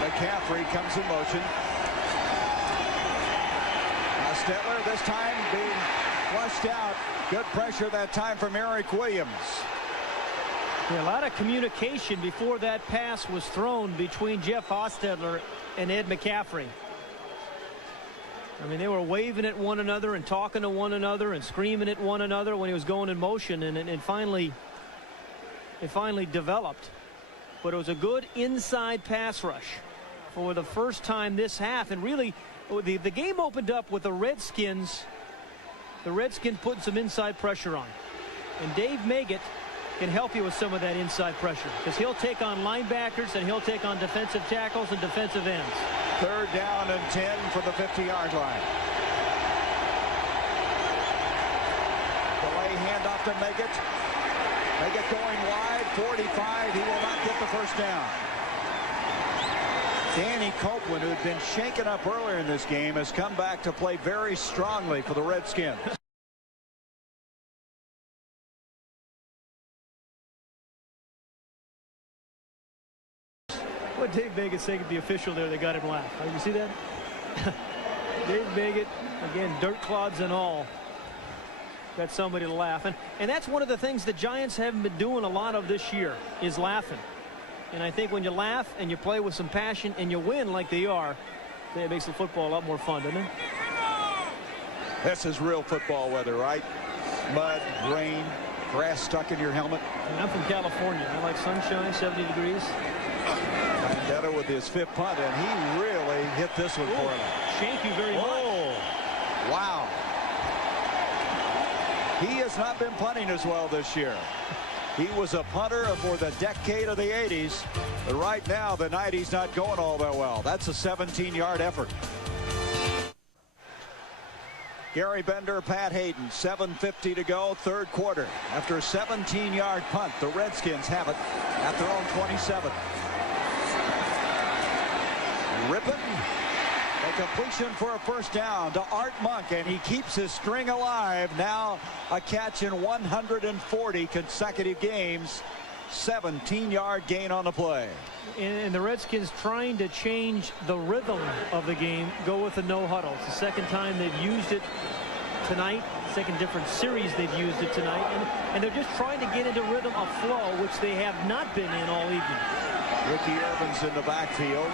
McCaffrey comes in motion. Now Stetler this time being flushed out. Good pressure that time from Eric Williams. Yeah, a lot of communication before that pass was thrown between Jeff Hostetler and Ed McCaffrey. I mean, they were waving at one another and talking to one another and screaming at one another when he was going in motion, and it finally developed. But it was a good inside pass rush for the first time this half, and really the game opened up with the Redskins putting some inside pressure on, and Dave Maggott can help you with some of that inside pressure, because he'll take on linebackers and he'll take on defensive tackles and defensive ends. Third down and 10 for the 50-yard line. Delay handoff to Maggott. Maggott going wide, 45. He will not get the first down. Danny Copeland, who had been shaken up earlier in this game, has come back to play very strongly for the Redskins. What Dave Maggott saying to the official there, they got him laugh. You see that? Dave Maggott, again, dirt clods and all, got somebody to laugh. And that's one of the things the Giants haven't been doing a lot of this year, is laughing. And I think when you laugh and you play with some passion and you win like they are, it makes the football a lot more fun, doesn't it? This is real football weather, right? Mud, rain, grass stuck in your helmet. And I'm from California. I like sunshine, 70 degrees. Vendetta with his 5th punt, and he really hit this one for him. Thank you very much. Oh, wow. He has not been punting as well this year. He was a punter for the decade of the 80s, but right now the 90s not going all that well. That's a 17-yard effort. Gary Bender, Pat Hayden, 7:50 to go, third quarter. After a 17-yard punt, the Redskins have it at their own 27. Rippon, a completion for a first down to Art Monk, and he keeps his string alive. Now a catch in 140 consecutive games. 17-yard gain on the play. And the Redskins trying to change the rhythm of the game, go with the no huddle. It's the second time they've used it tonight, second different series they've used it tonight, and they're just trying to get into rhythm of flow, which they have not been in all evening. Ricky Evans in the backfield.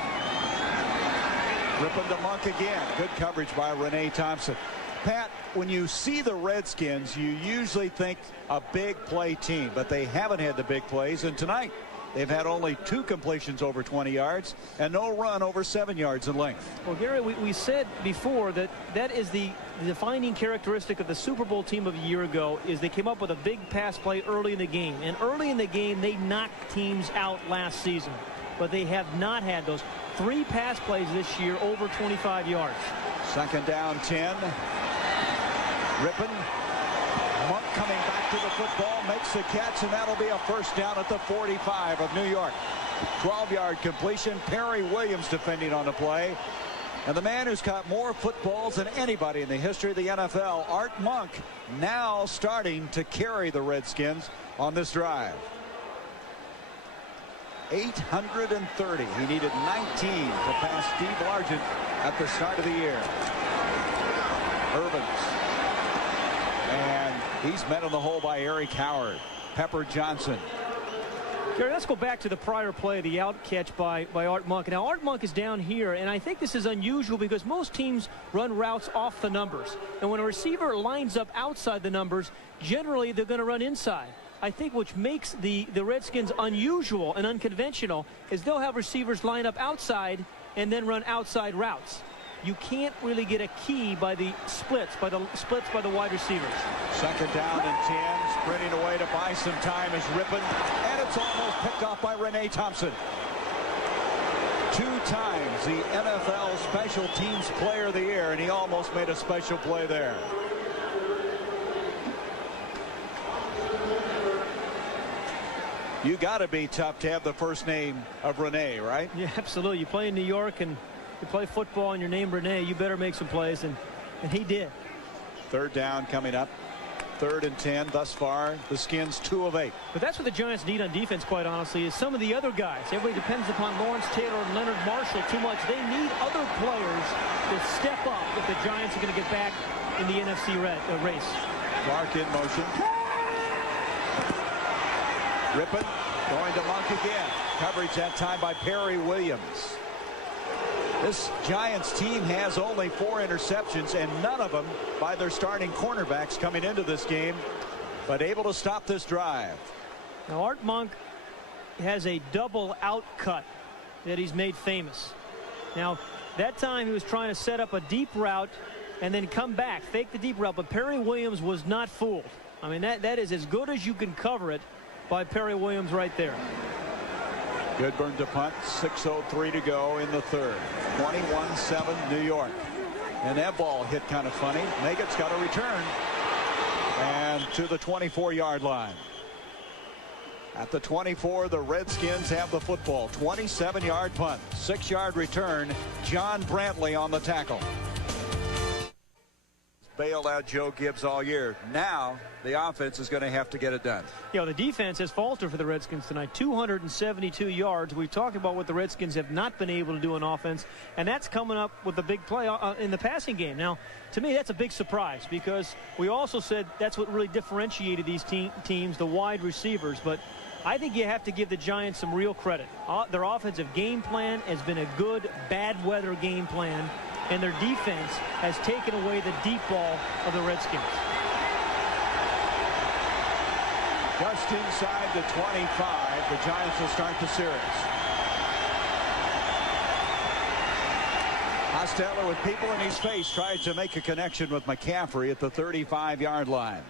Ripping to Monk again. Good coverage by Renee Thompson. Pat, when you see the Redskins, you usually think a big play team, but they haven't had the big plays, and tonight they've had only 2 completions over 20 yards and no run over 7 yards in length. Well, Gary, we said before that is the defining characteristic of the Super Bowl team of a year ago, is they came up with a big pass play early in the game, and early in the game they knocked teams out last season, but they have not had those 3 pass plays this year over 25 yards. Second down, 10. Rippon. Monk coming back to the football, makes the catch, and that'll be a first down at the 45 of New York. 12-yard completion. Perry Williams defending on the play. And the man who's caught more footballs than anybody in the history of the NFL, Art Monk, now starting to carry the Redskins on this drive. 830. He needed 19 to pass Steve Largent at the start of the year. Irvins. And he's met in the hole by Eric Howard. Pepper Johnson. Gary, let's go back to the prior play, the out catch by Art Monk. Now, Art Monk is down here, and I think this is unusual because most teams run routes off the numbers. And when a receiver lines up outside the numbers, generally they're going to run inside. I think which makes the Redskins unusual and unconventional is they'll have receivers line up outside and then run outside routes. You can't really get a key by the splits by the wide receivers. Second down and 10. Sprinting away to buy some time is Rippon, and it's almost picked off by Renee Thompson. 2 times the NFL Special Teams Player of the Year, and he almost made a special play there. You got to be tough to have the first name of Renee, right? Yeah, absolutely. You play in New York and you play football and your name Renee, you better make some plays, and he did. Third down coming up. 3rd and 10 thus far. The Skins 2 of 8. But that's what the Giants need on defense, quite honestly, is some of the other guys. Everybody depends upon Lawrence Taylor and Leonard Marshall too much. They need other players to step up if the Giants are going to get back in the NFC race. Clark in motion. Rippon going to Monk again. Coverage that time by Perry Williams. This Giants team has only 4 interceptions, and none of them by their starting cornerbacks coming into this game, but able to stop this drive. Now, Art Monk has a double out cut that he's made famous. Now, that time he was trying to set up a deep route and then come back, fake the deep route, but Perry Williams was not fooled. I mean, that is as good as you can cover it by Perry Williams right there. Goodburn to punt. 6:03 to go in the 3rd. 21-7 New York. And that ball hit kind of funny. Maggot's got a return. And to the 24-yard line. At the 24, the Redskins have the football. 27-yard punt. 6-yard return. John Brantley on the tackle. Bailed out Joe Gibbs all year. Now the offense is going to have to get it done. You know, the defense has faltered for the Redskins tonight. 272 yards. We've talked about what the Redskins have not been able to do on offense, and that's coming up with the big play in the passing game. Now, to me, that's a big surprise because we also said that's what really differentiated these teams, the wide receivers. But I think you have to give the Giants some real credit. Their offensive game plan has been a good bad weather game plan, and their defense has taken away the deep ball of the Redskins. Just inside the 25, the Giants will start the series. Hostetler with people in his face tried to make a connection with McCaffrey at the 35-yard line.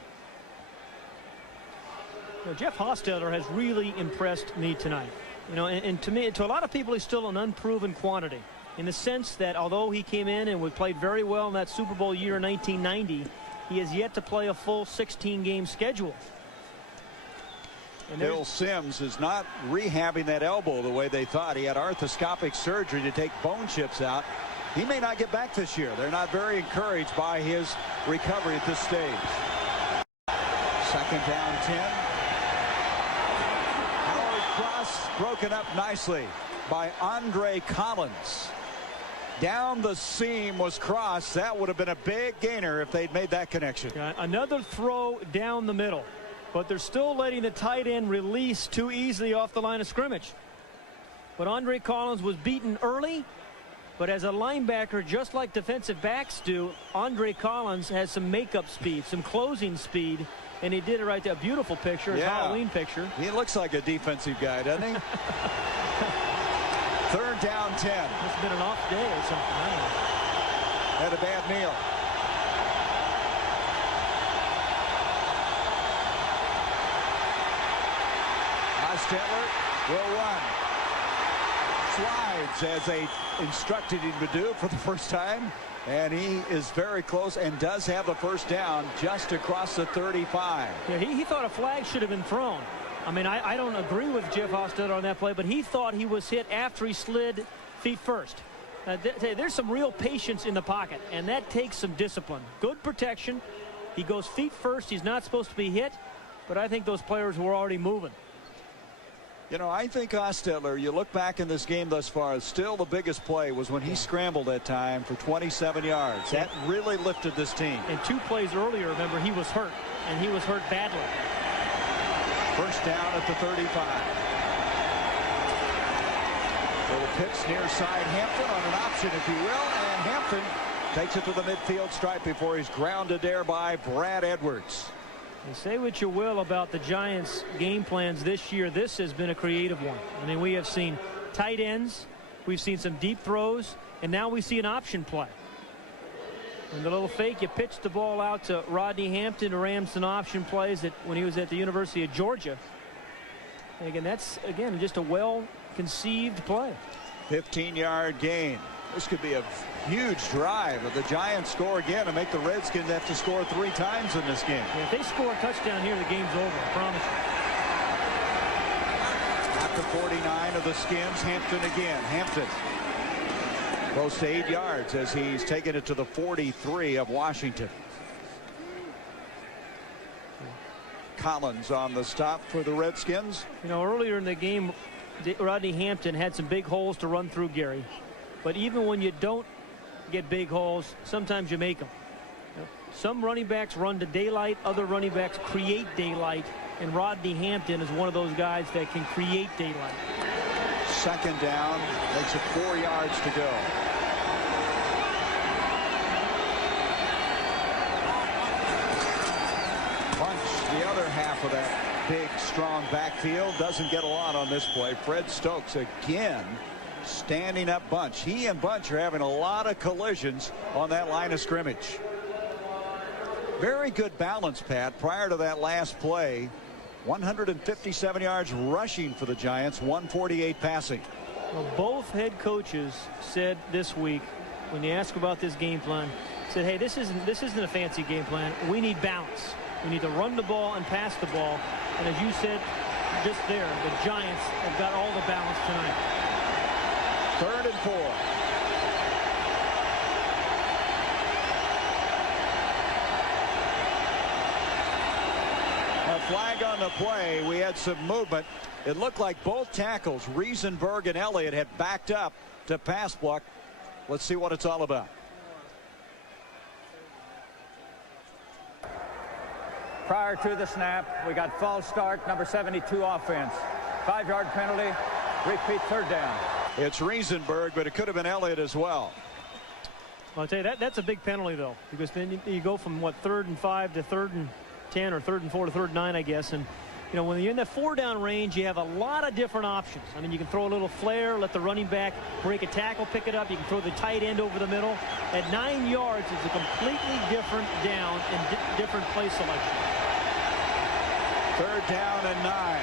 You know, Jeff Hostetler has really impressed me tonight. You know, and to me, to a lot of people, he's still an unproven quantity, in the sense that although he came in and played very well in that Super Bowl year in 1990, he has yet to play a full 16-game schedule. And Bill Sims is not rehabbing that elbow the way they thought. He had arthroscopic surgery to take bone chips out. He may not get back this year. They're not very encouraged by his recovery at this stage. 2nd down 10. Howard Cross broken up nicely by Andre Collins. Down the seam was Cross. That would have been a big gainer if they'd made that connection. Another throw down the middle, but they're still letting the tight end release too easily off the line of scrimmage. But Andre Collins was beaten early, but as a linebacker, just like defensive backs do, Andre Collins has some makeup speed, some closing speed, and he did it right there. A beautiful picture, a Halloween picture. He looks like a defensive guy, doesn't he? 3rd down 10. It's been an off day or something. I don't know. Had a bad meal. Hostetler will run. Slides as they instructed him to do for the first time. And he is very close and does have the first down just across the 35. Yeah, he thought a flag should have been thrown. I mean, I don't agree with Jeff Hostetler on that play, but he thought he was hit after he slid feet first. There's some real patience in the pocket, and that takes some discipline. Good protection. He goes feet first. He's not supposed to be hit, but I think those players were already moving. You know, I think Hostetler, you look back in this game thus far, still the biggest play was when he scrambled that time for 27 yards. That really lifted this team. And 2 plays earlier, remember, he was hurt, and he was hurt badly. First down at the 35. Little pitch near side Hampton on an option, if you will, and Hampton takes it to the midfield stripe before he's grounded there by Brad Edwards. And say what you will about the Giants' game plans this year. This has been a creative one. I mean, we have seen tight ends, we've seen some deep throws, and now we see an option play. And the little fake, you pitch the ball out to Rodney Hampton, who ran some option plays that when he was at the University of Georgia. And again, that's, again, just a well-conceived play. 15-yard gain. This could be a huge drive. If the Giants score again and make the Redskins have to score 3 times in this game. Yeah, if they score a touchdown here, the game's over, I promise you. At the 49 of the Skins, Hampton again. Hampton close to 8 yards as he's taken it to the 43 of Washington. Collins on the stop for the Redskins. You know, earlier in the game, Rodney Hampton had some big holes to run through, Gary. But even when you don't get big holes, sometimes you make them. Some running backs run to daylight, other running backs create daylight, and Rodney Hampton is one of those guys that can create daylight. Second down, makes it 4 yards to go. Bunch, the other half of that big, strong backfield, doesn't get a lot on this play. Fred Stokes again standing up Bunch. He and Bunch are having a lot of collisions on that line of scrimmage. Very good balance, Pat, prior to that last play. 157 yards rushing for the Giants, 148 passing. Well, both head coaches said this week, when they asked about this game plan, said, hey, this isn't a fancy game plan. We need balance. We need to run the ball and pass the ball. And as you said just there, the Giants have got all the balance tonight. 3rd and 4. A flag on the play. We had some movement. It looked like both tackles, Riesenberg and Elliott, had backed up to pass block. Let's see what it's all about. Prior to the snap, we got false start, number 72 offense. 5-yard penalty, repeat 3rd down. It's Riesenberg, but it could have been Elliott as well. Well, I'll tell you, that's a big penalty, though, because then you go from, 3rd and 5 to 3rd and 10 or 3rd and 4 to 3rd and 9, I guess. And, you know, when you're in that 4-down range, you have a lot of different options. I mean, you can throw a little flare, let the running back break a tackle, pick it up. You can throw the tight end over the middle. At 9 yards, it's a completely different down and different play selection. 3rd down and 9.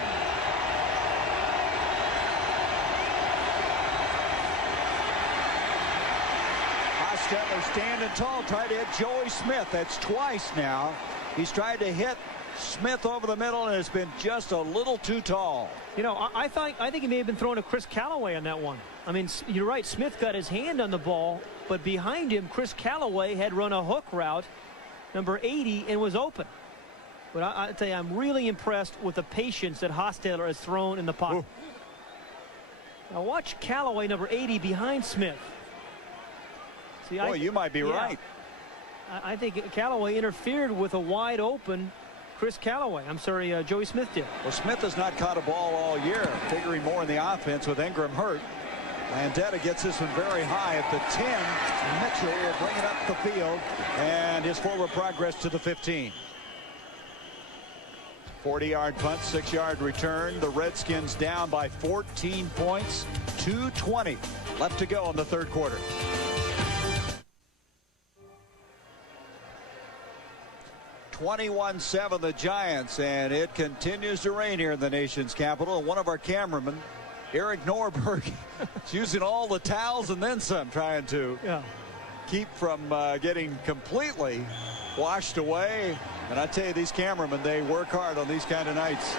Hostetler standing tall, tried to hit Joey Smith. That's twice now. He's tried to hit Smith over the middle, and it's been just a little too tall. You know, I think he may have been throwing to Chris Callaway on that one. I mean, you're right. Smith got his hand on the ball, but behind him, Chris Callaway had run a hook route, number 80, and was open. But I tell you, I'm really impressed with the patience that Hostetler has thrown in the pocket. Ooh. Now watch Callaway, number 80, behind Smith. See, boy, you might be right. I think Callaway interfered with a wide open Chris Callaway. I'm sorry, Joey Smith did. Well, Smith has not caught a ball all year, figuring more in the offense with Ingram hurt. Landetta gets this one very high at the 10. Mitchell will bring it up the field, and his forward progress to the 15. 40-yard punt, 6-yard return. The Redskins down by 14 points. 2:20 left to go in the 3rd quarter. (21-7) the Giants, and it continues to rain here in the nation's capital. And one of our cameramen, Eric Norberg, is using all the towels and then some, trying to keep from getting completely washed away. And I tell you, these cameramen, they work hard on these kind of nights.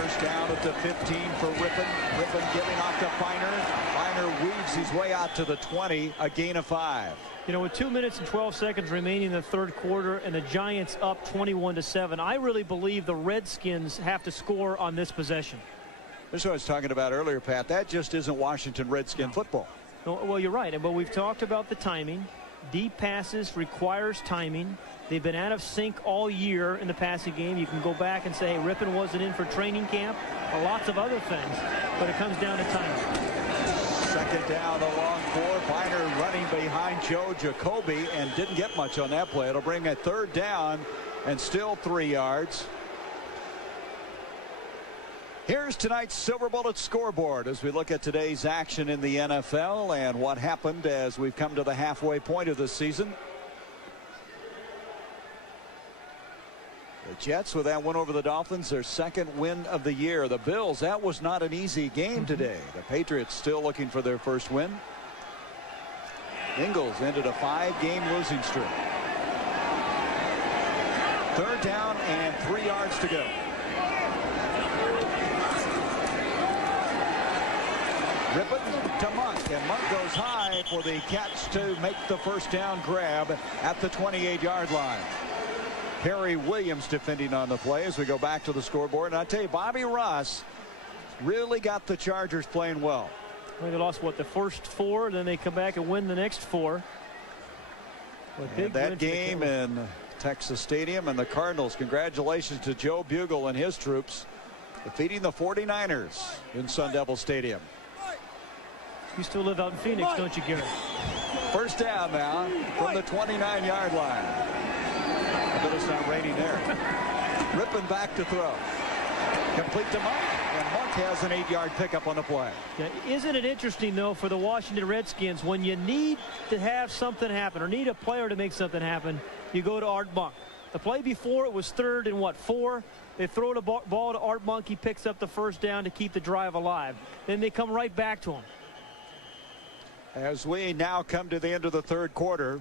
First down at the 15 for Rippon. Rippon giving off to Feiner. Feiner weaves his way out to the 20, a gain of 5. You know, with 2 minutes and 12 seconds remaining in the third quarter and the Giants up 21-7, I really believe the Redskins have to score on this possession. This is what I was talking about earlier, Pat. That just isn't Washington Redskin football. No, well, you're right. But we've talked about the timing. Deep passes requires timing. They've been out of sync all year in the passing game. You can go back and say, hey, Rippon wasn't in for training camp, or lots of other things. But it comes down to timing. Second down, a long 4. Feiner running behind Joe Jacoby and didn't get much on that play. It'll bring a third down and still 3 yards. Here's tonight's Silver Bullet scoreboard as we look at today's action in the NFL and what happened as we've come to the halfway point of the season. The Jets, with that win over the Dolphins, their second win of the year. The Bills, that was not an easy game today. The Patriots still looking for their first win. Bengals ended a 5-game losing streak. Third down and 3 yards to go. Rippon to Monk, and Monk goes high for the catch to make the first down grab at the 28-yard line. Harry Williams defending on the play as we go back to the scoreboard. And I tell you, Bobby Ross really got the Chargers playing well. They lost, what, the first 4, then they come back and win the next 4. And that game in Texas Stadium, and the Cardinals, congratulations to Joe Bugle and his troops, defeating the 49ers in Sun Devil Stadium. You still live out in Phoenix, don't you, Gary? First down now from the 29-yard line. I bet it's not raining there. Rippon back to throw. Complete to Monk, and Monk has an 8-yard pickup on the play. Yeah, isn't it interesting, though, for the Washington Redskins, when you need to have something happen or need a player to make something happen, you go to Art Monk. The play before, it was 3rd and 4. They throw the ball to Art Monk. He picks up the first down to keep the drive alive. Then they come right back to him. As we now come to the end of the third quarter,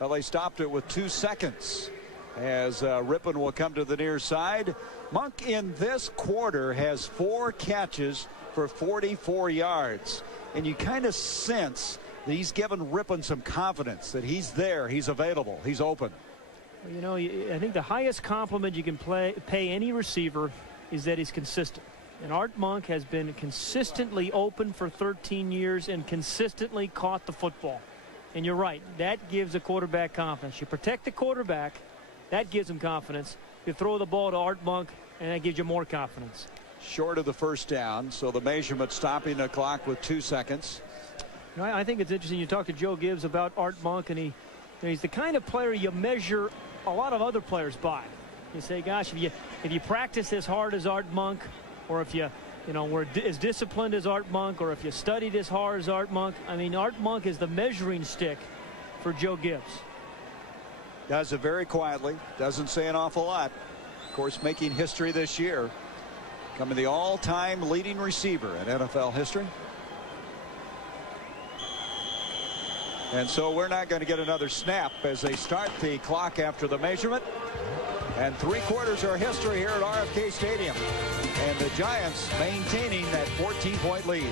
well, they stopped it with 2 seconds as Rippon will come to the near side. Monk in this quarter has 4 catches for 44 yards. And you kind of sense that he's given Rippon some confidence that he's there, he's available, he's open. Well, you know, I think the highest compliment you can pay any receiver is that he's consistent. And Art Monk has been consistently open for 13 years and consistently caught the football. And you're right, that gives a quarterback confidence. You protect the quarterback, that gives him confidence. You throw the ball to Art Monk, and that gives you more confidence. Short of the first down, so the measurement stopping the clock with 2 seconds. You know, I think it's interesting. You talk to Joe Gibbs about Art Monk, and he's the kind of player you measure a lot of other players by. You say, gosh, if you practice as hard as Art Monk, or if you were as disciplined as Art Monk, or if you studied as hard as Art Monk. I mean, Art Monk is the measuring stick for Joe Gibbs. Does it very quietly. Doesn't say an awful lot. Of course, making history this year. Becoming the all-time leading receiver in NFL history. And so we're not going to get another snap as they start the clock after the measurement. And 3 quarters are history here at RFK Stadium. And the Giants maintaining that 14-point lead.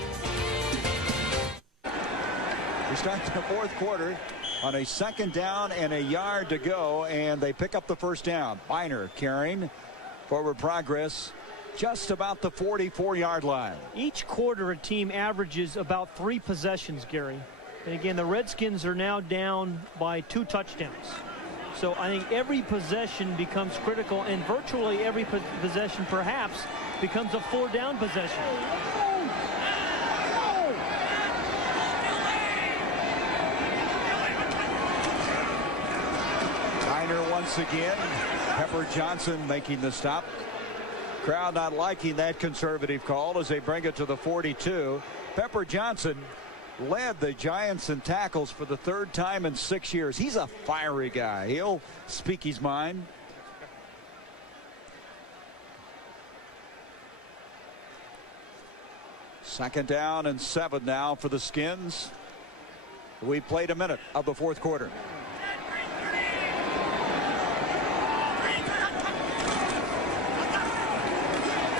We start the fourth quarter on a 2nd down and a yard to go, and they pick up the first down. Feiner carrying forward progress just about the 44-yard line. Each quarter a team averages about 3 possessions, Gary. And again, the Redskins are now down by 2 touchdowns. So I think every possession becomes critical, and virtually every possession perhaps becomes a 4-down possession. Feiner once again. Pepper Johnson making the stop. Crowd not liking that conservative call as they bring it to the 42. Pepper Johnson led the Giants in tackles for the 3rd time in 6 years. He's a fiery guy. He'll speak his mind. Second down and 7 now for the Skins. We played a minute of the fourth quarter.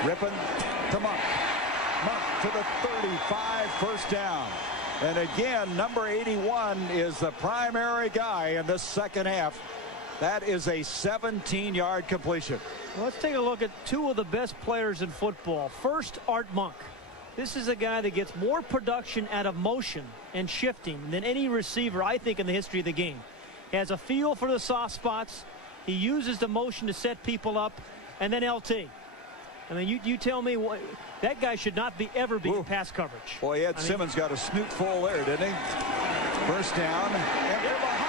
Rippon to Monk. Monk to the 35, first down. And again, number 81 is the primary guy in this second half. That is a 17-yard completion. Well, let's take a look at two of the best players in football. First, Art Monk. This is a guy that gets more production out of motion and shifting than any receiver, I think, in the history of the game. He has a feel for the soft spots. He uses the motion to set people up. And then LT. I mean, you tell me what that guy should not ever be in pass coverage. Boy, Simmons got a snoot full there, didn't he? First down, and they're behind.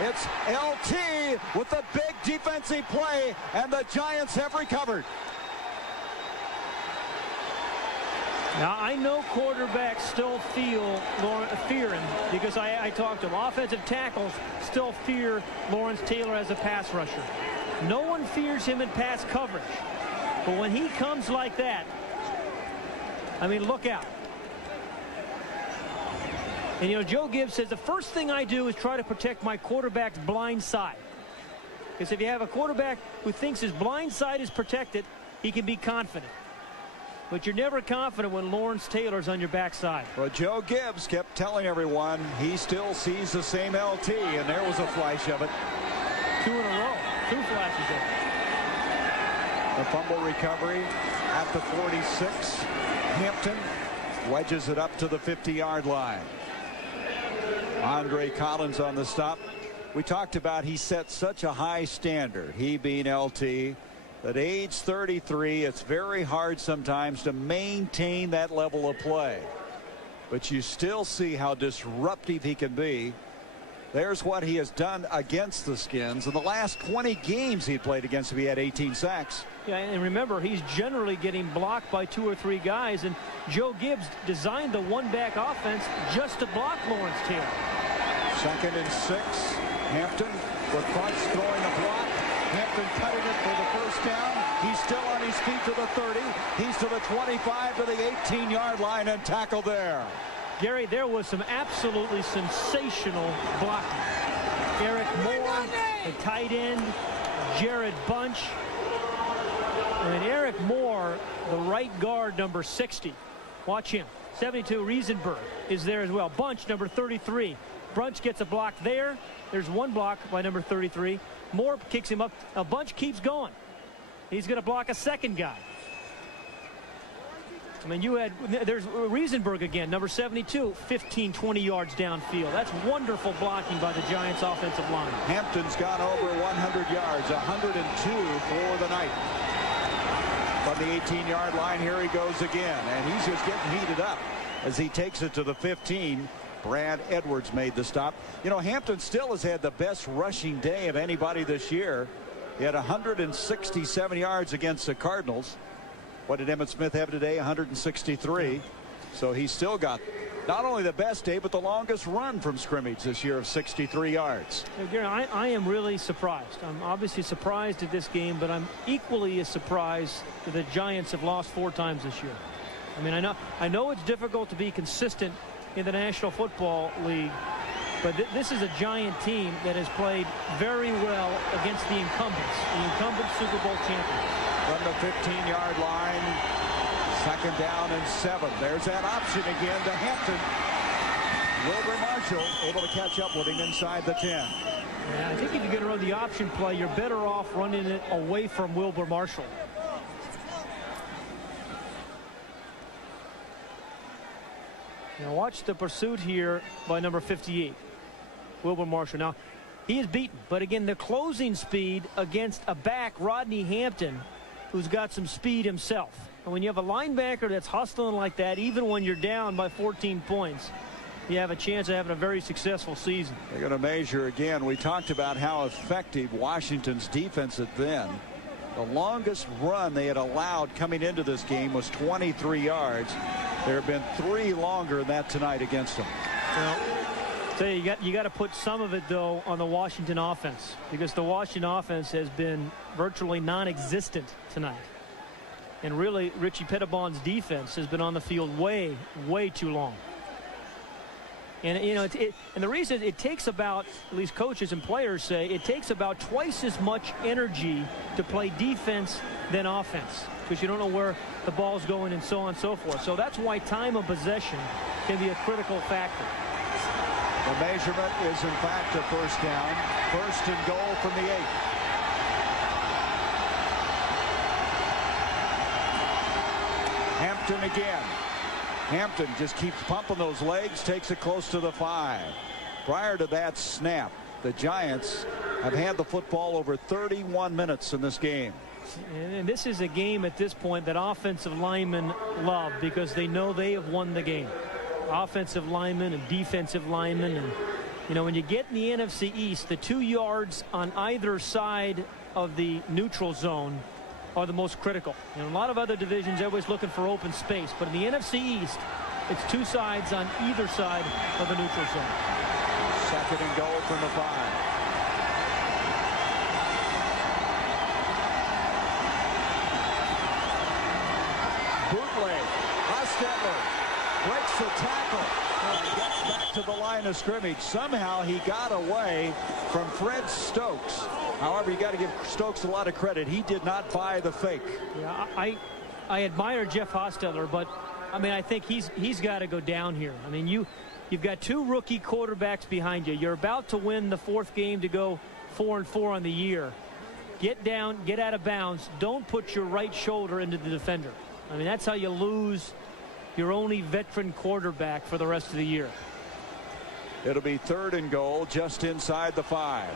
It's LT with the big defensive play, and the Giants have recovered. Now, I know quarterbacks still fear him because I talked to them. Offensive tackles still fear Lawrence Taylor as a pass rusher. No one fears him in pass coverage. But when he comes like that, I mean, look out. And, you know, Joe Gibbs says the first thing I do is try to protect my quarterback's blind side. Because if you have a quarterback who thinks his blind side is protected, he can be confident. But you're never confident when Lawrence Taylor's on your backside. Well, Joe Gibbs kept telling everyone he still sees the same LT, and there was a flash of it. 2 in a row. 2 flashes there. The fumble recovery at the 46. Hampton wedges it up to the 50-yard line. Andre Collins on the stop. We talked about he set such a high standard, he being LT, at age 33, it's very hard sometimes to maintain that level of play. But you still see how disruptive he can be. There's what he has done against the Skins. In the last 20 games he played against them, he had 18 sacks. Yeah, and remember, he's generally getting blocked by 2 or 3 guys, and Joe Gibbs designed the one-back offense just to block Lawrence Taylor. 2nd and 6. Hampton with Bunch throwing a block. Hampton cutting it for the first down. He's still on his feet to the 30. He's to the 25, to the 18-yard line, and tackled there. Gary, there was some absolutely sensational blocking. Eric Moore, the tight end, Jared Bunch. And Eric Moore, the right guard, number 60. Watch him. 72, Riesenberg is there as well. Bunch, number 33. Bunch gets a block there. There's one block by number 33. Moore kicks him up. A Bunch keeps going. He's going to block a second guy. I mean, there's Riesenberg again, number 72, 15, 20 yards downfield. That's wonderful blocking by the Giants offensive line. Hampton's gone over 100 yards, 102 for the night. From the 18-yard line, here he goes again, and he's just getting heated up as he takes it to the 15. Brad Edwards made the stop. You know, Hampton still has had the best rushing day of anybody this year. He had 167 yards against the Cardinals. What did Emmitt Smith have today? 163. So he's still got not only the best day, but the longest run from scrimmage this year of 63 yards. Gary, I am really surprised. I'm obviously surprised at this game, but I'm equally as surprised that the Giants have lost 4 times this year. I mean, I know it's difficult to be consistent in the National Football League, but this is a Giant team that has played very well against the incumbents, Super Bowl champions. From the 15-yard line, 2nd down and 7. There's that option again to Hampton. Wilbur Marshall able to catch up with him inside the 10. Yeah, I think if you're going to run the option play, you're better off running it away from Wilbur Marshall. Now watch the pursuit here by number 58, Wilbur Marshall. Now, he is beaten, but again, the closing speed against a back, Rodney Hampton, who's got some speed himself. And when you have a linebacker that's hustling like that, even when you're down by 14 points, you have a chance of having a very successful season. They're going to measure again. We talked about how effective Washington's defense had been. The longest run they had allowed coming into this game was 23 yards. There have been 3 longer than that tonight against them. Well, so you got to put some of it, though, on the Washington offense, because the Washington offense has been virtually non-existent tonight. And really, Richie Pettibon's defense has been on the field way, way too long. And, you know, and the reason it takes about, at least coaches and players say, it takes about twice as much energy to play defense than offense, because you don't know where the ball's going and so on and so forth. So that's why time of possession can be a critical factor. The measurement is, in fact, a first down. First and goal from the 8. Hampton again. Hampton just keeps pumping those legs, takes it close to the 5. Prior to that snap, the Giants have had the football over 31 minutes in this game. And this is a game at this point that offensive linemen love, because they know they have won the game. Offensive linemen and defensive linemen. And, you know, when you get in the NFC East, the 2 yards on either side of the neutral zone are the most critical. In a lot of other divisions, everybody's looking for open space. But in the NFC East, it's 2 sides on either side of the neutral zone. Second and goal from the 5. Bootleg. Hostetler breaks the tackle and gets back to the line of scrimmage. Somehow he got away from Fred Stokes. However, you got to give Stokes a lot of credit. He did not buy the fake. Yeah, I admire Jeff Hostetler, but I mean, I think he's got to go down here. I mean, you've got 2 rookie quarterbacks behind you. You're about to win the 4th game to go 4-4 on the year. Get down, get out of bounds. Don't put your right shoulder into the defender. I mean, that's how you lose your only veteran quarterback for the rest of the year. It'll be 3rd and goal just inside the 5.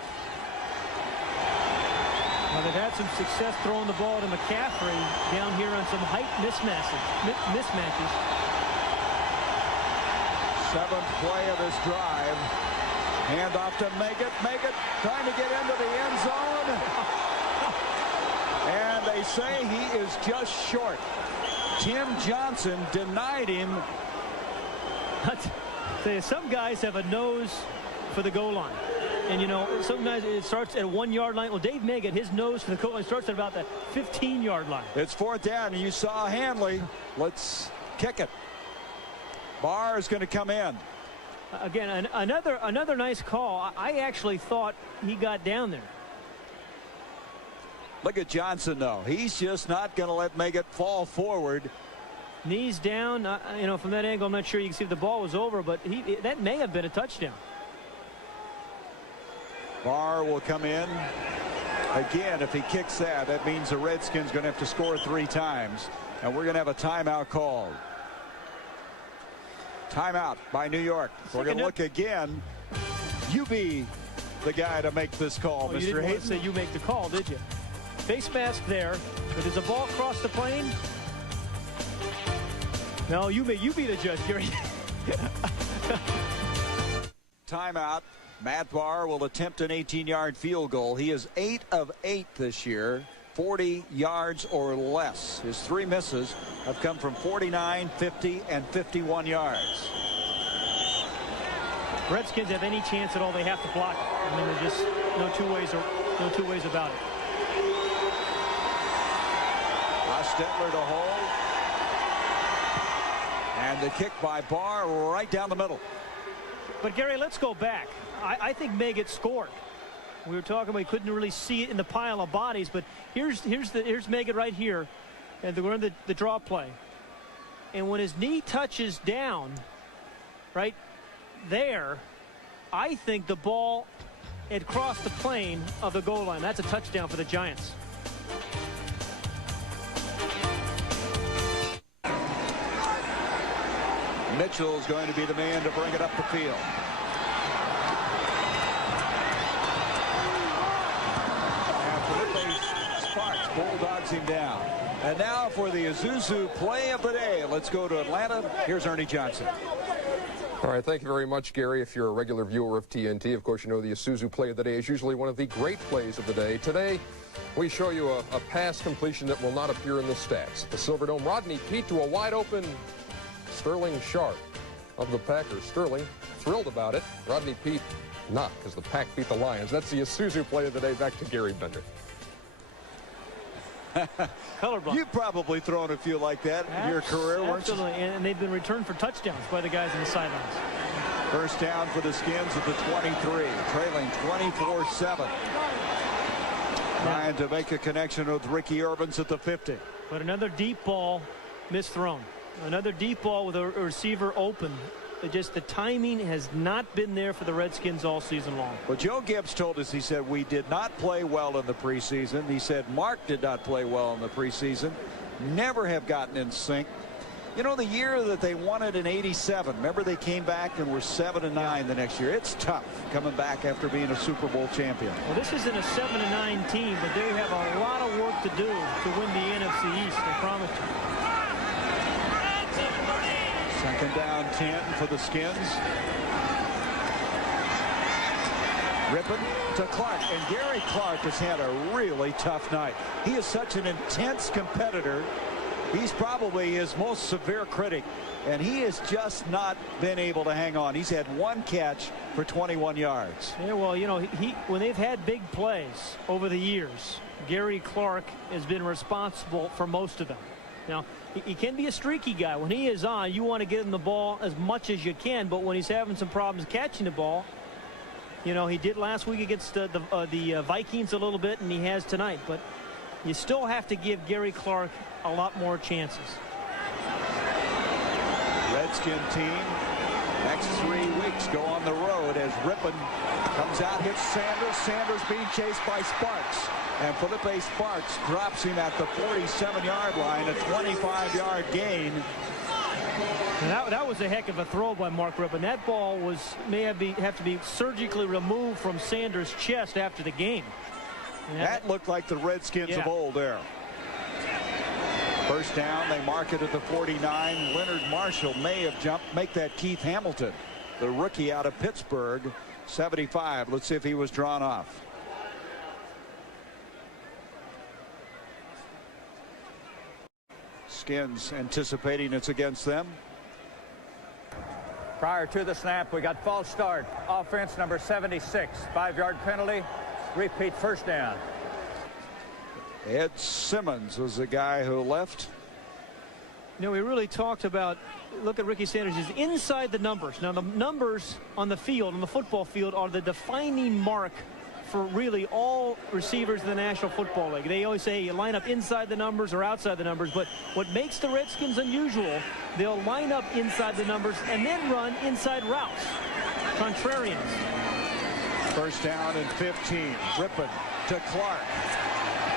Well, they've had some success throwing the ball to McCaffrey down here on some height mismatches. 7th play of this drive. Hand off to Meggett. Meggett trying to get into the end zone. And they say he is just short. Tim Johnson denied him. Some guys have a nose for the goal line. And, you know, sometimes it starts at a 1-yard line. Well, Dave Meggett, his nose for the goal line starts at about the 15-yard line. It's 4th down, and you saw Hanley. Let's kick it. Barr is going to come in. Again, another nice call. I actually thought he got down there. Look at Johnson, though. He's just not going to let Meggett fall forward. Knees down. You know, from that angle, I'm not sure you can see if the ball was over, but that may have been a touchdown. Barr will come in. Again, if he kicks that, that means the Redskins going to have to score 3 times. And we're going to have a timeout called. Timeout by New York. We're going to look again. You be the guy to make this call, Mr. You didn't Hayden. want to say you make the call, did you? Face mask there. But does a ball cross the plane? No, you be the judge, Gary. Timeout. Matt Barr will attempt an 18-yard field goal. He is 8 of 8 this year, 40 yards or less. His 3 misses have come from 49, 50, and 51 yards. Redskins have any chance at all, they have to block it. I mean, there's just no two ways about it. Hostetler to hold. And the kick by Barr right down the middle. But, Gary, let's go back. I think Meggett scored. We were talking about he couldn't really see it in the pile of bodies, but here's Meggett right here, and we're in the draw play. And when his knee touches down, right there, I think the ball had crossed the plane of the goal line. That's a touchdown for the Giants. Mitchell is going to be the man to bring it up the field. Sparks bulldogs him down. And now for the Isuzu play of the day. Let's go to Atlanta. Here's Ernie Johnson. All right, thank you very much, Gary. If you're a regular viewer of TNT, of course, you know the Isuzu play of the day is usually one of the great plays of the day. Today, we show you a pass completion that will not appear in the stats. The Silverdome, Rodney Peete to a wide-open Sterling Sharp of the Packers. Sterling thrilled about it. Rodney Peete not, because the Pack beat the Lions. That's the Isuzu play of the day. Back to Gary Bender. Colorblind. You've probably thrown a few like that in your career, weren't you? Absolutely, and they've been returned for touchdowns by the guys on the sidelines. First down for the Skins at the 23, trailing 24-7. Trying to make a connection with Ricky Irvins at the 50. But another deep ball misthrown. Another deep ball with a receiver open. Just the timing has not been there for the Redskins all season long. Well, Joe Gibbs told us, he said, we did not play well in the preseason. He said Mark did not play well in the preseason. Never have gotten in sync. You know, the year that they won it in '87, remember they came back and were 7-9 the next year. It's tough coming back after being a Super Bowl champion. Well, this isn't a 7-9 team, but they have a lot of work to do to win the NFC East, I promise you. Second down 10 for the Skins. Rippon to Clark, and Gary Clark has had a really tough night. He is such an intense competitor. He's probably his most severe critic, and he has just not been able to hang on. He's had one catch for 21 yards. Yeah, well, you know, when they've had big plays over the years, Gary Clark has been responsible for most of them. Now, he can be a streaky guy. When he is on, you want to get him the ball as much as you can, but when he's having some problems catching the ball, you know, he did last week against the Vikings a little bit, and he has tonight. But you still have to give Gary Clark a lot more chances. Redskin team next 3 weeks go on the road as Rippon comes out, hits Sanders. Sanders being chased by Sparks, and Felipe Sparks drops him at the 47-yard line, a 25-yard gain. And that was a heck of a throw by Mark Rippon. That ball may have to be surgically removed from Sanders' chest after the game. That looked like the Redskins of old there. First down, they mark it at the 49. Leonard Marshall may have jumped, make that Keith Hamilton, the rookie out of Pittsburgh, 75. Let's see if he was drawn off. Skins anticipating it's against them. Prior to the snap, we got false start. Offense number 76. 5-yard penalty. Repeat first down. Ed Simmons was the guy who left. You know, we really talked about, look at Ricky Sanders, he's inside the numbers. Now, the numbers on the field, on the football field, are the defining mark for really all receivers in the National Football League. They always say you line up inside the numbers or outside the numbers, but what makes the Redskins unusual, they'll line up inside the numbers and then run inside routes. Contrarians. First down and 15. Rippon to Clark.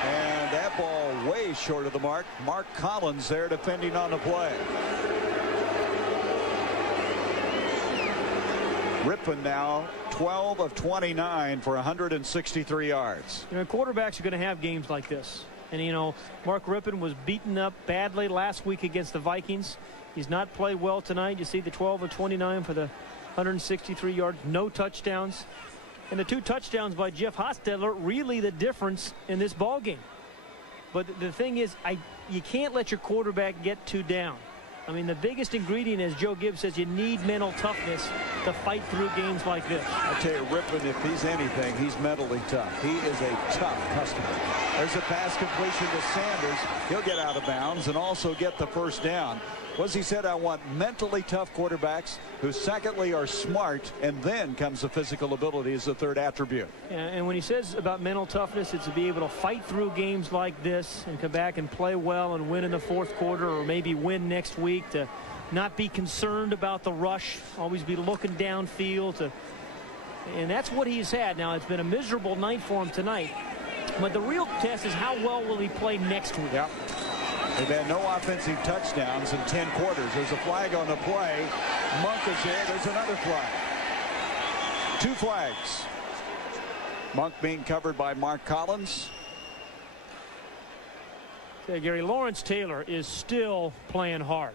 And that ball way short of the mark. Mark Collins there defending on the play. Rippon now 12 of 29 for 163 yards. You know, quarterbacks are going to have games like this. And, you know, Mark Rippon was beaten up badly last week against the Vikings. He's not played well tonight. You see the 12 of 29 for the 163 yards, no touchdowns. And the 2 touchdowns by Jeff Hostetler really the difference in this ball game. But the thing is, you can't let your quarterback get too down. I mean, the biggest ingredient, as Joe Gibbs says, you need mental toughness to fight through games like this. I tell you, Rippon, if he's anything, he's mentally tough. He is a tough customer. There's a pass completion to Sanders. He'll get out of bounds and also get the first down. Was he said, I want mentally tough quarterbacks who secondly are smart, and then comes the physical ability as the third attribute. Yeah, and when he says about mental toughness, it's to be able to fight through games like this and come back and play well and win in the fourth quarter, or maybe win next week, to not be concerned about the rush, always be looking downfield. And that's what he's had. Now, it's been a miserable night for him tonight, but the real test is how well will he play next week. Yep. They've had no offensive touchdowns in 10 quarters. There's a flag on the play. Monk is there. There's another flag. 2 flags. Monk being covered by Mark Collins. Okay, Gary, Lawrence Taylor is still playing hard.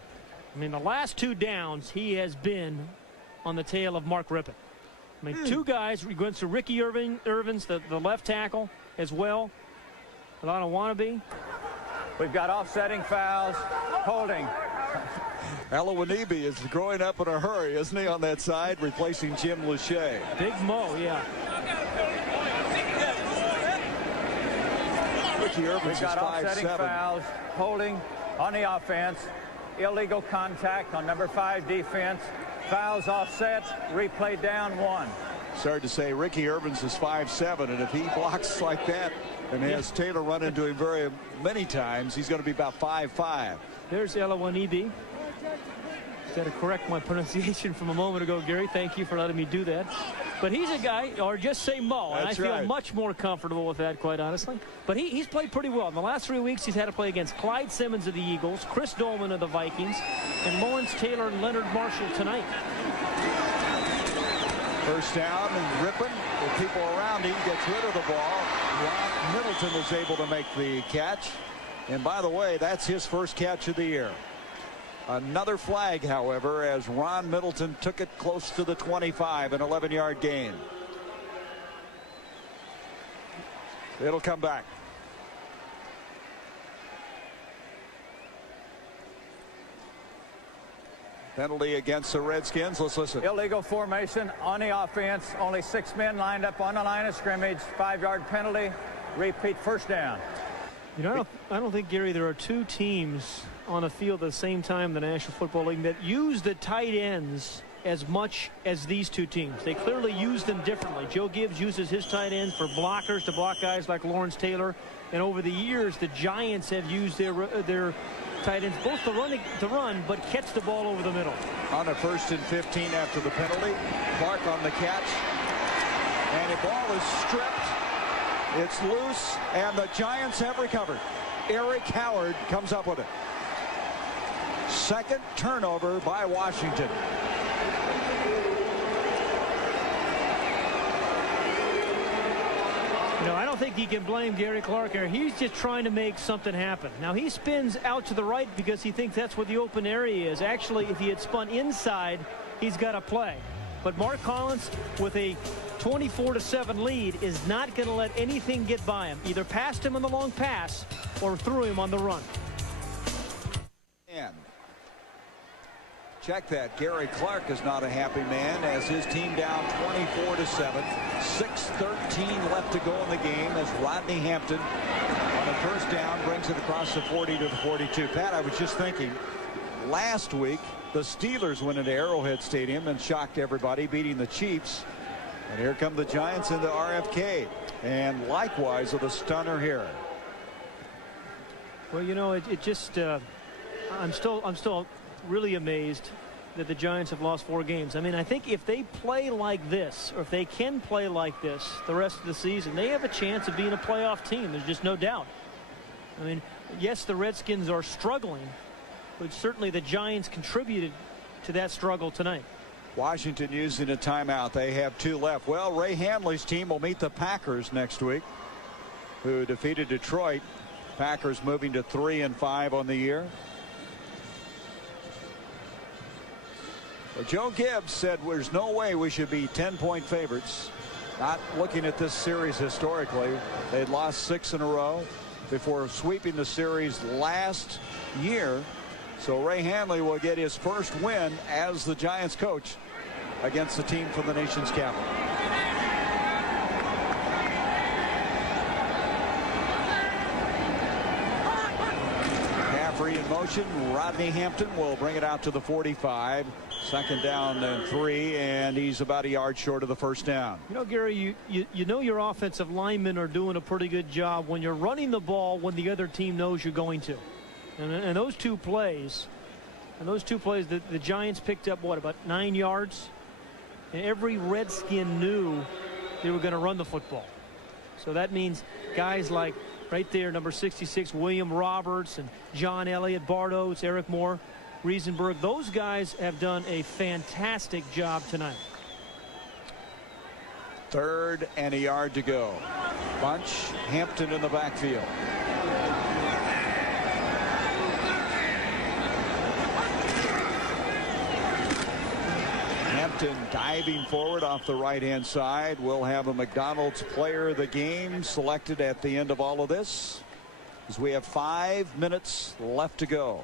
I mean, the last 2 downs, he has been on the tail of Mark Rippon. I mean, 2 guys, we go into Ricky Irvins, the left tackle as well. A lot of wannabe. We've got offsetting fouls, holding. Alawanibi is growing up in a hurry, isn't he, on that side, replacing Jim Lachey. Big Mo, yeah. Ricky Irvins We've got offsetting 5'7". fouls, holding on the offense, illegal contact on number 5 defense, Fouls offset. Replay down 1. Sorry to say, Ricky Irvins is 5'7", and if he blocks like that and has Taylor run into him very many times, he's going to be about 5'5". There's NYGvWAS1992. Got to correct my pronunciation from a moment ago, Gary. Thank you for letting me do that. But he's a guy, or just say Mo, and I feel much more comfortable with that, quite honestly. But he's played pretty well. In the last 3 weeks, he's had to play against Clyde Simmons of the Eagles, Chris Dolman of the Vikings, and Lawrence Taylor and Leonard Marshall tonight. First down, and Rippon, with people around him, gets rid of the ball. Ron Middleton is able to make the catch. And by the way, that's his first catch of the year. Another flag, however, as Ron Middleton took it close to the 25, an 11-yard gain. It'll come back. Penalty against the Redskins. Let's listen. Illegal formation on the offense. Only 6 men lined up on the line of scrimmage. 5-yard penalty. Repeat first down. You know, I don't think, Gary, there are two teams on a field at the same time in the National Football League that use the tight ends as much as these two teams. They clearly use them differently. Joe Gibbs uses his tight ends for blockers to block guys like Lawrence Taylor. And over the years, the Giants have used their tight ends both to run, but catch the ball over the middle. On a 1st and 15 after the penalty. Clark on the catch. And the ball is stripped. It's loose, and the Giants have recovered. Eric Howard comes up with it. Second turnover by Washington. You know, I don't think he can blame Gary Clark here. He's just trying to make something happen. Now, he spins out to the right because he thinks that's where the open area is. Actually, if he had spun inside, he's got to play. But Mark Collins, with a 24-7 lead, is not going to let anything get by him. Either past him on the long pass or through him on the run. And check that. Gary Clark is not a happy man as his team down 24-7. 6:13 left to go in the game as Rodney Hampton on a first down brings it across the 40 to the 42. Pat, I was just thinking, last week the Steelers went into Arrowhead Stadium and shocked everybody, beating the Chiefs. And here come the Giants into RFK, and likewise with a stunner here. Well, you know, it just I'm still really amazed that the Giants have lost 4 games. I mean, I think if they play like this, or if they can play like this the rest of the season, they have a chance of being a playoff team. There's just no doubt. I mean, yes, the Redskins are struggling, but certainly the Giants contributed to that struggle tonight. Washington using a timeout. They have 2 left. Well, Ray Handley's team will meet the Packers next week, who defeated Detroit. Packers moving to 3-5 on the year. Well, Joe Gibbs said there's no way we should be 10-point favorites. Not looking at this series historically. They'd lost 6 in a row before sweeping the series last year. So Ray Handley will get his first win as the Giants coach against the team from the nation's capital. McCaffrey in motion. Rodney Hampton will bring it out to the 45. Second down and 3, and he's about a yard short of the first down. You know, Gary, you know your offensive linemen are doing a pretty good job when you're running the ball when the other team knows you're going to. And those two plays, the Giants picked up, what, about 9 yards? And every Redskin knew they were going to run the football. So that means guys like right there, number 66, William Roberts, and John Elliott, Bart Oates, Eric Moore, Riesenberg. Those guys have done a fantastic job tonight. 3rd and a yard to go. Bunch, Hampton in the backfield. Hampton diving forward off the right-hand side. We'll have a McDonald's player of the game selected at the end of all of this, as we have 5 minutes left to go.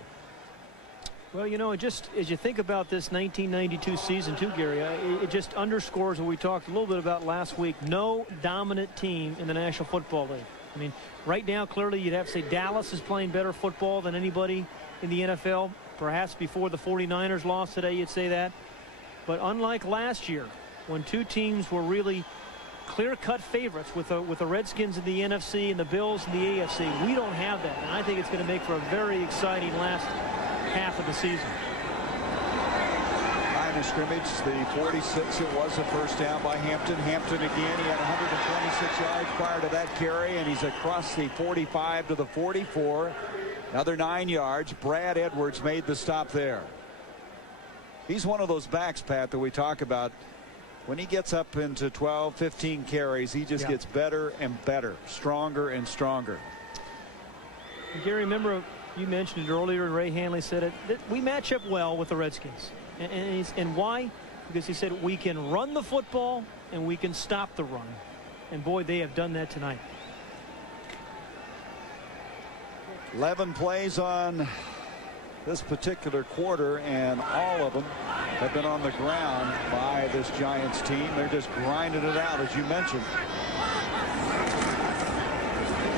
Well, you know, just as you think about this 1992 season too, Gary, it just underscores what we talked a little bit about last week. No dominant team in the National Football League. I mean, right now, clearly you'd have to say Dallas is playing better football than anybody in the NFL. Perhaps before the 49ers lost today, you'd say that. But unlike last year, when two teams were really clear-cut favorites with the Redskins in the NFC and the Bills in the AFC, we don't have that. And I think it's going to make for a very exciting last half of the season. Line of scrimmage, the 46. It was a first down by Hampton. Hampton again. He had 126 yards prior to that carry, and he's across the 45 to the 44. Another 9 yards. Brad Edwards made the stop there. He's one of those backs, Pat, that we talk about. When he gets up into 12, 15 carries, he just gets better and better, stronger and stronger. Gary, remember you mentioned it earlier, and Ray Hanley said it, that we match up well with the Redskins. And why? Because he said we can run the football and we can stop the run. And boy, they have done that tonight. 11 plays on this particular quarter, and all of them have been on the ground by this Giants team. They're just grinding it out, as you mentioned.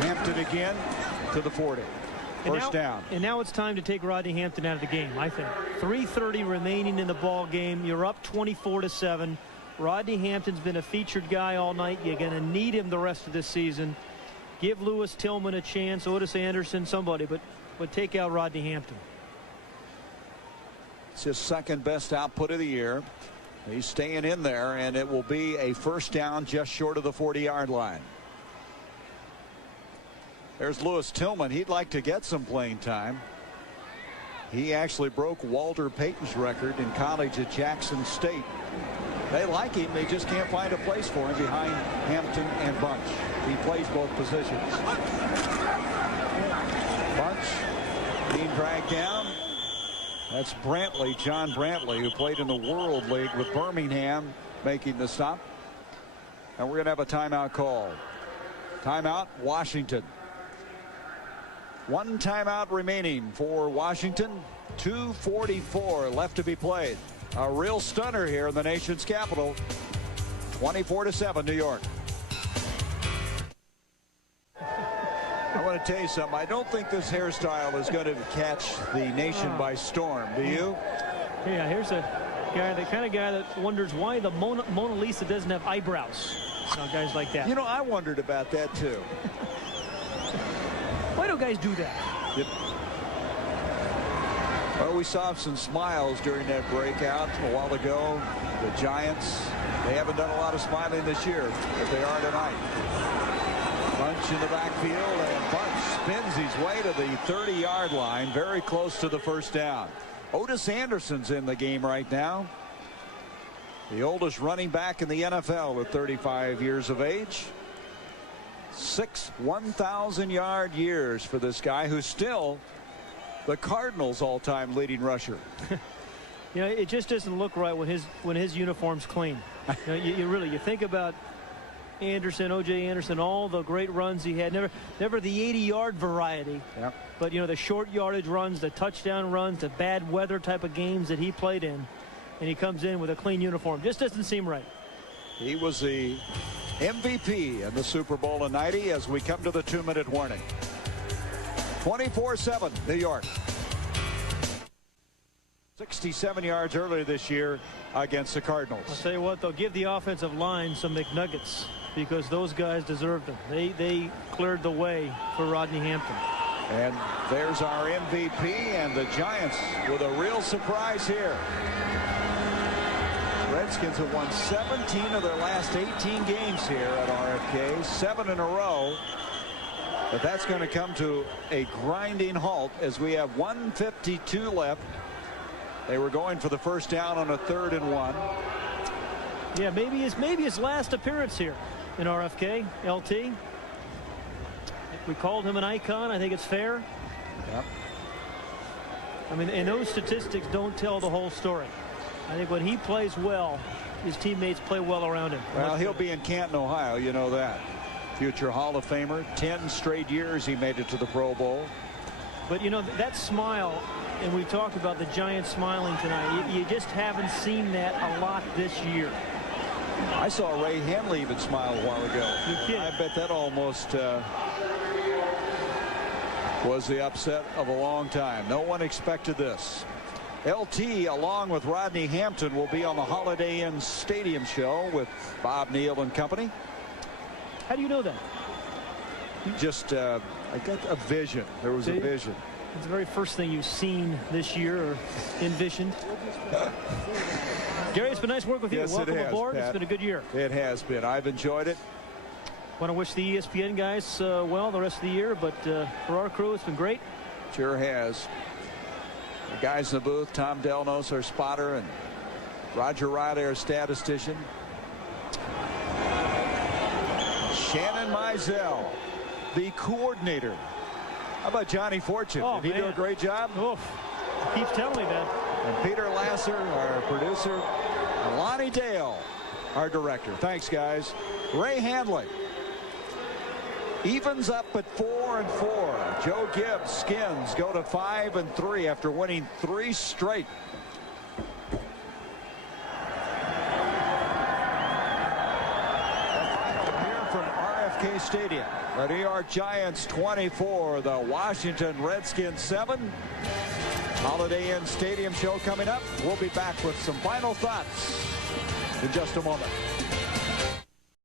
Hampton again to the 40. First down. And now it's time to take Rodney Hampton out of the game, I think. 3:30 remaining in the ball game. You're up 24-7. Rodney Hampton's been a featured guy all night. You're going to need him the rest of this season. Give Lewis Tillman a chance, Otis Anderson, somebody, but take out Rodney Hampton. It's his second best output of the year. He's staying in there, and it will be a first down just short of the 40-yard line. There's Lewis Tillman. He'd like to get some playing time. He actually broke Walter Payton's record in college at Jackson State. They like him. They just can't find a place for him behind Hampton and Bunch. He plays both positions. Bunch being dragged down. That's Brantley, John Brantley, who played in the World League with Birmingham, making the stop. And we're going to have a timeout call. Timeout, Washington. One timeout remaining for Washington. 2:44 left to be played. A real stunner here in the nation's capital. 24-7, New York. I want to tell you something. I don't think this hairstyle is going to catch the nation by storm. Do you? Yeah, here's a guy, the kind of guy that wonders why the Mona Lisa doesn't have eyebrows. Guys like that. You know, I wondered about that too. Why do guys do that? Well, we saw some smiles during that breakout a while ago. The Giants, they haven't done a lot of smiling this year, but they are tonight. Bunch in the backfield, and Bunch spins his way to the 30-yard line, very close to the first down. Otis Anderson's in the game right now. The oldest running back in the NFL at 35 years of age. 6 1,000-yard years for this guy, who's still the Cardinals' all-time leading rusher. You know, it just doesn't look right when his uniform's clean. You know, you think about Anderson, O.J. Anderson, all the great runs he had. Never the 80-yard variety. Yep. But, you know, the short yardage runs, the touchdown runs, the bad weather type of games that he played in. And he comes in with a clean uniform. Just doesn't seem right. He was the MVP in the Super Bowl in '90 as we come to the 2-minute warning. 24-7, New York. 67 yards earlier this year against the Cardinals. I'll tell you what, they'll give the offensive line some McNuggets because those guys deserved them. They cleared the way for Rodney Hampton. And there's our MVP, and the Giants with a real surprise here. Redskins have won 17 of their last 18 games here at RFK, 7 in a row. But that's going to come to a grinding halt as we have 1:52 left. They were going for the first down on a 3rd and 1. Yeah, maybe his last appearance here in RFK. LT. We called him an icon. I think it's fair. Yep. I mean, and those statistics don't tell the whole story. I think when he plays well, his teammates play well around him. Well, he'll be in Canton, Ohio. You know that. Future Hall of Famer. 10 straight years he made it to the Pro Bowl. But, you know, that smile, and we talked about the Giants smiling tonight. You just haven't seen that a lot this year. I saw Ray Hanley even smile a while ago. You kidding? I bet that almost was the upset of a long time. No one expected this. LT, along with Rodney Hampton, will be on the Holiday Inn Stadium show with Bob Neal and company. How do you know that? Just, I got a vision. There was a vision. It's the very first thing you've seen this year or envisioned. Gary, it's been nice work with you. Yes, Welcome aboard. Pat. It's been a good year. It has been. I've enjoyed it. Want to wish the ESPN guys well the rest of the year, but for our crew, it's been great. Sure has. The guys in the booth, Tom Delnos, our spotter, and Roger Riley, our statistician. Shannon Mizell, the coordinator. How about Johnny Fortune? Oh, Did he do a great job? Oof. Keeps telling me that. And Peter Lasser, our producer. And Lonnie Dale, our director. Thanks, guys. Ray Handley evens up at 4-4. Joe Gibbs Skins go to 5-3 after winning 3 straight. Here from RFK Stadium, the New York Giants 24, the Washington Redskins 7. Holiday Inn Stadium show coming up. We'll be back with some final thoughts in just a moment.